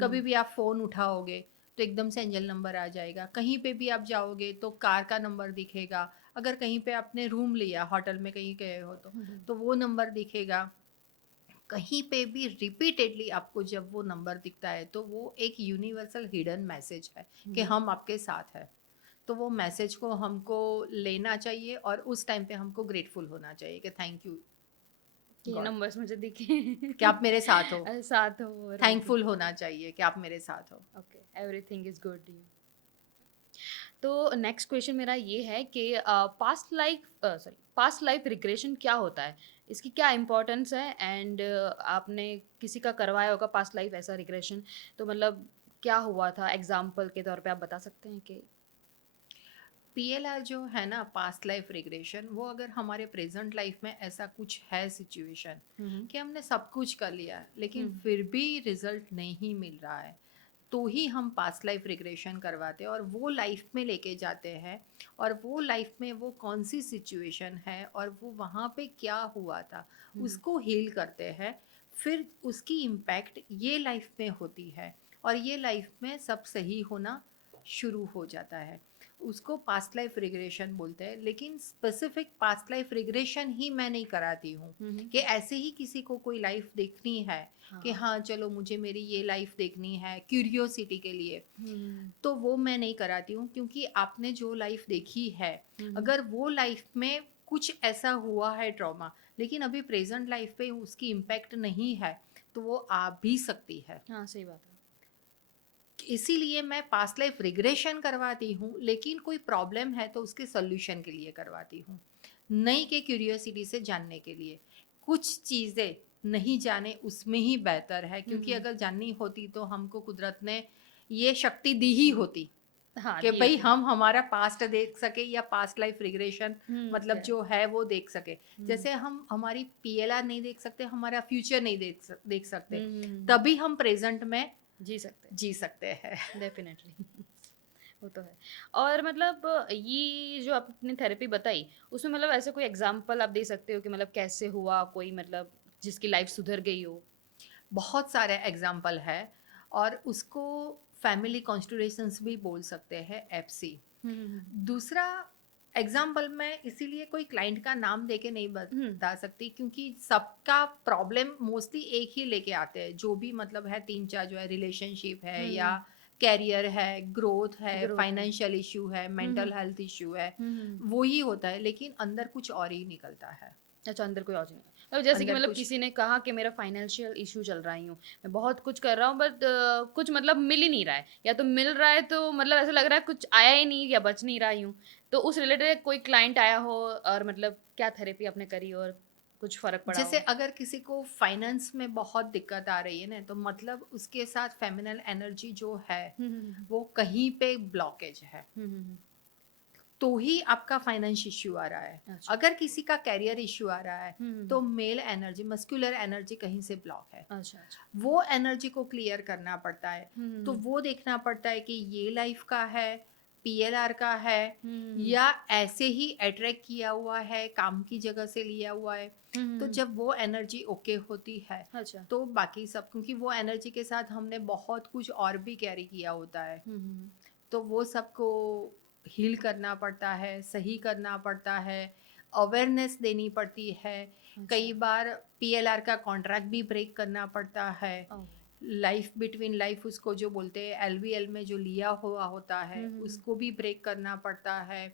कभी भी आप फ़ोन उठाओगे तो एकदम से एंजल नंबर आ जाएगा। कहीं पे भी आप जाओगे तो कार का नंबर दिखेगा। अगर कहीं पे आपने रूम लिया, होटल में कहीं गए हो तो वो नंबर दिखेगा। कहीं पे भी रिपीटेडली आपको जब वो नंबर दिखता है तो वो एक यूनिवर्सल हिडन मैसेज है कि हम आपके साथ हैं। तो वो मैसेज को हमको लेना चाहिए और उस टाइम पे हमको ग्रेटफुल होना चाहिए कि थैंक यू ये गॉड, नंबर्स मुझे दिखे कि आप मेरे साथ हो। साथ हो और मुझे थैंकफुल होना चाहिए कि आप मेरे साथ हो। Okay everything is good. तो नेक्स्ट क्वेश्चन मेरा ये है कि पास्ट लाइफ रिग्रेशन क्या होता है? इसकी क्या इम्पोर्टेंस है? एंड आपने किसी का करवाया होगा पास्ट लाइफ ऐसा रिग्रेशन, तो मतलब क्या हुआ था? एग्जाम्पल के तौर पे आप बता सकते हैं कि पीएलआर जो है ना, पास्ट लाइफ रिग्रेशन, वो अगर हमारे प्रेजेंट लाइफ में ऐसा कुछ है सिचुएशन कि हमने सब कुछ कर लिया लेकिन फिर भी रिजल्ट नहीं मिल रहा है, तो ही हम पास्ट लाइफ रिग्रेशन करवाते हैं और वो लाइफ में लेके जाते हैं। और वो लाइफ में वो कौन सी सिचुएशन है और वो वहाँ पे क्या हुआ था, उसको हील करते हैं। फिर उसकी इम्पैक्ट ये लाइफ में होती है और ये लाइफ में सब सही होना शुरू हो जाता है। उसको पास्ट लाइफ रिग्रेशन बोलते हैं। लेकिन स्पेसिफिक पास्ट लाइफ रिग्रेशन ही मैं नहीं कराती हूँ कि ऐसे ही किसी को कोई लाइफ देखनी है कि हाँ चलो मुझे मेरी ये लाइफ देखनी है क्यूरियोसिटी के लिए, तो वो मैं नहीं कराती हूँ। क्योंकि आपने जो लाइफ देखी है, अगर वो लाइफ में कुछ ऐसा हुआ है ट्रॉमा, लेकिन अभी प्रेजेंट लाइफ पे उसकी इम्पैक्ट नहीं है, तो वो आ भी सकती है। हाँ सही बात है। इसीलिए मैं पास्ट लाइफ रिग्रेशन करवाती हूँ, लेकिन कोई प्रॉब्लम है तो उसके सॉल्यूशन के लिए करवाती हूँ, नहीं कि क्यूरियोसिटी से जानने के लिए। कुछ चीज़ें नहीं जाने उसमें ही बेहतर है, क्योंकि अगर जाननी होती तो हमको कुदरत ने ये शक्ति दी ही होती हाँ कि दी भाई होती। हम हमारा पास्ट देख सके या पास्ट लाइफ रिग्रेशन मतलब correct। जो है वो देख सके। जैसे हम हमारी पीएलआर नहीं देख सकते, हमारा फ्यूचर नहीं देख सकते, तभी हम प्रेजेंट में जी सकते हैं जी सकते हैं। डेफिनेटली वो तो है। और मतलब ये जो आपने थेरेपी बताई, उसमें मतलब ऐसे कोई एग्जांपल आप दे सकते हो कि मतलब कैसे हुआ, कोई मतलब जिसकी लाइफ सुधर गई हो? बहुत सारे एग्जाम्पल है, और उसको फैमिली कॉन्स्टिट्यूशंस भी बोल सकते हैं, एफसी। दूसरा एग्जाम्पल मैं इसीलिए कोई क्लाइंट का नाम देके नहीं बता सकती, क्योंकि सबका प्रॉब्लम मोस्टली एक ही लेके आते हैं, जो भी मतलब है तीन चार, जो है रिलेशनशिप है या कैरियर है, ग्रोथ है, ग्रोथ है। फाइनेंशियल इशू है, मेंटल हेल्थ इशू है, वो ही होता है, लेकिन अंदर कुछ और ही निकलता है। अच्छा अंदर कोई और नहीं है। मतलब जैसे कि अंदर मतलब कुछ किसी ने कहा कि मेरा फाइनेंशियल इशू चल रहा ही हूँ, मैं बहुत कुछ कर रहा हूँ बट कुछ मतलब मिल ही नहीं रहा है, या तो मिल रहा है तो मतलब ऐसा लग रहा है कुछ आया ही नहीं या बच नहीं रही हूँ। तो उस रिलेटेड कोई क्लाइंट आया हो और मतलब क्या थेरेपी आपने करी और कुछ फर्क पड़ा जैसे हो? अगर किसी को फाइनेंस में बहुत दिक्कत आ रही है ना, तो मतलब उसके साथ फेमिनल एनर्जी जो है वो कहीं पे ब्लॉकेज है। तो ही आपका फाइनेंस इश्यू आ रहा है। अच्छा। अगर किसी का कैरियर इश्यू आ रहा है हम्म, तो मेल एनर्जी, मस्कुलर एनर्जी कहीं से ब्लॉक है, अच्छा अच्छा। वो एनर्जी को क्लियर करना पड़ता है। हम्म, तो वो देखना पड़ता है कि ये लाइफ का है, पीएलआर का है, हम्म, या ऐसे ही अट्रैक्ट किया हुआ है, काम की जगह से लिया हुआ है। तो जब वो एनर्जी ओके होती है अच्छा। तो बाकी सब, क्योंकि वो एनर्जी के साथ हमने बहुत कुछ और भी कैरी किया होता है, तो वो सबको हील करना पड़ता है, सही करना पड़ता है, अवेयरनेस देनी पड़ती है। कई बार पीएलआर का कॉन्ट्रैक्ट भी ब्रेक करना पड़ता है, लाइफ बिटवीन लाइफ उसको जो बोलते हैं एलवीएल में जो लिया हुआ होता है उसको भी ब्रेक करना पड़ता है,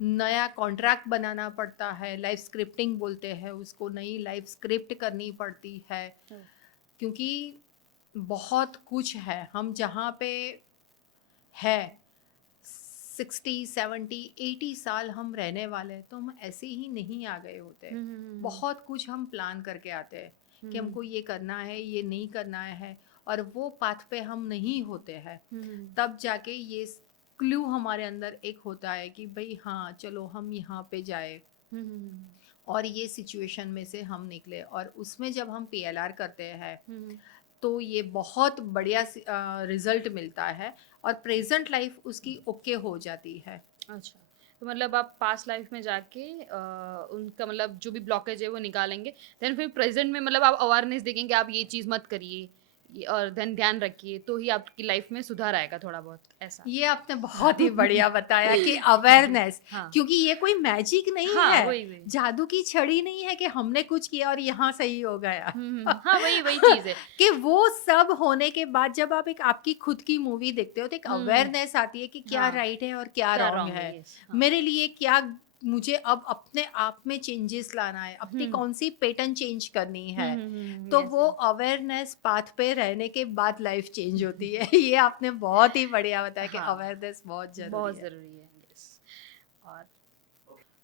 नया कॉन्ट्रैक्ट बनाना पड़ता है, लाइफ स्क्रिप्टिंग बोलते हैं उसको, नई लाइफ स्क्रिप्ट करनी पड़ती है। क्योंकि बहुत कुछ है, हम जहाँ पे है 60, 70, 80 साल हम रहने वाले हैं, तो हम ऐसे ही नहीं आ गए होते हैं। बहुत कुछ हम प्लान करके आते हैं कि हमको ये करना है, ये नहीं करना है, और वो पाथ पे हम नहीं होते हैं। तब जाके ये क्लू हमारे अंदर एक होता है कि भाई हाँ चलो हम यहाँ पे जाए और ये सिचुएशन में से हम निकले, और उसमें जब हम पीएलआर करते हैं तो ये बहुत बढ़िया रिजल्ट मिलता है और प्रेजेंट लाइफ उसकी ओके हो जाती है। अच्छा, तो मतलब आप पास्ट लाइफ में जाके उनका मतलब जो भी ब्लॉकेज है वो निकालेंगे, देन फिर प्रेजेंट में मतलब आप अवेयरनेस देंगे आप ये चीज़ मत करिए, और देन ध्यान रखिए, तो ही आपकी लाइफ में सुधार आएगा थोड़ा बहुत, ऐसा। ये आपने बहुत ही बढ़िया बताया कि अवेयरनेस, हाँ क्योंकि ये कोई मैजिक नहीं हाँ है, वही वही। जादू की छड़ी नहीं है कि हमने कुछ किया और यहाँ सही हो गया। हाँ वही वही चीज़ है। कि वो सब होने के बाद जब आप एक आपकी खुद की मूवी देखते हो तो एक अवेयरनेस आती है कि क्या हाँ, राइट है और क्या क्या रॉन्ग रॉन्ग है, है, yes, हाँ। मेरे लिए क्या, मुझे अब अपने आप में चेंजेस लाना है, अपनी कौन सी पैटर्न चेंज करनी है। तो yes, वो yes। अवेयरनेस पाथ पे रहने के बाद लाइफ चेंज होती है। ये आपने बहुत ही बढ़िया बताया कि हाँ, अवेयरनेस बहुत जरूरी बहुत है। ज़रूरी है, yes। और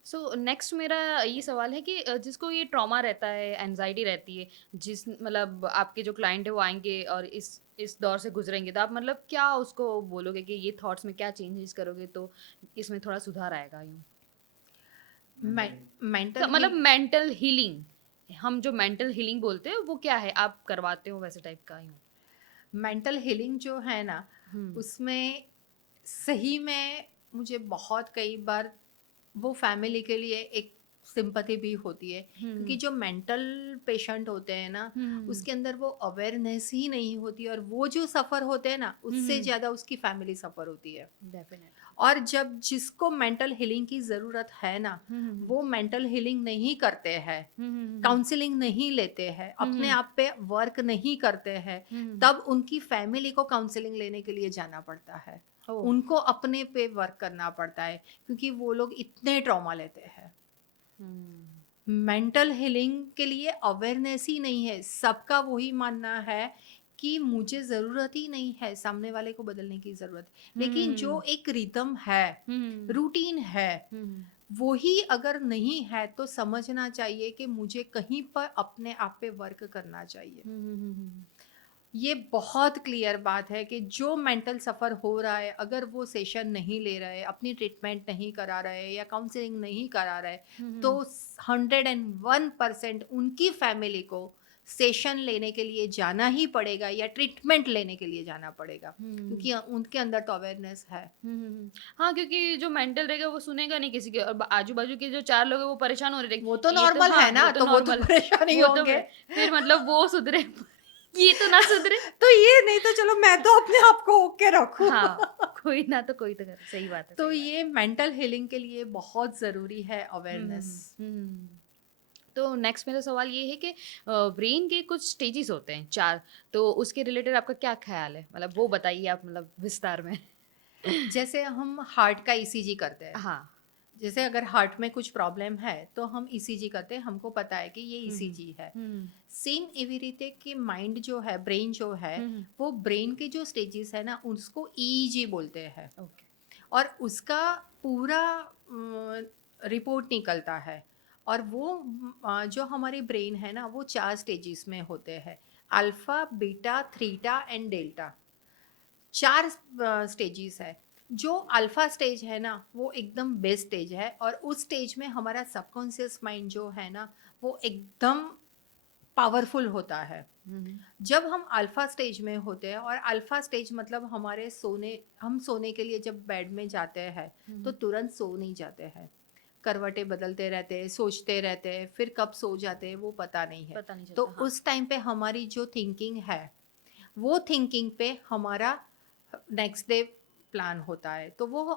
सो नेक्स्ट मेरा ये सवाल है कि जिसको ये ट्रॉमा रहता है, एनजाइटी रहती है, जिस मतलब आपके जो क्लाइंट है वो आएंगे और इस दौर से गुजरेंगे, तो आप मतलब क्या उसको बोलोगे कि ये थॉट्स में क्या चेंजेस करोगे तो इसमें थोड़ा सुधार आएगा, यूँ मेंटल मतलब मेंटल हीलिंग, हम जो मेंटल हीलिंग बोलते हैं वो क्या है, आप करवाते हो वैसे टाइप का, यूँ? मेंटल हीलिंग जो है ना, उसमें सही में मुझे बहुत कई बार वो फैमिली के लिए एक सिंपैथी भी होती है, क्योंकि जो मेंटल पेशेंट होते हैं ना उसके अंदर वो अवेयरनेस ही नहीं होती, और वो जो सफ़र होते हैं ना उससे ज़्यादा उसकी फैमिली सफ़र होती है। डेफिनेट। और जब जिसको मेंटल हीलिंग की ज़रूरत है ना, वो मेंटल हीलिंग नहीं करते हैं, काउंसलिंग नहीं लेते हैं, अपने आप पे वर्क नहीं करते हैं, तब उनकी फैमिली को काउंसलिंग लेने के लिए जाना पड़ता है, उनको अपने पे वर्क करना पड़ता है, क्योंकि वो लोग इतने ट्रॉमा लेते हैं। मेंटल हीलिंग के लिए अवेयरनेस ही नहीं है, सबका वही मानना है कि मुझे ज़रूरत ही नहीं है, सामने वाले को बदलने की ज़रूरत, लेकिन जो एक रिदम है, रूटीन है, वो ही अगर नहीं है तो समझना चाहिए कि मुझे कहीं पर अपने आप पे वर्क करना चाहिए। ये बहुत क्लियर बात है कि जो मेंटल सफ़र हो रहा है, अगर वो सेशन नहीं ले रहे, अपनी ट्रीटमेंट नहीं करा रहे या काउंसलिंग नहीं करा रहे, तो 101% उनकी फैमिली को सेशन लेने के लिए जाना ही पड़ेगा या ट्रीटमेंट लेने के लिए जाना पड़ेगा, क्योंकि उनके अंदर तो अवेयरनेस है। हाँ, क्योंकि जो मेंटल रहेगा वो सुनेगा नहीं किसी के, और आजू बाजू के जो 4 लोग हैं वो परेशान हो रहे, वो तो नॉर्मल है ना, तो वो तो नॉर्मल परेशान ही वो तो होंगे। फिर मतलब वो सुधरे ये तो ना सुधरे। तो ये नहीं तो चलो मैं तो अपने आप को ओके रखूं। हाँ, कोई ना तो कोई तो करे, सही बात है। तो सही बात ये मेंटल हीलिंग के लिए बहुत ज़रूरी है है। अवेयरनेस। तो नेक्स्ट मेरा सवाल ये है कि ब्रेन के कुछ स्टेजेस होते हैं 4, तो उसके रिलेटेड आपका क्या ख्याल है, मतलब वो बताइए आप, मतलब विस्तार में। जैसे हम हार्ट का ईसीजी करते हैं, हाँ। जैसे अगर हार्ट में कुछ प्रॉब्लम है तो हम ईसीजी करते हैं, हमको पता है कि ये ईसीजी है। सेम एवी रीते कि माइंड जो है, ब्रेन जो है, वो ब्रेन के जो स्टेजेस है ना उसको ईईजी बोलते हैं। और उसका पूरा रिपोर्ट निकलता है, और वो जो हमारी ब्रेन है ना वो 4 स्टेजेस में होते हैं, alpha, beta, theta and delta, 4 stages है। जो अल्फा स्टेज है ना वो एकदम बेस्ट स्टेज है, और उस स्टेज में हमारा सबकॉन्शियस माइंड जो है ना वो एकदम पावरफुल होता है। जब हम अल्फा स्टेज में होते हैं, और अल्फा स्टेज मतलब हम सोने के लिए जब बेड में जाते हैं तो तुरंत सो नहीं जाते हैं, करवटें बदलते रहते हैं, सोचते रहते हैं, फिर कब सो जाते हैं वो पता नहीं है। पता नहीं तो चलता, हाँ। उस टाइम पे हमारी जो थिंकिंग है वो थिंकिंग पे हमारा नेक्स्ट डे प्लान होता है। तो वो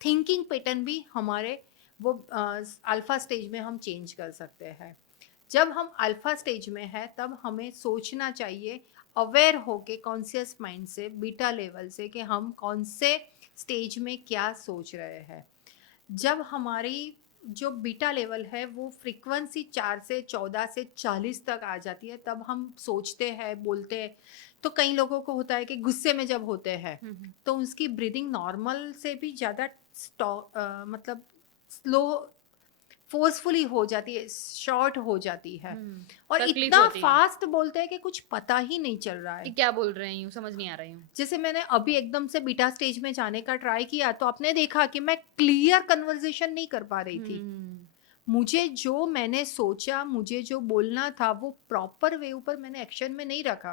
थिंकिंग पैटर्न भी हमारे वो अल्फा स्टेज में हम चेंज कर सकते हैं। जब हम अल्फा स्टेज में है तब हमें सोचना चाहिए अवेयर होके कॉन्शियस माइंड से, बीटा लेवल से, कि हम कौन से स्टेज में क्या सोच रहे हैं। जब हमारी जो बीटा लेवल है वो फ्रीक्वेंसी 4 से 14 से 40 तक आ जाती है, तब हम सोचते हैं, बोलते हैं। तो कई लोगों को होता है कि गुस्से में जब होते हैं तो उसकी ब्रीदिंग नॉर्मल से भी ज़्यादा मतलब स्लो, फोर्सफुली हो जाती है, शॉर्ट हो जाती है, और तकलीफ इतना होती है फास्ट बोलते हैं कि कुछ पता ही नहीं चल रहा कि है। क्या बोल रही हूँ, समझ नहीं आ रही हूँ। जैसे मैंने अभी एकदम से बीटा स्टेज में जाने का ट्राई किया तो आपने देखा कि मैं क्लियर कन्वर्सेशन नहीं कर पा रही थी। मुझे जो मैंने सोचा, मुझे जो बोलना था वो प्रॉपर वे ऊपर मैंने एक्शन में नहीं रखा।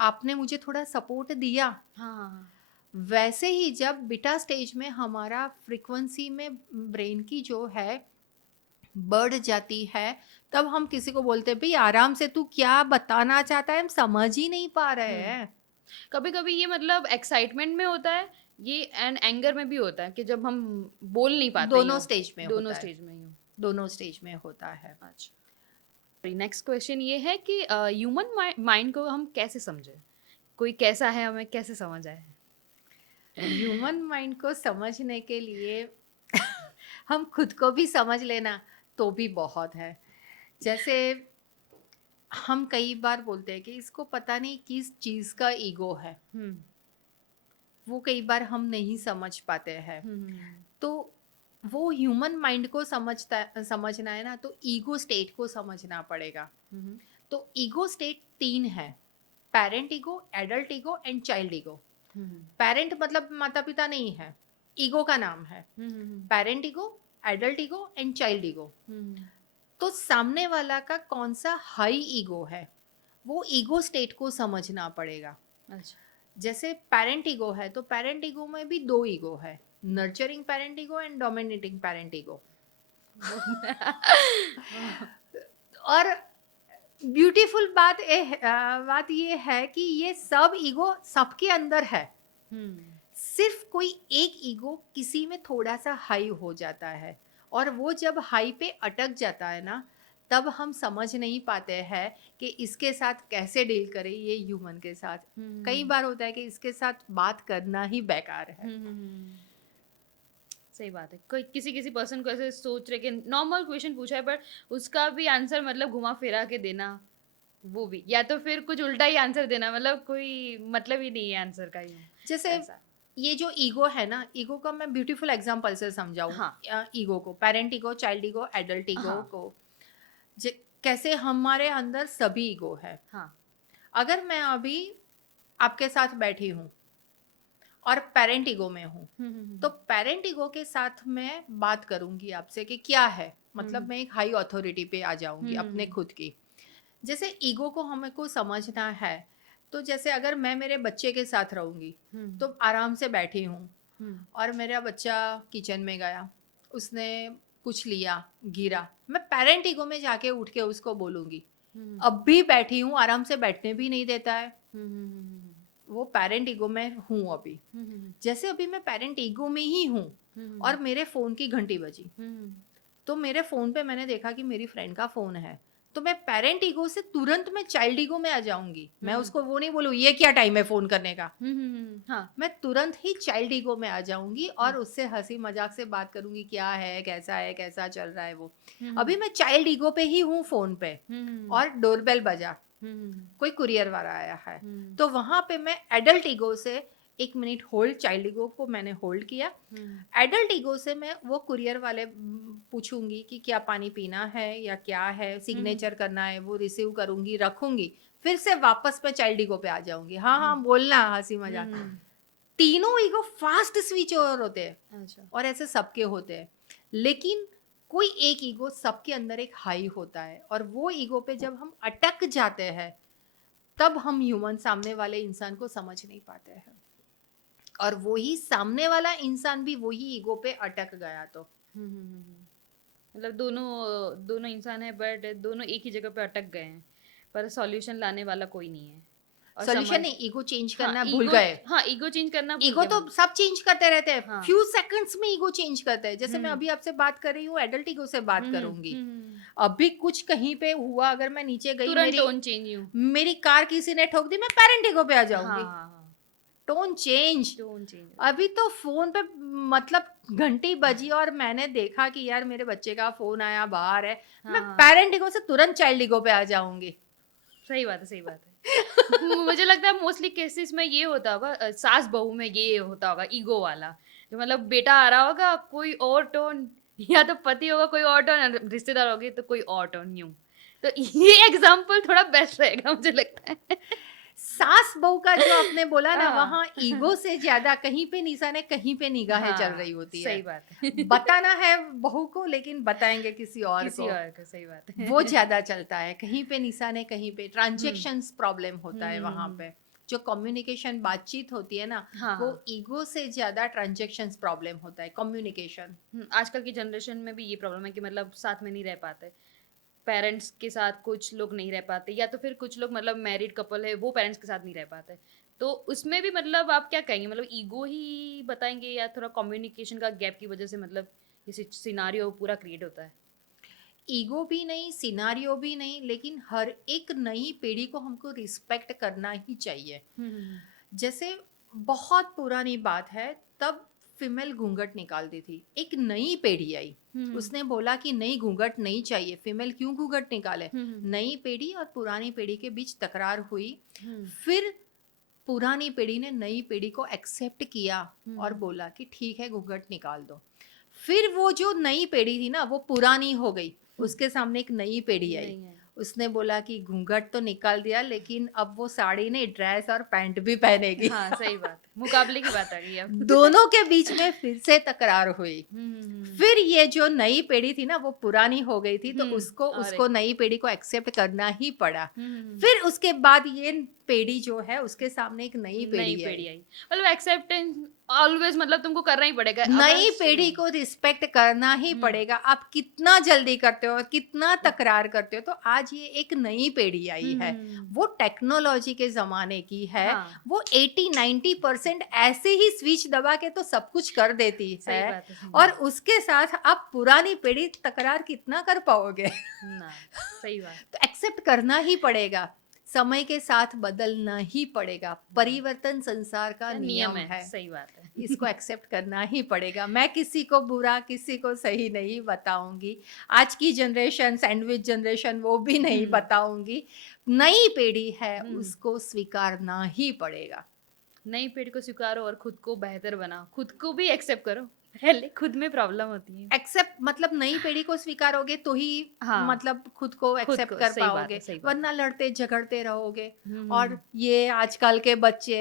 आपने मुझे थोड़ा सपोर्ट दिया। हाँ। वैसे ही जब बीटा स्टेज में हमारा फ्रीक्वेंसी में ब्रेन की जो है बढ़ जाती है, तब हम किसी को बोलते हैं भाई आराम से, तू क्या बताना चाहता है हम समझ ही नहीं पा रहे हैं। कभी कभी ये मतलब एक्साइटमेंट में होता है ये, एंड एंगर में भी होता है कि जब हम बोल नहीं पाते दोनों यूं। स्टेज में दोनों होता है, स्टेज में यूं। दोनों स्टेज में होता है। अच्छा, नेक्स्ट क्वेश्चन ये है कि ह्यूमन माइंड को हम कैसे समझे, कोई कैसा है हमें कैसे समझ आए। ह्यूमन माइंड को समझने के लिए हम खुद को भी समझ लेना तो भी बहुत है। जैसे हम कई बार बोलते हैं कि इसको पता नहीं किस चीज़ का ईगो है, वो कई बार हम नहीं समझ पाते हैं। तो वो ह्यूमन माइंड को समझना है ना, तो ईगो स्टेट को समझना पड़ेगा। तो ईगो स्टेट 3 है, parent ego, adult ego and child ego. Parent मतलब माता पिता नहीं है, ईगो का नाम है। Parent ego, adult ego and child ego. तो सामने वाला का कौन सा हाई ईगो है वो ईगो स्टेट को समझना पड़ेगा। अच्छा। जैसे पेरेंट ईगो है तो पेरेंट ईगो में भी 2 ईगो है, nurturing parent ego and dominating parent ego. और ब्यूटीफुल बात ये है कि ये सब ईगो सबके अंदर है। सिर्फ कोई एक ईगो किसी में थोड़ा सा हाई हो जाता है, और वो जब हाई पे अटक जाता है ना तब हम समझ नहीं पाते हैं कि इसके साथ कैसे डील करें। ये ह्यूमन के साथ कई बार होता है कि इसके साथ बात करना ही बेकार है। सही बात है। कोई किसी किसी पर्सन को ऐसे सोच रहे कि नॉर्मल क्वेश्चन पूछा है पर उसका भी आंसर मतलब घुमा फिरा के देना, वो भी, या तो फिर कुछ उल्टा ही आंसर देना, मतलब कोई मतलब ही नहीं है आंसर का ही। जैसे ऐसा। ये जो ईगो है ना, ईगो का मैं ब्यूटीफुल एग्जांपल से समझाऊं। हाँ। ईगो को, parent ego, child ego, adult ego हाँ। को, कैसे हमारे अंदर सभी ईगो है। हाँ। अगर मैं अभी आपके साथ बैठी हूँ और पेरेंट ईगो में हूँ, तो पेरेंट ईगो के साथ मैं बात करूंगी आपसे कि क्या है, मतलब मैं एक हाई अथॉरिटी पे आ जाऊंगी अपने खुद की। जैसे ईगो को हमें को समझना है, तो जैसे अगर मैं मेरे बच्चे के साथ रहूंगी तो आराम से बैठी हूँ और मेरा बच्चा किचन में गया, उसने कुछ लिया, गिरा, मैं पेरेंट ईगो में जाके उठ के उसको बोलूंगी। अब भी बैठी हूँ, आराम से बैठने भी नहीं देता है, वो पेरेंट ईगो में हूँ अभी। जैसे अभी मैं पेरेंट ईगो में ही हूँ और मेरे फ़ोन की घंटी बजी, तो मेरे फ़ोन पे मैंने देखा कि मेरी फ्रेंड का फ़ोन है, तो मैं पेरेंट ईगो से तुरंत मैं चाइल्ड ईगो में आ जाऊंगी। मैं उसको वो नहीं बोलूँ ये क्या टाइम है फ़ोन करने का, हाँ। मैं तुरंत ही चाइल्ड ईगो में आ जाऊंगी और उससे हंसी मजाक से बात करूंगी, क्या है, कैसा चल रहा है वो। अभी मैं चाइल्ड ईगो पे ही हूँ फ़ोन पे, और डोरबेल बजा, कोई कुरियर वाला आया है, तो वहां पे मैं एडल्ट ईगो से 1 मिनट होल्ड, चाइल्ड ईगो को मैंने होल्ड किया, एडल्ट ईगो से मैं वो कुरियर वाले पूछूंगी कि क्या पानी पीना है या क्या है, सिग्नेचर करना है, वो रिसीव करूंगी, रखूंगी, फिर से वापस मैं चाइल्ड ईगो पे आ जाऊंगी। हाँ हाँ बोलना, हंसी मजाक। तीनों ईगो फास्ट स्विच ओवर होते हैं अच्छा। और ऐसे सबके होते हैं, लेकिन कोई एक ईगो सबके अंदर एक हाई होता है और वो ईगो पे जब हम अटक जाते हैं तब हम ह्यूमन सामने वाले इंसान को समझ नहीं पाते हैं, और वही सामने वाला इंसान भी वही ईगो पे अटक गया तो मतलब दोनों दोनों इंसान है बट दोनों एक ही जगह पे अटक गए हैं, पर सॉल्यूशन लाने वाला कोई नहीं है। और सॉल्यूशन नहीं, ईगो चेंज करना भूल ईगो, गए। हाँ ईगो चेंज करना भूल ईगो गए तो हम। सब चेंज करते रहते हैं, हाँ। फ्यू सेकंड्स में ईगो चेंज करते हैं। जैसे मैं अभी आपसे बात कर रही हूँ, एडल्ट ईगो से बात करूंगी, अभी कुछ कहीं पे हुआ, अगर मैं नीचे गई, तुरंत टोन चेंज हूँ। मेरी कार किसी ने ठोक दी, मैं पेरेंट ईगो पे आ जाऊंगी, हाँ, टोन चेंज। Tone change. अभी तो फोन पे मतलब घंटी बजी और मैंने देखा कि यार मेरे बच्चे का फोन आया, बाहर है, मैं हाँ। पेरेंट ईगो से तुरंत चाइल्ड ईगो पे आ जाऊंगी। सही बात है, सही बात है। मुझे लगता है मोस्टली केसेस में ये होता होगा, सास बहू में ये होता होगा ईगो वाला, जो मतलब बेटा आ रहा होगा कोई और टोन, या तो पति होगा कोई और टोन, रिश्तेदार होगी तो कोई और टोन, यूं। तो ये एग्जाम्पल थोड़ा बेस्ट रहेगा मुझे लगता है। सास बहू का जो आपने बोला ना, हाँ। वहाँ ईगो से ज्यादा कहीं पे निशाने, कहीं पे निगाहें चल रही होती है। सही बात है। बताना है बहू को, लेकिन बताएंगे किसी और किसी को, और को, सही बात है। वो ज्यादा चलता है। कहीं पे निशाने, कहीं पे ट्रांजेक्शंस प्रॉब्लम होता है वहां पे। जो कम्युनिकेशन बातचीत होती है ना, हाँ, वो हाँ। ईगो से ज्यादा ट्रांजेक्शंस प्रॉब्लम होता है, कम्युनिकेशन। आजकल की जनरेशन में भी ये प्रॉब्लम है कि मतलब साथ में नहीं रह पाते, पेरेंट्स के साथ कुछ लोग नहीं रह पाते, या तो फिर कुछ लोग मतलब मैरिड कपल है वो पेरेंट्स के साथ नहीं रह पाते। तो उसमें भी मतलब आप क्या कहेंगे, मतलब ईगो ही बताएंगे या थोड़ा कम्युनिकेशन का गैप की वजह से मतलब ये सिनारियो पूरा क्रिएट होता है? ईगो भी नहीं, सिनारियो भी नहीं, लेकिन हर एक नई पीढ़ी को हमको रिस्पेक्ट करना ही चाहिए। जैसे बहुत पुरानी बात है, तब फीमेल घूंघट निकालती थी, एक नई पीढ़ी आई, उसने बोला कि नई घूंघट नहीं चाहिए, फीमेल क्यों घूंघट निकाले। नई पीढ़ी और पुरानी पीढ़ी के बीच तकरार हुई, फिर पुरानी पीढ़ी ने नई पीढ़ी को एक्सेप्ट किया और बोला कि ठीक है घूंघट निकाल दो। फिर वो जो नई पीढ़ी थी ना, वो पुरानी हो गई, उसके सामने एक नई पीढ़ी आई, नहीं है। उसने बोला कि घूंघट तो निकाल दिया, लेकिन अब वो साड़ी नहीं, ड्रेस और पैंट भी पहनेगी। हाँ सही बात, मुकाबले की बात आ गई अब। दोनों के बीच में फिर से तकरार हुई। फिर ये जो नई पीढ़ी थी ना, वो पुरानी हो गई थी, तो उसको नई पीढ़ी को एक्सेप्ट करना ही पड़ा। फिर उसके बाद ये पीढ़ी जो है, उसके सामने एक नई पीढ़ी आई, मतलब एक्सेप्टेंस ऑलवेज मतलब तुमको करना ही पड़ेगा, नई पीढ़ी को रिस्पेक्ट करना ही पड़ेगा। आप कितना जल्दी करते हो, कितना तकरार करते हो, तो आज ये एक नई पीढ़ी आई है, वो टेक्नोलॉजी के जमाने की है। हाँ। वो 80-90% ऐसे ही स्विच दबा के तो सब कुछ कर देती सही है, बात है। और उसके साथ आप पुरानी पीढ़ी तकरार कितना कर पाओगे। ना, सही बात। तो एक्सेप्ट करना ही पड़ेगा, समय के साथ बदलना ही पड़ेगा, परिवर्तन संसार का नियम है। सही बात है। इसको एक्सेप्ट करना ही पड़ेगा। मैं किसी को बुरा, किसी को सही नहीं बताऊंगी। आज की जनरेशन सैंडविच जनरेशन, वो भी नहीं बताऊंगी। नई पीढ़ी है, उसको स्वीकारना ही पड़ेगा। नई पीढ़ी को स्वीकारो और खुद को बेहतर बनाओ, खुद को भी एक्सेप्ट करो, पहले खुद में प्रॉब्लम होती है। एक्सेप्ट मतलब नई पीढ़ी को स्वीकारोगे तो ही मतलब खुद को एक्सेप्ट कर पाओगे, वरना लड़ते झगड़ते रहोगे। और ये आजकल के बच्चे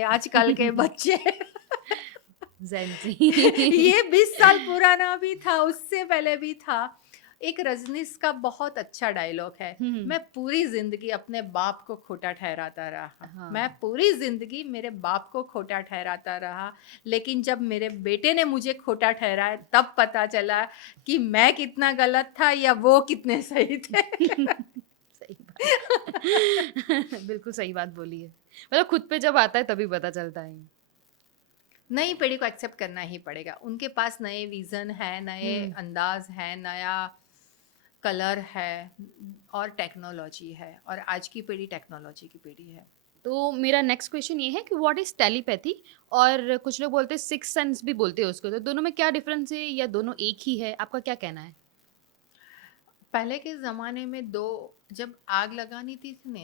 ये 20 साल पुराना भी था, उससे पहले भी था। एक रजनीश का बहुत अच्छा डायलॉग है, मैं पूरी जिंदगी अपने बाप को खोटा ठहराता रहा। मैं पूरी जिंदगी मेरे बाप को खोटा ठहराता रहा, लेकिन जब मेरे बेटे ने मुझे खोटा ठहराया, तब पता चला कि मैं कितना गलत था या वो कितने सही थे। सही बात। बिल्कुल सही बात बोली है, मतलब खुद पे जब आता है तभी पता चलता है। नई पीढ़ी को एक्सेप्ट करना ही पड़ेगा, उनके पास नए विजन है, नए अंदाज है, नया कलर है और टेक्नोलॉजी है, और आज की पीढ़ी टेक्नोलॉजी की पीढ़ी है। तो मेरा नेक्स्ट क्वेश्चन ये है कि व्हाट इज टेलीपैथी, और कुछ लोग बोलते हैं सिक्स सेंस भी बोलते हैं उसको, तो दोनों में क्या डिफरेंस है या दोनों एक ही है, आपका क्या कहना है? पहले के जमाने में जब आग लगानी थी ना,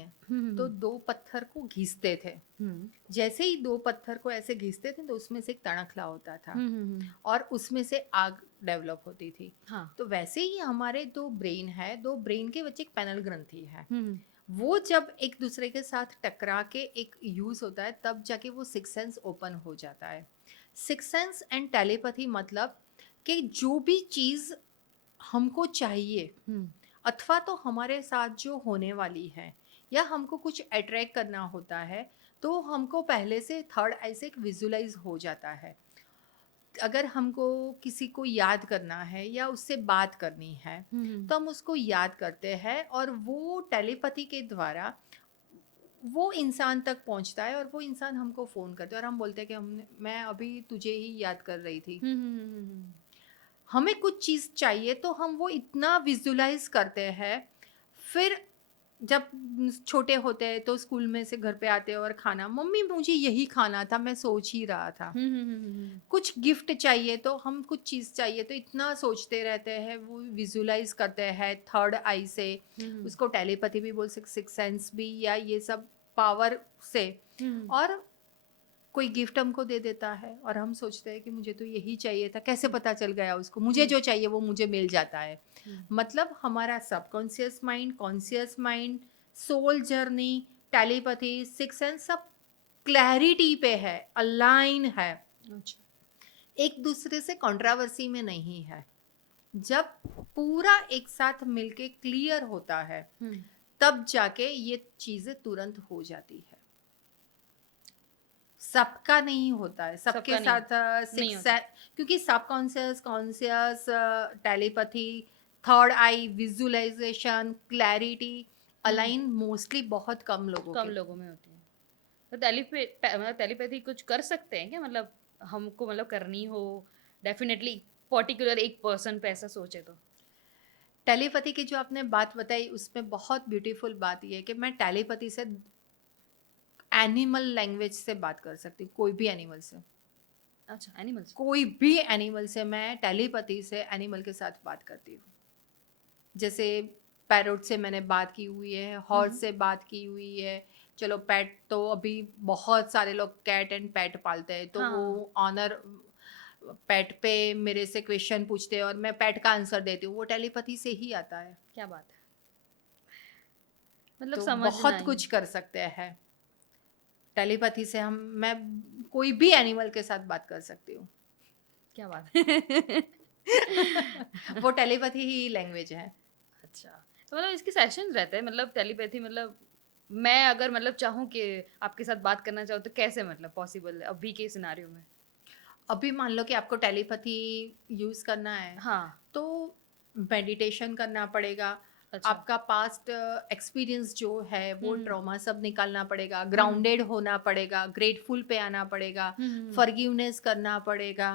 तो 2 पत्थर को घिसते थे। जैसे ही 2 पत्थर को ऐसे घिसते थे, तो उसमें से एक तणखला होता था और उसमें से आग डेवलप होती थी। तो वैसे ही हमारे 2 ब्रेन है, 2 ब्रेन के बच्चे एक पैनल ग्रंथि है, वो जब एक दूसरे के साथ टकरा के एक यूज होता है, तब जाके वो सिक्स सेंस ओपन हो जाता है। सिक्स सेंस एंड टेलीपैथी मतलब कि जो भी चीज़ हमको चाहिए अथवा तो हमारे साथ जो होने वाली है या हमको कुछ अट्रैक्ट करना होता है तो हमको पहले से थर्ड आई से विजुलाइज हो जाता है। अगर हमको किसी को याद करना है या उससे बात करनी है तो हम उसको याद करते हैं और वो टेलीपैथी के द्वारा वो इंसान तक पहुंचता है और वो इंसान हमको फ़ोन करते हैं और हम बोलते हैं कि मैं अभी तुझे ही याद कर रही थी। हमें कुछ चीज़ चाहिए तो हम वो इतना विजुलाइज करते हैं। फिर जब छोटे होते हैं तो स्कूल में से घर पे आते हैं और खाना, मम्मी मुझे यही खाना था, मैं सोच ही रहा था। कुछ गिफ्ट चाहिए तो हम कुछ चीज़ चाहिए तो इतना सोचते रहते हैं, वो विजुलाइज करते हैं थर्ड आई से। उसको टेलीपैथी भी बोल सकते, सिक्स सेंस भी, या ये सब पावर से। और कोई गिफ्ट हमको दे देता है और हम सोचते हैं कि मुझे तो यही चाहिए था, कैसे पता चल गया उसको, मुझे जो चाहिए वो मुझे मिल जाता है। मतलब हमारा subconscious mind, conscious mind, soul journey, telepathy, six sense सब क्लैरिटी पे है, अलाइन है, एक दूसरे से कंट्रोवर्सी में नहीं है। जब पूरा एक साथ मिलके क्लियर होता है तब जाके ये चीजें तुरंत हो जाती है। सबका नहीं होता है, सबके सबका साथ क्योंकि सबकॉन्शियस, कॉन्शियस, टेलीपैथी, थर्ड आई, विजुअलाइजेशन, क्लैरिटी, अलाइन मोस्टली बहुत कम लोगों में होती है। तो टेलीपैथी कुछ कर सकते हैं क्या, मतलब हमको मतलब करनी हो डेफिनेटली पर्टिकुलर एक पर्सन पे ऐसा सोचे तो? टेलीपैथी की जो आपने बात बताई उसमें बहुत ब्यूटीफुल बात ये है कि मैं टेलीपैथी से एनिमल लैंग्वेज से बात कर सकती हूँ, कोई भी एनिमल से। अच्छा, एनिमल्स, कोई भी एनिमल से मैं टेलीपैथी से एनिमल के साथ बात करती हूँ। जैसे पैरोट से मैंने बात की हुई है, हॉर्स से बात की हुई है। चलो पेट तो अभी बहुत सारे लोग कैट एंड पेट पालते हैं तो वो ऑनर पेट पे मेरे से क्वेश्चन पूछते हैं और मैं पेट का आंसर देती हूँ, वो टेलीपैथी से ही आता है। क्या बात है, मतलब तो समझना बहुत ही। कुछ कर सकते हैं टेलीपैथी से। मैं कोई भी एनिमल के साथ बात कर सकती हूँ। क्या बात है। वो टेलीपैथी ही लैंग्वेज है। अच्छा, तो मतलब इसके सेशंस रहते हैं, मतलब टेलीपैथी, मतलब मैं अगर मतलब चाहूँ कि आपके साथ बात करना चाहूँ तो कैसे मतलब पॉसिबल है अभी के सिनारियो में? अभी मान लो कि आपको टेलीपैथी यूज करना है हाँ। तो मेडिटेशन करना पड़ेगा। अच्छा। आपका पास्ट एक्सपीरियंस जो है वो ट्रॉमा सब निकालना पड़ेगा, हम्म। ग्राउंडेड होना पड़ेगा, ग्रेटफुल पे आना पड़ेगा, फॉरगिवनेस करना पड़ेगा।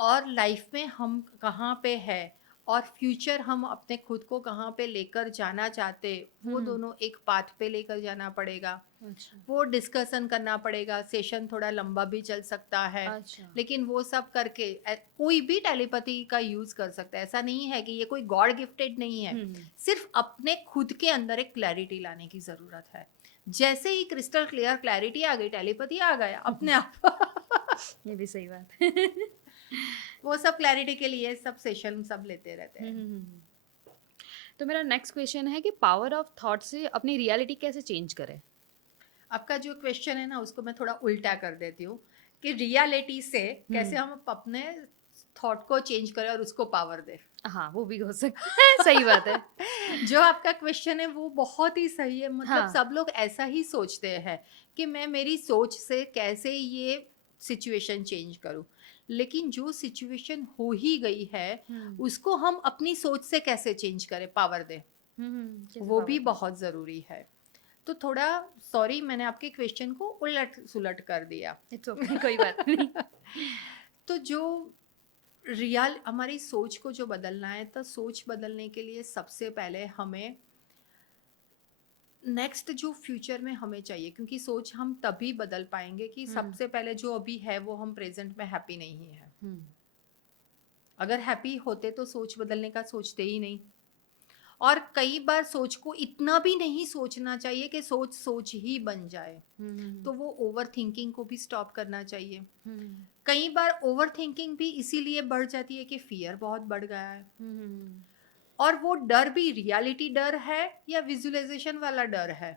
और लाइफ में हम कहाँ पे है और फ्यूचर हम अपने खुद को कहाँ पे लेकर जाना चाहते, वो दोनों एक पाथ पे लेकर जाना पड़ेगा। अच्छा। वो डिस्कशन करना पड़ेगा। सेशन थोड़ा लंबा भी चल सकता है। अच्छा। लेकिन वो सब करके कोई भी टेलीपैथी का यूज कर सकता है। ऐसा नहीं है कि ये कोई गॉड गिफ्टेड नहीं है। सिर्फ अपने खुद के अंदर एक क्लैरिटी लाने की जरूरत है। जैसे ही क्रिस्टल क्लियर क्लैरिटी आ गई, टेलीपैथी आ गया अपने आप। ये भी सही बात है। वो सब क्लैरिटी के लिए सब सेशन सब लेते रहते हैं। तो मेरा नेक्स्ट क्वेश्चन है कि पावर ऑफ थॉट से अपनी रियलिटी कैसे चेंज करें? आपका जो क्वेश्चन है ना उसको मैं थोड़ा उल्टा कर देती हूँ कि रियलिटी से कैसे हम अपने थॉट को चेंज करें और उसको पावर दे। हाँ, वो भी हो सकता है। सही बात है। जो आपका क्वेश्चन है वो बहुत ही सही है। मतलब हाँ। सब लोग ऐसा ही सोचते हैं कि मैं मेरी सोच से कैसे ये सिचुएशन चेंज करूं, लेकिन जो सिचुएशन हो ही गई है उसको हम अपनी सोच से कैसे चेंज करें, पावर दे, वो भी बहुत ज़रूरी है। तो थोड़ा सॉरी मैंने आपके क्वेश्चन को उलट सुलट कर दिया। इट्स ओके, कोई बात नहीं। तो जो रियल हमारी सोच को जो बदलना है, तो सोच बदलने के लिए सबसे पहले हमें नेक्स्ट जो फ्यूचर में हमें चाहिए, क्योंकि सोच हम तभी बदल पाएंगे कि सबसे पहले जो अभी है वो हम प्रेजेंट में हैप्पी नहीं है। अगर हैप्पी होते तो सोच बदलने का सोचते ही नहीं। और कई बार सोच को इतना भी नहीं सोचना चाहिए कि सोच सोच ही बन जाए। तो वो ओवर थिंकिंग को भी स्टॉप करना चाहिए। कई बार ओवर थिंकिंग भी इसीलिए बढ़ जाती है कि फियर बहुत बढ़ गया है। और वो डर भी रियलिटी डर है या विजुअलाइजेशन वाला डर है।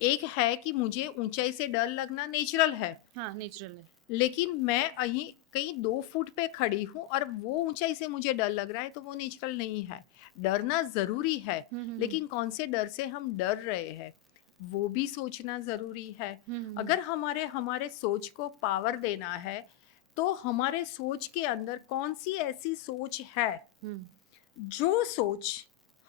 एक है कि मुझे ऊंचाई से डर लगना नेचुरल है। हाँ, नेचुरल है। लेकिन मैं अहीं कहीं 2 फुट पे खड़ी हूँ और वो ऊंचाई से मुझे डर लग रहा है, तो वो नेचुरल नहीं है। डरना ज़रूरी है, लेकिन कौन से डर से हम डर रहे हैं वो भी सोचना ज़रूरी है। अगर हमारे हमारे सोच को पावर देना है, तो हमारे सोच के अंदर कौन सी ऐसी सोच है जो सोच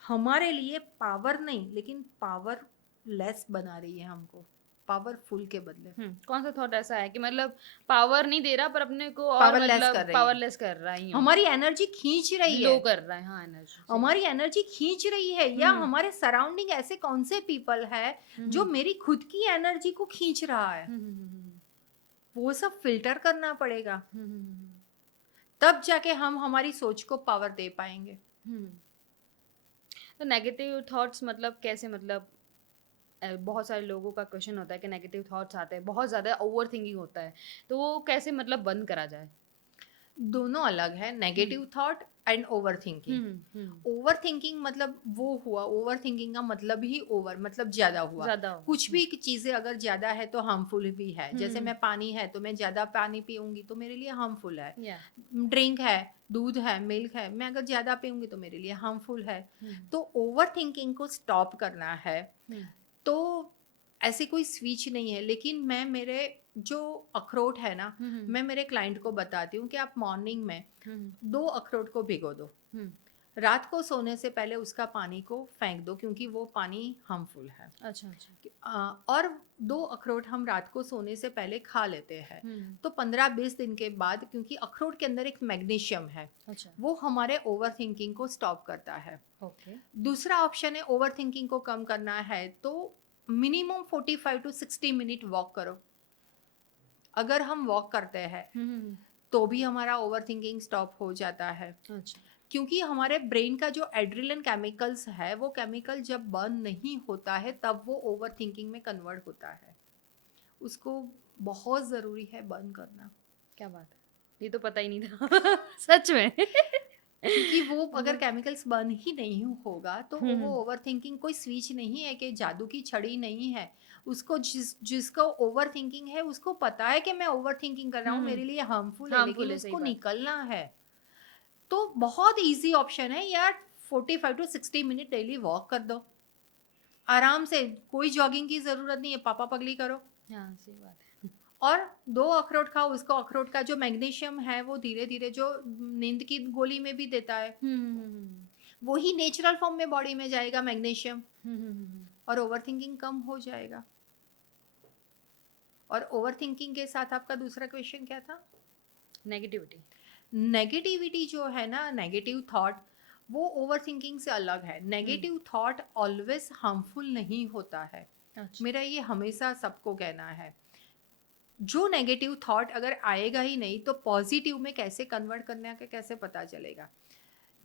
हमारे लिए पावर नहीं लेकिन पावरलेस बना रही है हमको, पावरफुल के बदले कौन सा थॉट ऐसा है कि मतलब पावर नहीं दे रहा पर अपने को और पावरलेस मतलब कर रही है, पावरलेस कर रहा है, हमारी एनर्जी खींच रही लो है, कर रहा है, हाँ एनर्जी हमारी एनर्जी खींच रही है। या हमारे सराउंडिंग ऐसे कौन से पीपल है जो मेरी खुद की एनर्जी को खींच रहा है, वो सब फिल्टर करना पड़ेगा, तब जाके हम हमारी सोच को पावर दे पाएंगे। तो नेगेटिव थॉट्स मतलब कैसे, मतलब बहुत सारे लोगों का क्वेश्चन होता है कि नेगेटिव थॉट्स आते हैं, बहुत ज़्यादा ओवर थिंकिंग होता है, तो वो कैसे मतलब बंद करा जाए? दोनों अलग है, negative thought and over thinking. Over thinking मतलब वो हुआ, ओवर थिंकिंग का मतलब ही ओवर मतलब ज्यादा हुआ। ज़्यादा हो। कुछ भी चीजें अगर ज्यादा है तो हार्मफुल भी है। जैसे मैं पानी है तो मैं ज्यादा पानी पीऊंगी तो मेरे लिए हार्मफुल है। या ड्रिंक है, दूध है, मिल्क है, मैं अगर ज्यादा पीऊंगी तो मेरे लिए हार्मफुल है। तो ओवर थिंकिंग को स्टॉप करना है, तो ऐसी कोई स्विच नहीं है। लेकिन मैं मेरे जो अखरोट है ना, मैं मेरे क्लाइंट को बताती हूँ कि आप मॉर्निंग में 2 अखरोट को भिगो दो, रात को सोने से पहले उसका पानी को फेंक दो क्योंकि वो पानी हार्मफुल है। अच्छा अच्छा। और 2 अखरोट हम रात को सोने से पहले खा लेते हैं, तो 15-20 दिन के बाद, क्योंकि अखरोट के अंदर एक मैग्नीशियम है, अच्छा वो हमारे ओवर थिंकिंग को स्टॉप करता है। ओके। दूसरा ऑप्शन है ओवर थिंकिंग को कम करना है तो मिनिमम 45 टू 60 मिनट वॉक करो। अगर हम वॉक करते हैं तो भी हमारा ओवर थिंकिंग स्टॉप हो जाता है, अच्छा क्योंकि हमारे ब्रेन का जो एड्रिनलिन केमिकल्स है, वो केमिकल जब बर्न नहीं होता है तब वो ओवर थिंकिंग में कन्वर्ट होता है। उसको बहुत ज़रूरी है बर्न करना। क्या बात है, ये तो पता ही नहीं था सच में क्योंकि वो अगर केमिकल्स बर्न ही नहीं होगा तो वो ओवर थिंकिंग कोई स्विच नहीं है कि जादू की छड़ी नहीं है। उसको जिसको ओवर थिंकिंग है उसको पता है कि मैं ओवर थिंकिंग कर रहा हूँ, मेरे लिए हार्मफुल है, लेकिन सही उसको बात। निकलना है। तो बहुत इजी ऑप्शन है यार, 45 टू 60 मिनट डेली वॉक कर दो आराम से, कोई जॉगिंग की जरूरत नहीं है, पापा पगली करो हाँ सही बात है। और 2 अखरोट खाओ। उसको अखरोट का जो मैग्नीशियम है वो धीरे धीरे जो नींद की गोली में भी देता है, वो ही नेचुरल फॉर्म में बॉडी में जाएगा मैग्नीशियम, और ओवर थिंकिंग कम हो जाएगा। और ओवर थिंकिंग के साथ आपका दूसरा क्वेश्चन क्या था? नेगेटिविटी। नेगेटिविटी जो है ना, नेगेटिव थॉट, वो ओवर थिंकिंग से अलग है। नेगेटिव थॉट ऑलवेज हार्मफुल नहीं होता है। अच्छा। मेरा ये हमेशा सबको कहना है, जो नेगेटिव थॉट अगर आएगा ही नहीं तो पॉजिटिव में कैसे कन्वर्ट करने का कैसे पता चलेगा?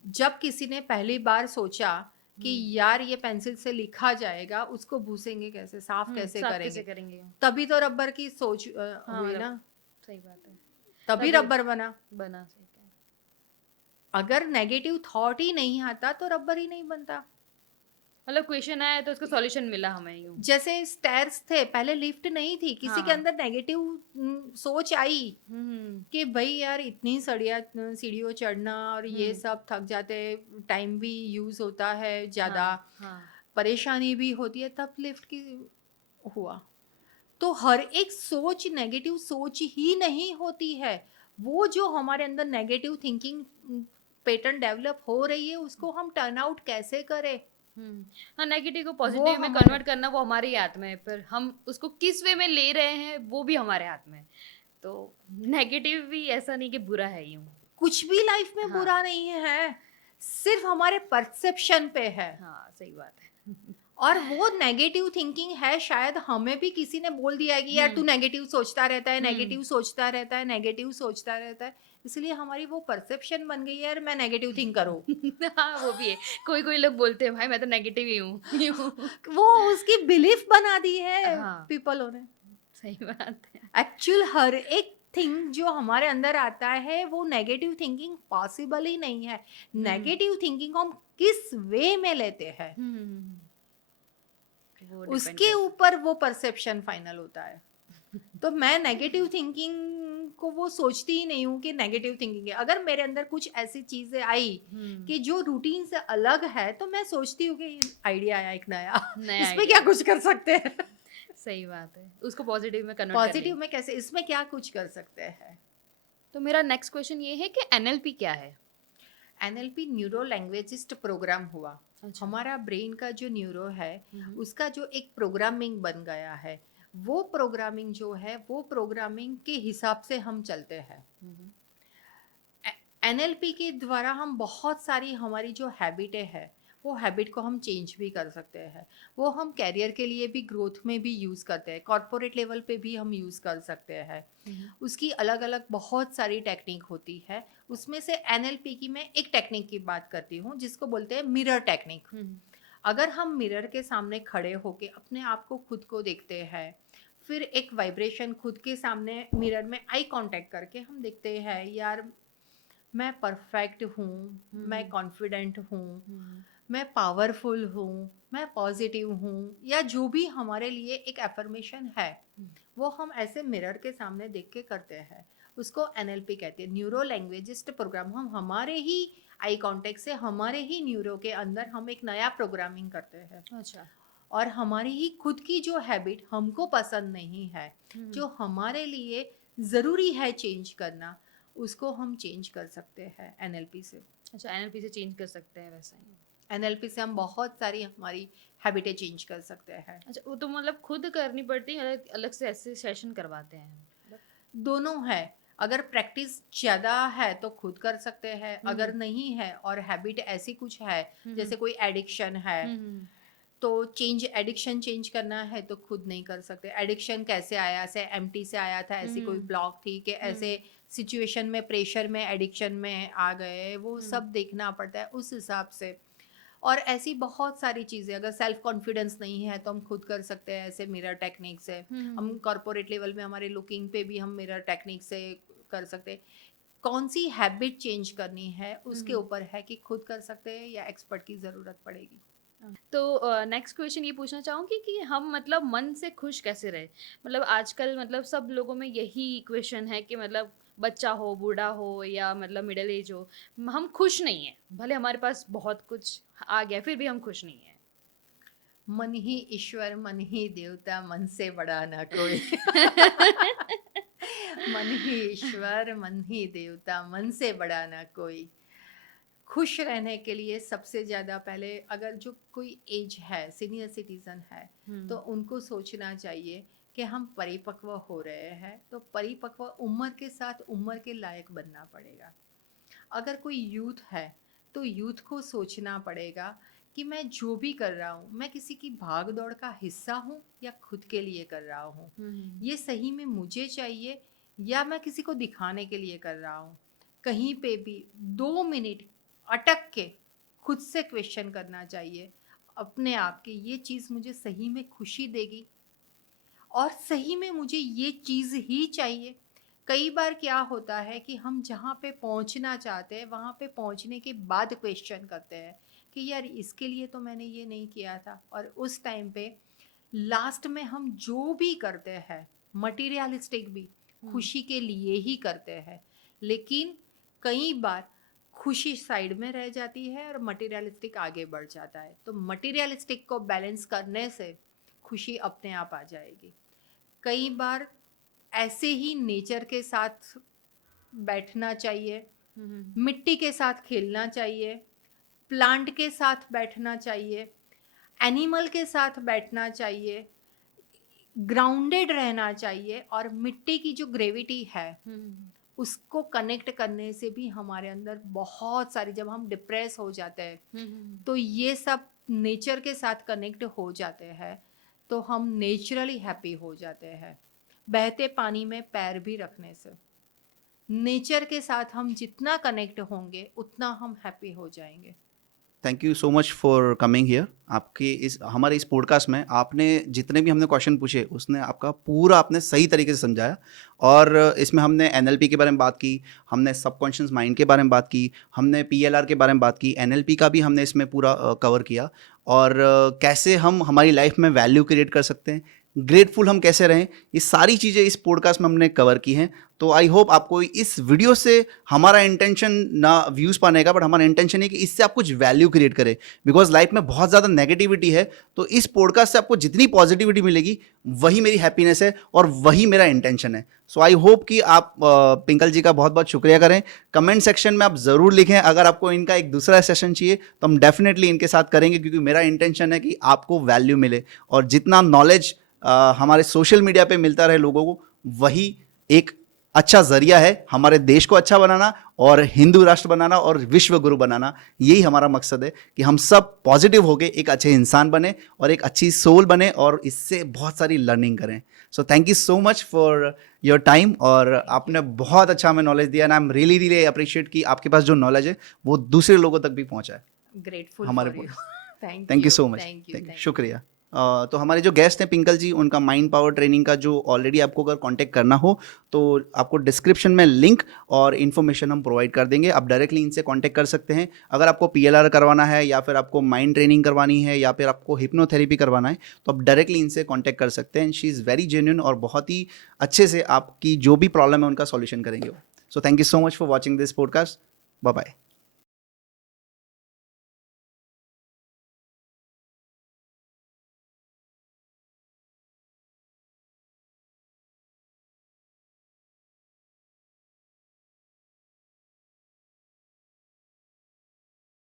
जब किसी ने पहली बार सोचा कि यार ये पेंसिल से लिखा जाएगा, उसको भूसेंगे कैसे, साफ कैसे साफ करेंगे, कैसे करेंगे? तभी तो रबर की सोच हाँ, हुई ना, सही बात है, तभी रबर बना। सही है। अगर नेगेटिव थॉट ही नहीं आता तो रबर ही नहीं बनता। मतलब क्वेश्चन आया तो उसका सॉल्यूशन मिला हमें यूं। जैसे स्टेयर्स थे, पहले लिफ्ट नहीं थी, किसी के अंदर नेगेटिव सोच आई कि भाई यार इतनी सीढ़ियों चढ़ना और ये सब, थक जाते, टाइम भी यूज होता है ज्यादा, परेशानी भी होती है, तब लिफ्ट की हुआ। तो हर एक सोच नेगेटिव सोच ही नहीं होती है, वो जो हमारे अंदर नेगेटिव थिंकिंग पैटर्न डेवलप हो रही है उसको हम टर्न आउट कैसे करें, हाँ, नेगेटिव को वो पॉजिटिव में हमारे कन्वर्ट करना वो हमारे ही हाथ में है, पर हम उसको किस वे में ले रहे हैं वो भी हमारे हाथ में है। तो नेगेटिव भी ऐसा नहीं कि बुरा है यूं। कुछ भी लाइफ में बुरा नहीं है, सिर्फ हमारे परसेप्शन पे है। हाँ सही बात है और वो नेगेटिव थिंकिंग है, शायद हमें भी किसी ने बोल दिया है कि यार तू नेगेटिव सोचता रहता है, नेगेटिव सोचता रहता है, नेगेटिव सोचता रहता है, इसलिए हमारी वो परसेप्शन बन गई है यार मैं नेगेटिव थिंक करूँ। हाँ वो भी है, कोई कोई लोग बोलते हैं भाई मैं तो नेगेटिव ही हूँ वो उसकी बिलीफ बना दी है हाँ पीपलों ने। सही बात है। एक्चुअल हर एक थिंग जो हमारे अंदर आता है वो नेगेटिव थिंकिंग पॉसिबल ही नहीं है। नेगेटिव थिंकिंग को हम किस वे में लेते हैं वो depend उसके करता ऊपर वो परसेप्शन फाइनल होता है। तो मैं नेगेटिव थिंकिंग को वो सोचती ही नहीं हूँ कि नेगेटिव थिंकिंग है। अगर मेरे अंदर कुछ ऐसी चीजें आई कि जो रूटीन से अलग है, तो मैं सोचती हूँ कि आइडिया आया एक नया, नया इसमें क्या idea। कुछ कर सकते हैं। सही बात है, उसको पॉजिटिव में कन्वर्ट कर पॉजिटिव में कैसे, इसमें क्या कुछ कर सकते हैं। तो मेरा नेक्स्ट क्वेश्चन ये है कि एनएलपी क्या है? एनएलपी न्यूरो लैंग्वेजिस्ट प्रोग्राम हुआ। अच्छा। हमारा ब्रेन का जो न्यूरो है, हम्म। उसका जो एक प्रोग्रामिंग बन गया है, वो प्रोग्रामिंग जो है, वो प्रोग्रामिंग के हिसाब से हम चलते हैं। हम्म। एनएलपी के द्वारा हम बहुत सारी हमारी जो हैबिटें हैं, वो हैबिट को हम चेंज भी कर सकते हैं। वो हम कैरियर के लिए भी, ग्रोथ में भी यूज़ करते हैं, कॉर्पोरेट लेवल पे भी हम यूज़ कर सकते हैं। उसकी अलग अलग बहुत सारी टेक्निक होती है। उसमें से एनएलपी की मैं एक टेक्निक की बात करती हूँ, जिसको बोलते हैं मिरर टेक्निक। अगर हम मिरर के सामने खड़े होके अपने आप को, खुद को देखते हैं, फिर एक वाइब्रेशन खुद के सामने मिरर में आई कांटेक्ट करके हम देखते हैं, यार मैं परफेक्ट हूँ, मैं कॉन्फिडेंट हूँ, मैं पावरफुल हूँ, मैं पॉजिटिव हूँ, या जो भी हमारे लिए एक एफर्मेशन है, वो हम ऐसे मिरर के सामने देख के करते हैं। उसको एनएलपी कहते हैं, न्यूरो लैंग्वेजिस्ट प्रोग्राम। हम हमारे ही आई कांटेक्ट से, हमारे ही न्यूरो के अंदर हम एक नया प्रोग्रामिंग करते हैं। अच्छा। और हमारी ही खुद की जो हैबिट हमको पसंद नहीं है, जो हमारे लिए ज़रूरी है चेंज करना, उसको हम चेंज कर सकते हैं एनएलपी से। अच्छा, एनएलपी से चेंज कर सकते हैं वैसा ही। एनएलपी से हम बहुत सारी हमारी हैबिटें चेंज कर सकते हैं। अच्छा, वो तो मतलब खुद करनी पड़ती है, अलग अलग से ऐसे सेशन करवाते हैं? दोनों है। अगर प्रैक्टिस ज़्यादा है तो खुद कर सकते हैं, अगर नहीं है और हैबिट ऐसी कुछ है, जैसे कोई एडिक्शन है, तो एडिक्शन चेंज करना है तो खुद नहीं कर सकते। एडिक्शन कैसे आया, ऐसे एमटी से आया था, ऐसी कोई ब्लॉक थी कि ऐसे सिचुएशन में, प्रेशर में, एडिक्शन में आ गए, वो सब देखना पड़ता है उस हिसाब से। और ऐसी बहुत सारी चीज़ें, अगर सेल्फ कॉन्फिडेंस नहीं है तो हम खुद कर सकते हैं ऐसे मिरर टेक्निक से। हम कॉर्पोरेट लेवल में हमारे लुकिंग पे भी हम मिरर टेक्निक से कर सकते हैं। कौन सी हैबिट चेंज करनी है उसके ऊपर है कि खुद कर सकते हैं या एक्सपर्ट की ज़रूरत पड़ेगी। तो नेक्स्ट क्वेश्चन ये पूछना चाहूँगी कि हम मतलब मन से खुश कैसे रहे? मतलब आजकल मतलब सब लोगों में यही क्वेश्चन है कि मतलब बच्चा हो, बूढ़ा हो या मतलब मिडिल एज हो, हम खुश नहीं हैं। भले हमारे पास बहुत कुछ आ गया, फिर भी हम खुश नहीं हैं। मन ही ईश्वर, मन ही देवता, मन से बड़ा ना कोई। मन ही ईश्वर, मन ही देवता, मन से बड़ा ना कोई। खुश रहने के लिए सबसे ज़्यादा पहले, अगर जो कोई एज है, सीनियर सिटीज़न है, तो उनको सोचना चाहिए कि हम परिपक्व हो रहे हैं, तो परिपक्व उम्र के साथ उम्र के लायक बनना पड़ेगा। अगर कोई यूथ है तो यूथ को सोचना पड़ेगा कि मैं जो भी कर रहा हूँ, मैं किसी की भाग दौड़ का हिस्सा हूँ या खुद के लिए कर रहा हूँ, ये सही में मुझे चाहिए या मैं किसी को दिखाने के लिए कर रहा हूँ। कहीं पे भी 2 मिनट अटक के खुद से क्वेश्चन करना चाहिए अपने आप कि ये चीज़ मुझे सही में खुशी देगी और सही में मुझे ये चीज़ ही चाहिए। कई बार क्या होता है कि हम जहाँ पे पहुँचना चाहते हैं, वहाँ पे पहुँचने के बाद क्वेश्चन करते हैं कि यार इसके लिए तो मैंने ये नहीं किया था। और उस टाइम पे लास्ट में हम जो भी करते हैं, मटीरियलिस्टिक भी खुशी के लिए ही करते हैं, लेकिन कई बार खुशी साइड में रह जाती है और मटीरियलिस्टिक आगे बढ़ जाता है। तो मटीरियलिस्टिक को बैलेंस करने से खुशी अपने आप आ जाएगी। कई बार ऐसे ही नेचर के साथ बैठना चाहिए, मिट्टी के साथ खेलना चाहिए, प्लांट के साथ बैठना चाहिए, एनिमल के साथ बैठना चाहिए, ग्राउंडेड रहना चाहिए। और मिट्टी की जो ग्रेविटी है उसको कनेक्ट करने से भी हमारे अंदर बहुत सारी, जब हम डिप्रेस हो जाते हैं तो ये सब नेचर के साथ कनेक्ट हो जाते हैं, तो हम नेचुरली हैप्पी हो जाते हैं। बहते पानी में पैर भी रखने से, नेचर के साथ हम जितना कनेक्ट होंगे उतना हम हैप्पी हो जाएंगे। Thank you so much for coming here. आपके हमारे इस पॉडकास्ट में आपने जितने भी हमने क्वेश्चन पूछे, उसने आपका पूरा आपने सही तरीके से समझाया। और इसमें हमने एनएलपी के बारे में बात की, हमने सबकॉन्शियस माइंड के बारे में बात की, हमने पीएलआर के बारे में बात की, एनएलपी का भी हमने इसमें पूरा कवर किया। और कैसे हम हमारी लाइफ में वैल्यू क्रिएट कर सकते हैं, ग्रेटफुल हम कैसे रहें, ये सारी चीज़ें इस पॉडकास्ट में हमने कवर की हैं। तो आई होप आपको इस वीडियो से, हमारा इंटेंशन ना व्यूज़ पाने का, बट हमारा इंटेंशन है कि इससे आप कुछ वैल्यू क्रिएट करें। बिकॉज लाइफ में बहुत ज़्यादा नेगेटिविटी है, तो इस पॉडकास्ट से आपको जितनी पॉजिटिविटी मिलेगी वही मेरी हैप्पीनेस है और वही मेरा इंटेंशन है। सो आई होप कि आप पिंकल जी का बहुत बहुत शुक्रिया करें। कमेंट सेक्शन में आप ज़रूर लिखें अगर आपको इनका एक दूसरा सेशन चाहिए तो हम डेफिनेटली इनके साथ करेंगे, क्योंकि मेरा इंटेंशन है कि आपको वैल्यू मिले और जितना नॉलेज हमारे सोशल मीडिया पे मिलता रहे लोगों को, वही एक अच्छा जरिया है हमारे देश को अच्छा बनाना और हिंदू राष्ट्र बनाना और विश्व गुरु बनाना। यही हमारा मकसद है कि हम सब पॉजिटिव होके एक अच्छे इंसान बने और एक अच्छी सोल बने और इससे बहुत सारी लर्निंग करें। सो thank you so much for your time, और आपने बहुत अच्छा हमें नॉलेज दिया and I am really really appreciate कि आपके पास जो नॉलेज है वो दूसरे लोगों तक भी पहुंचा है। ग्रेटफुल हमारे for you. Thank you so much, शुक्रिया। तो हमारे जो गेस्ट हैं पिंकल जी, उनका माइंड पावर ट्रेनिंग का जो ऑलरेडी आपको अगर कांटेक्ट करना हो तो आपको डिस्क्रिप्शन में लिंक और इन्फॉर्मेशन हम प्रोवाइड कर देंगे, आप डायरेक्टली इनसे कांटेक्ट कर सकते हैं। अगर आपको PLR करवाना है या फिर आपको माइंड ट्रेनिंग करवानी है या फिर आपको हिप्नोथेरेपी करवाना है तो आप डायरेक्टली इनसे कांटेक्ट कर सकते हैं। शी इज़ वेरी जेन्युइन और बहुत ही अच्छे से आपकी जो भी प्रॉब्लम है उनका सॉल्यूशन करेंगे वो। So thank you so much for watching this podcast. Bye bye.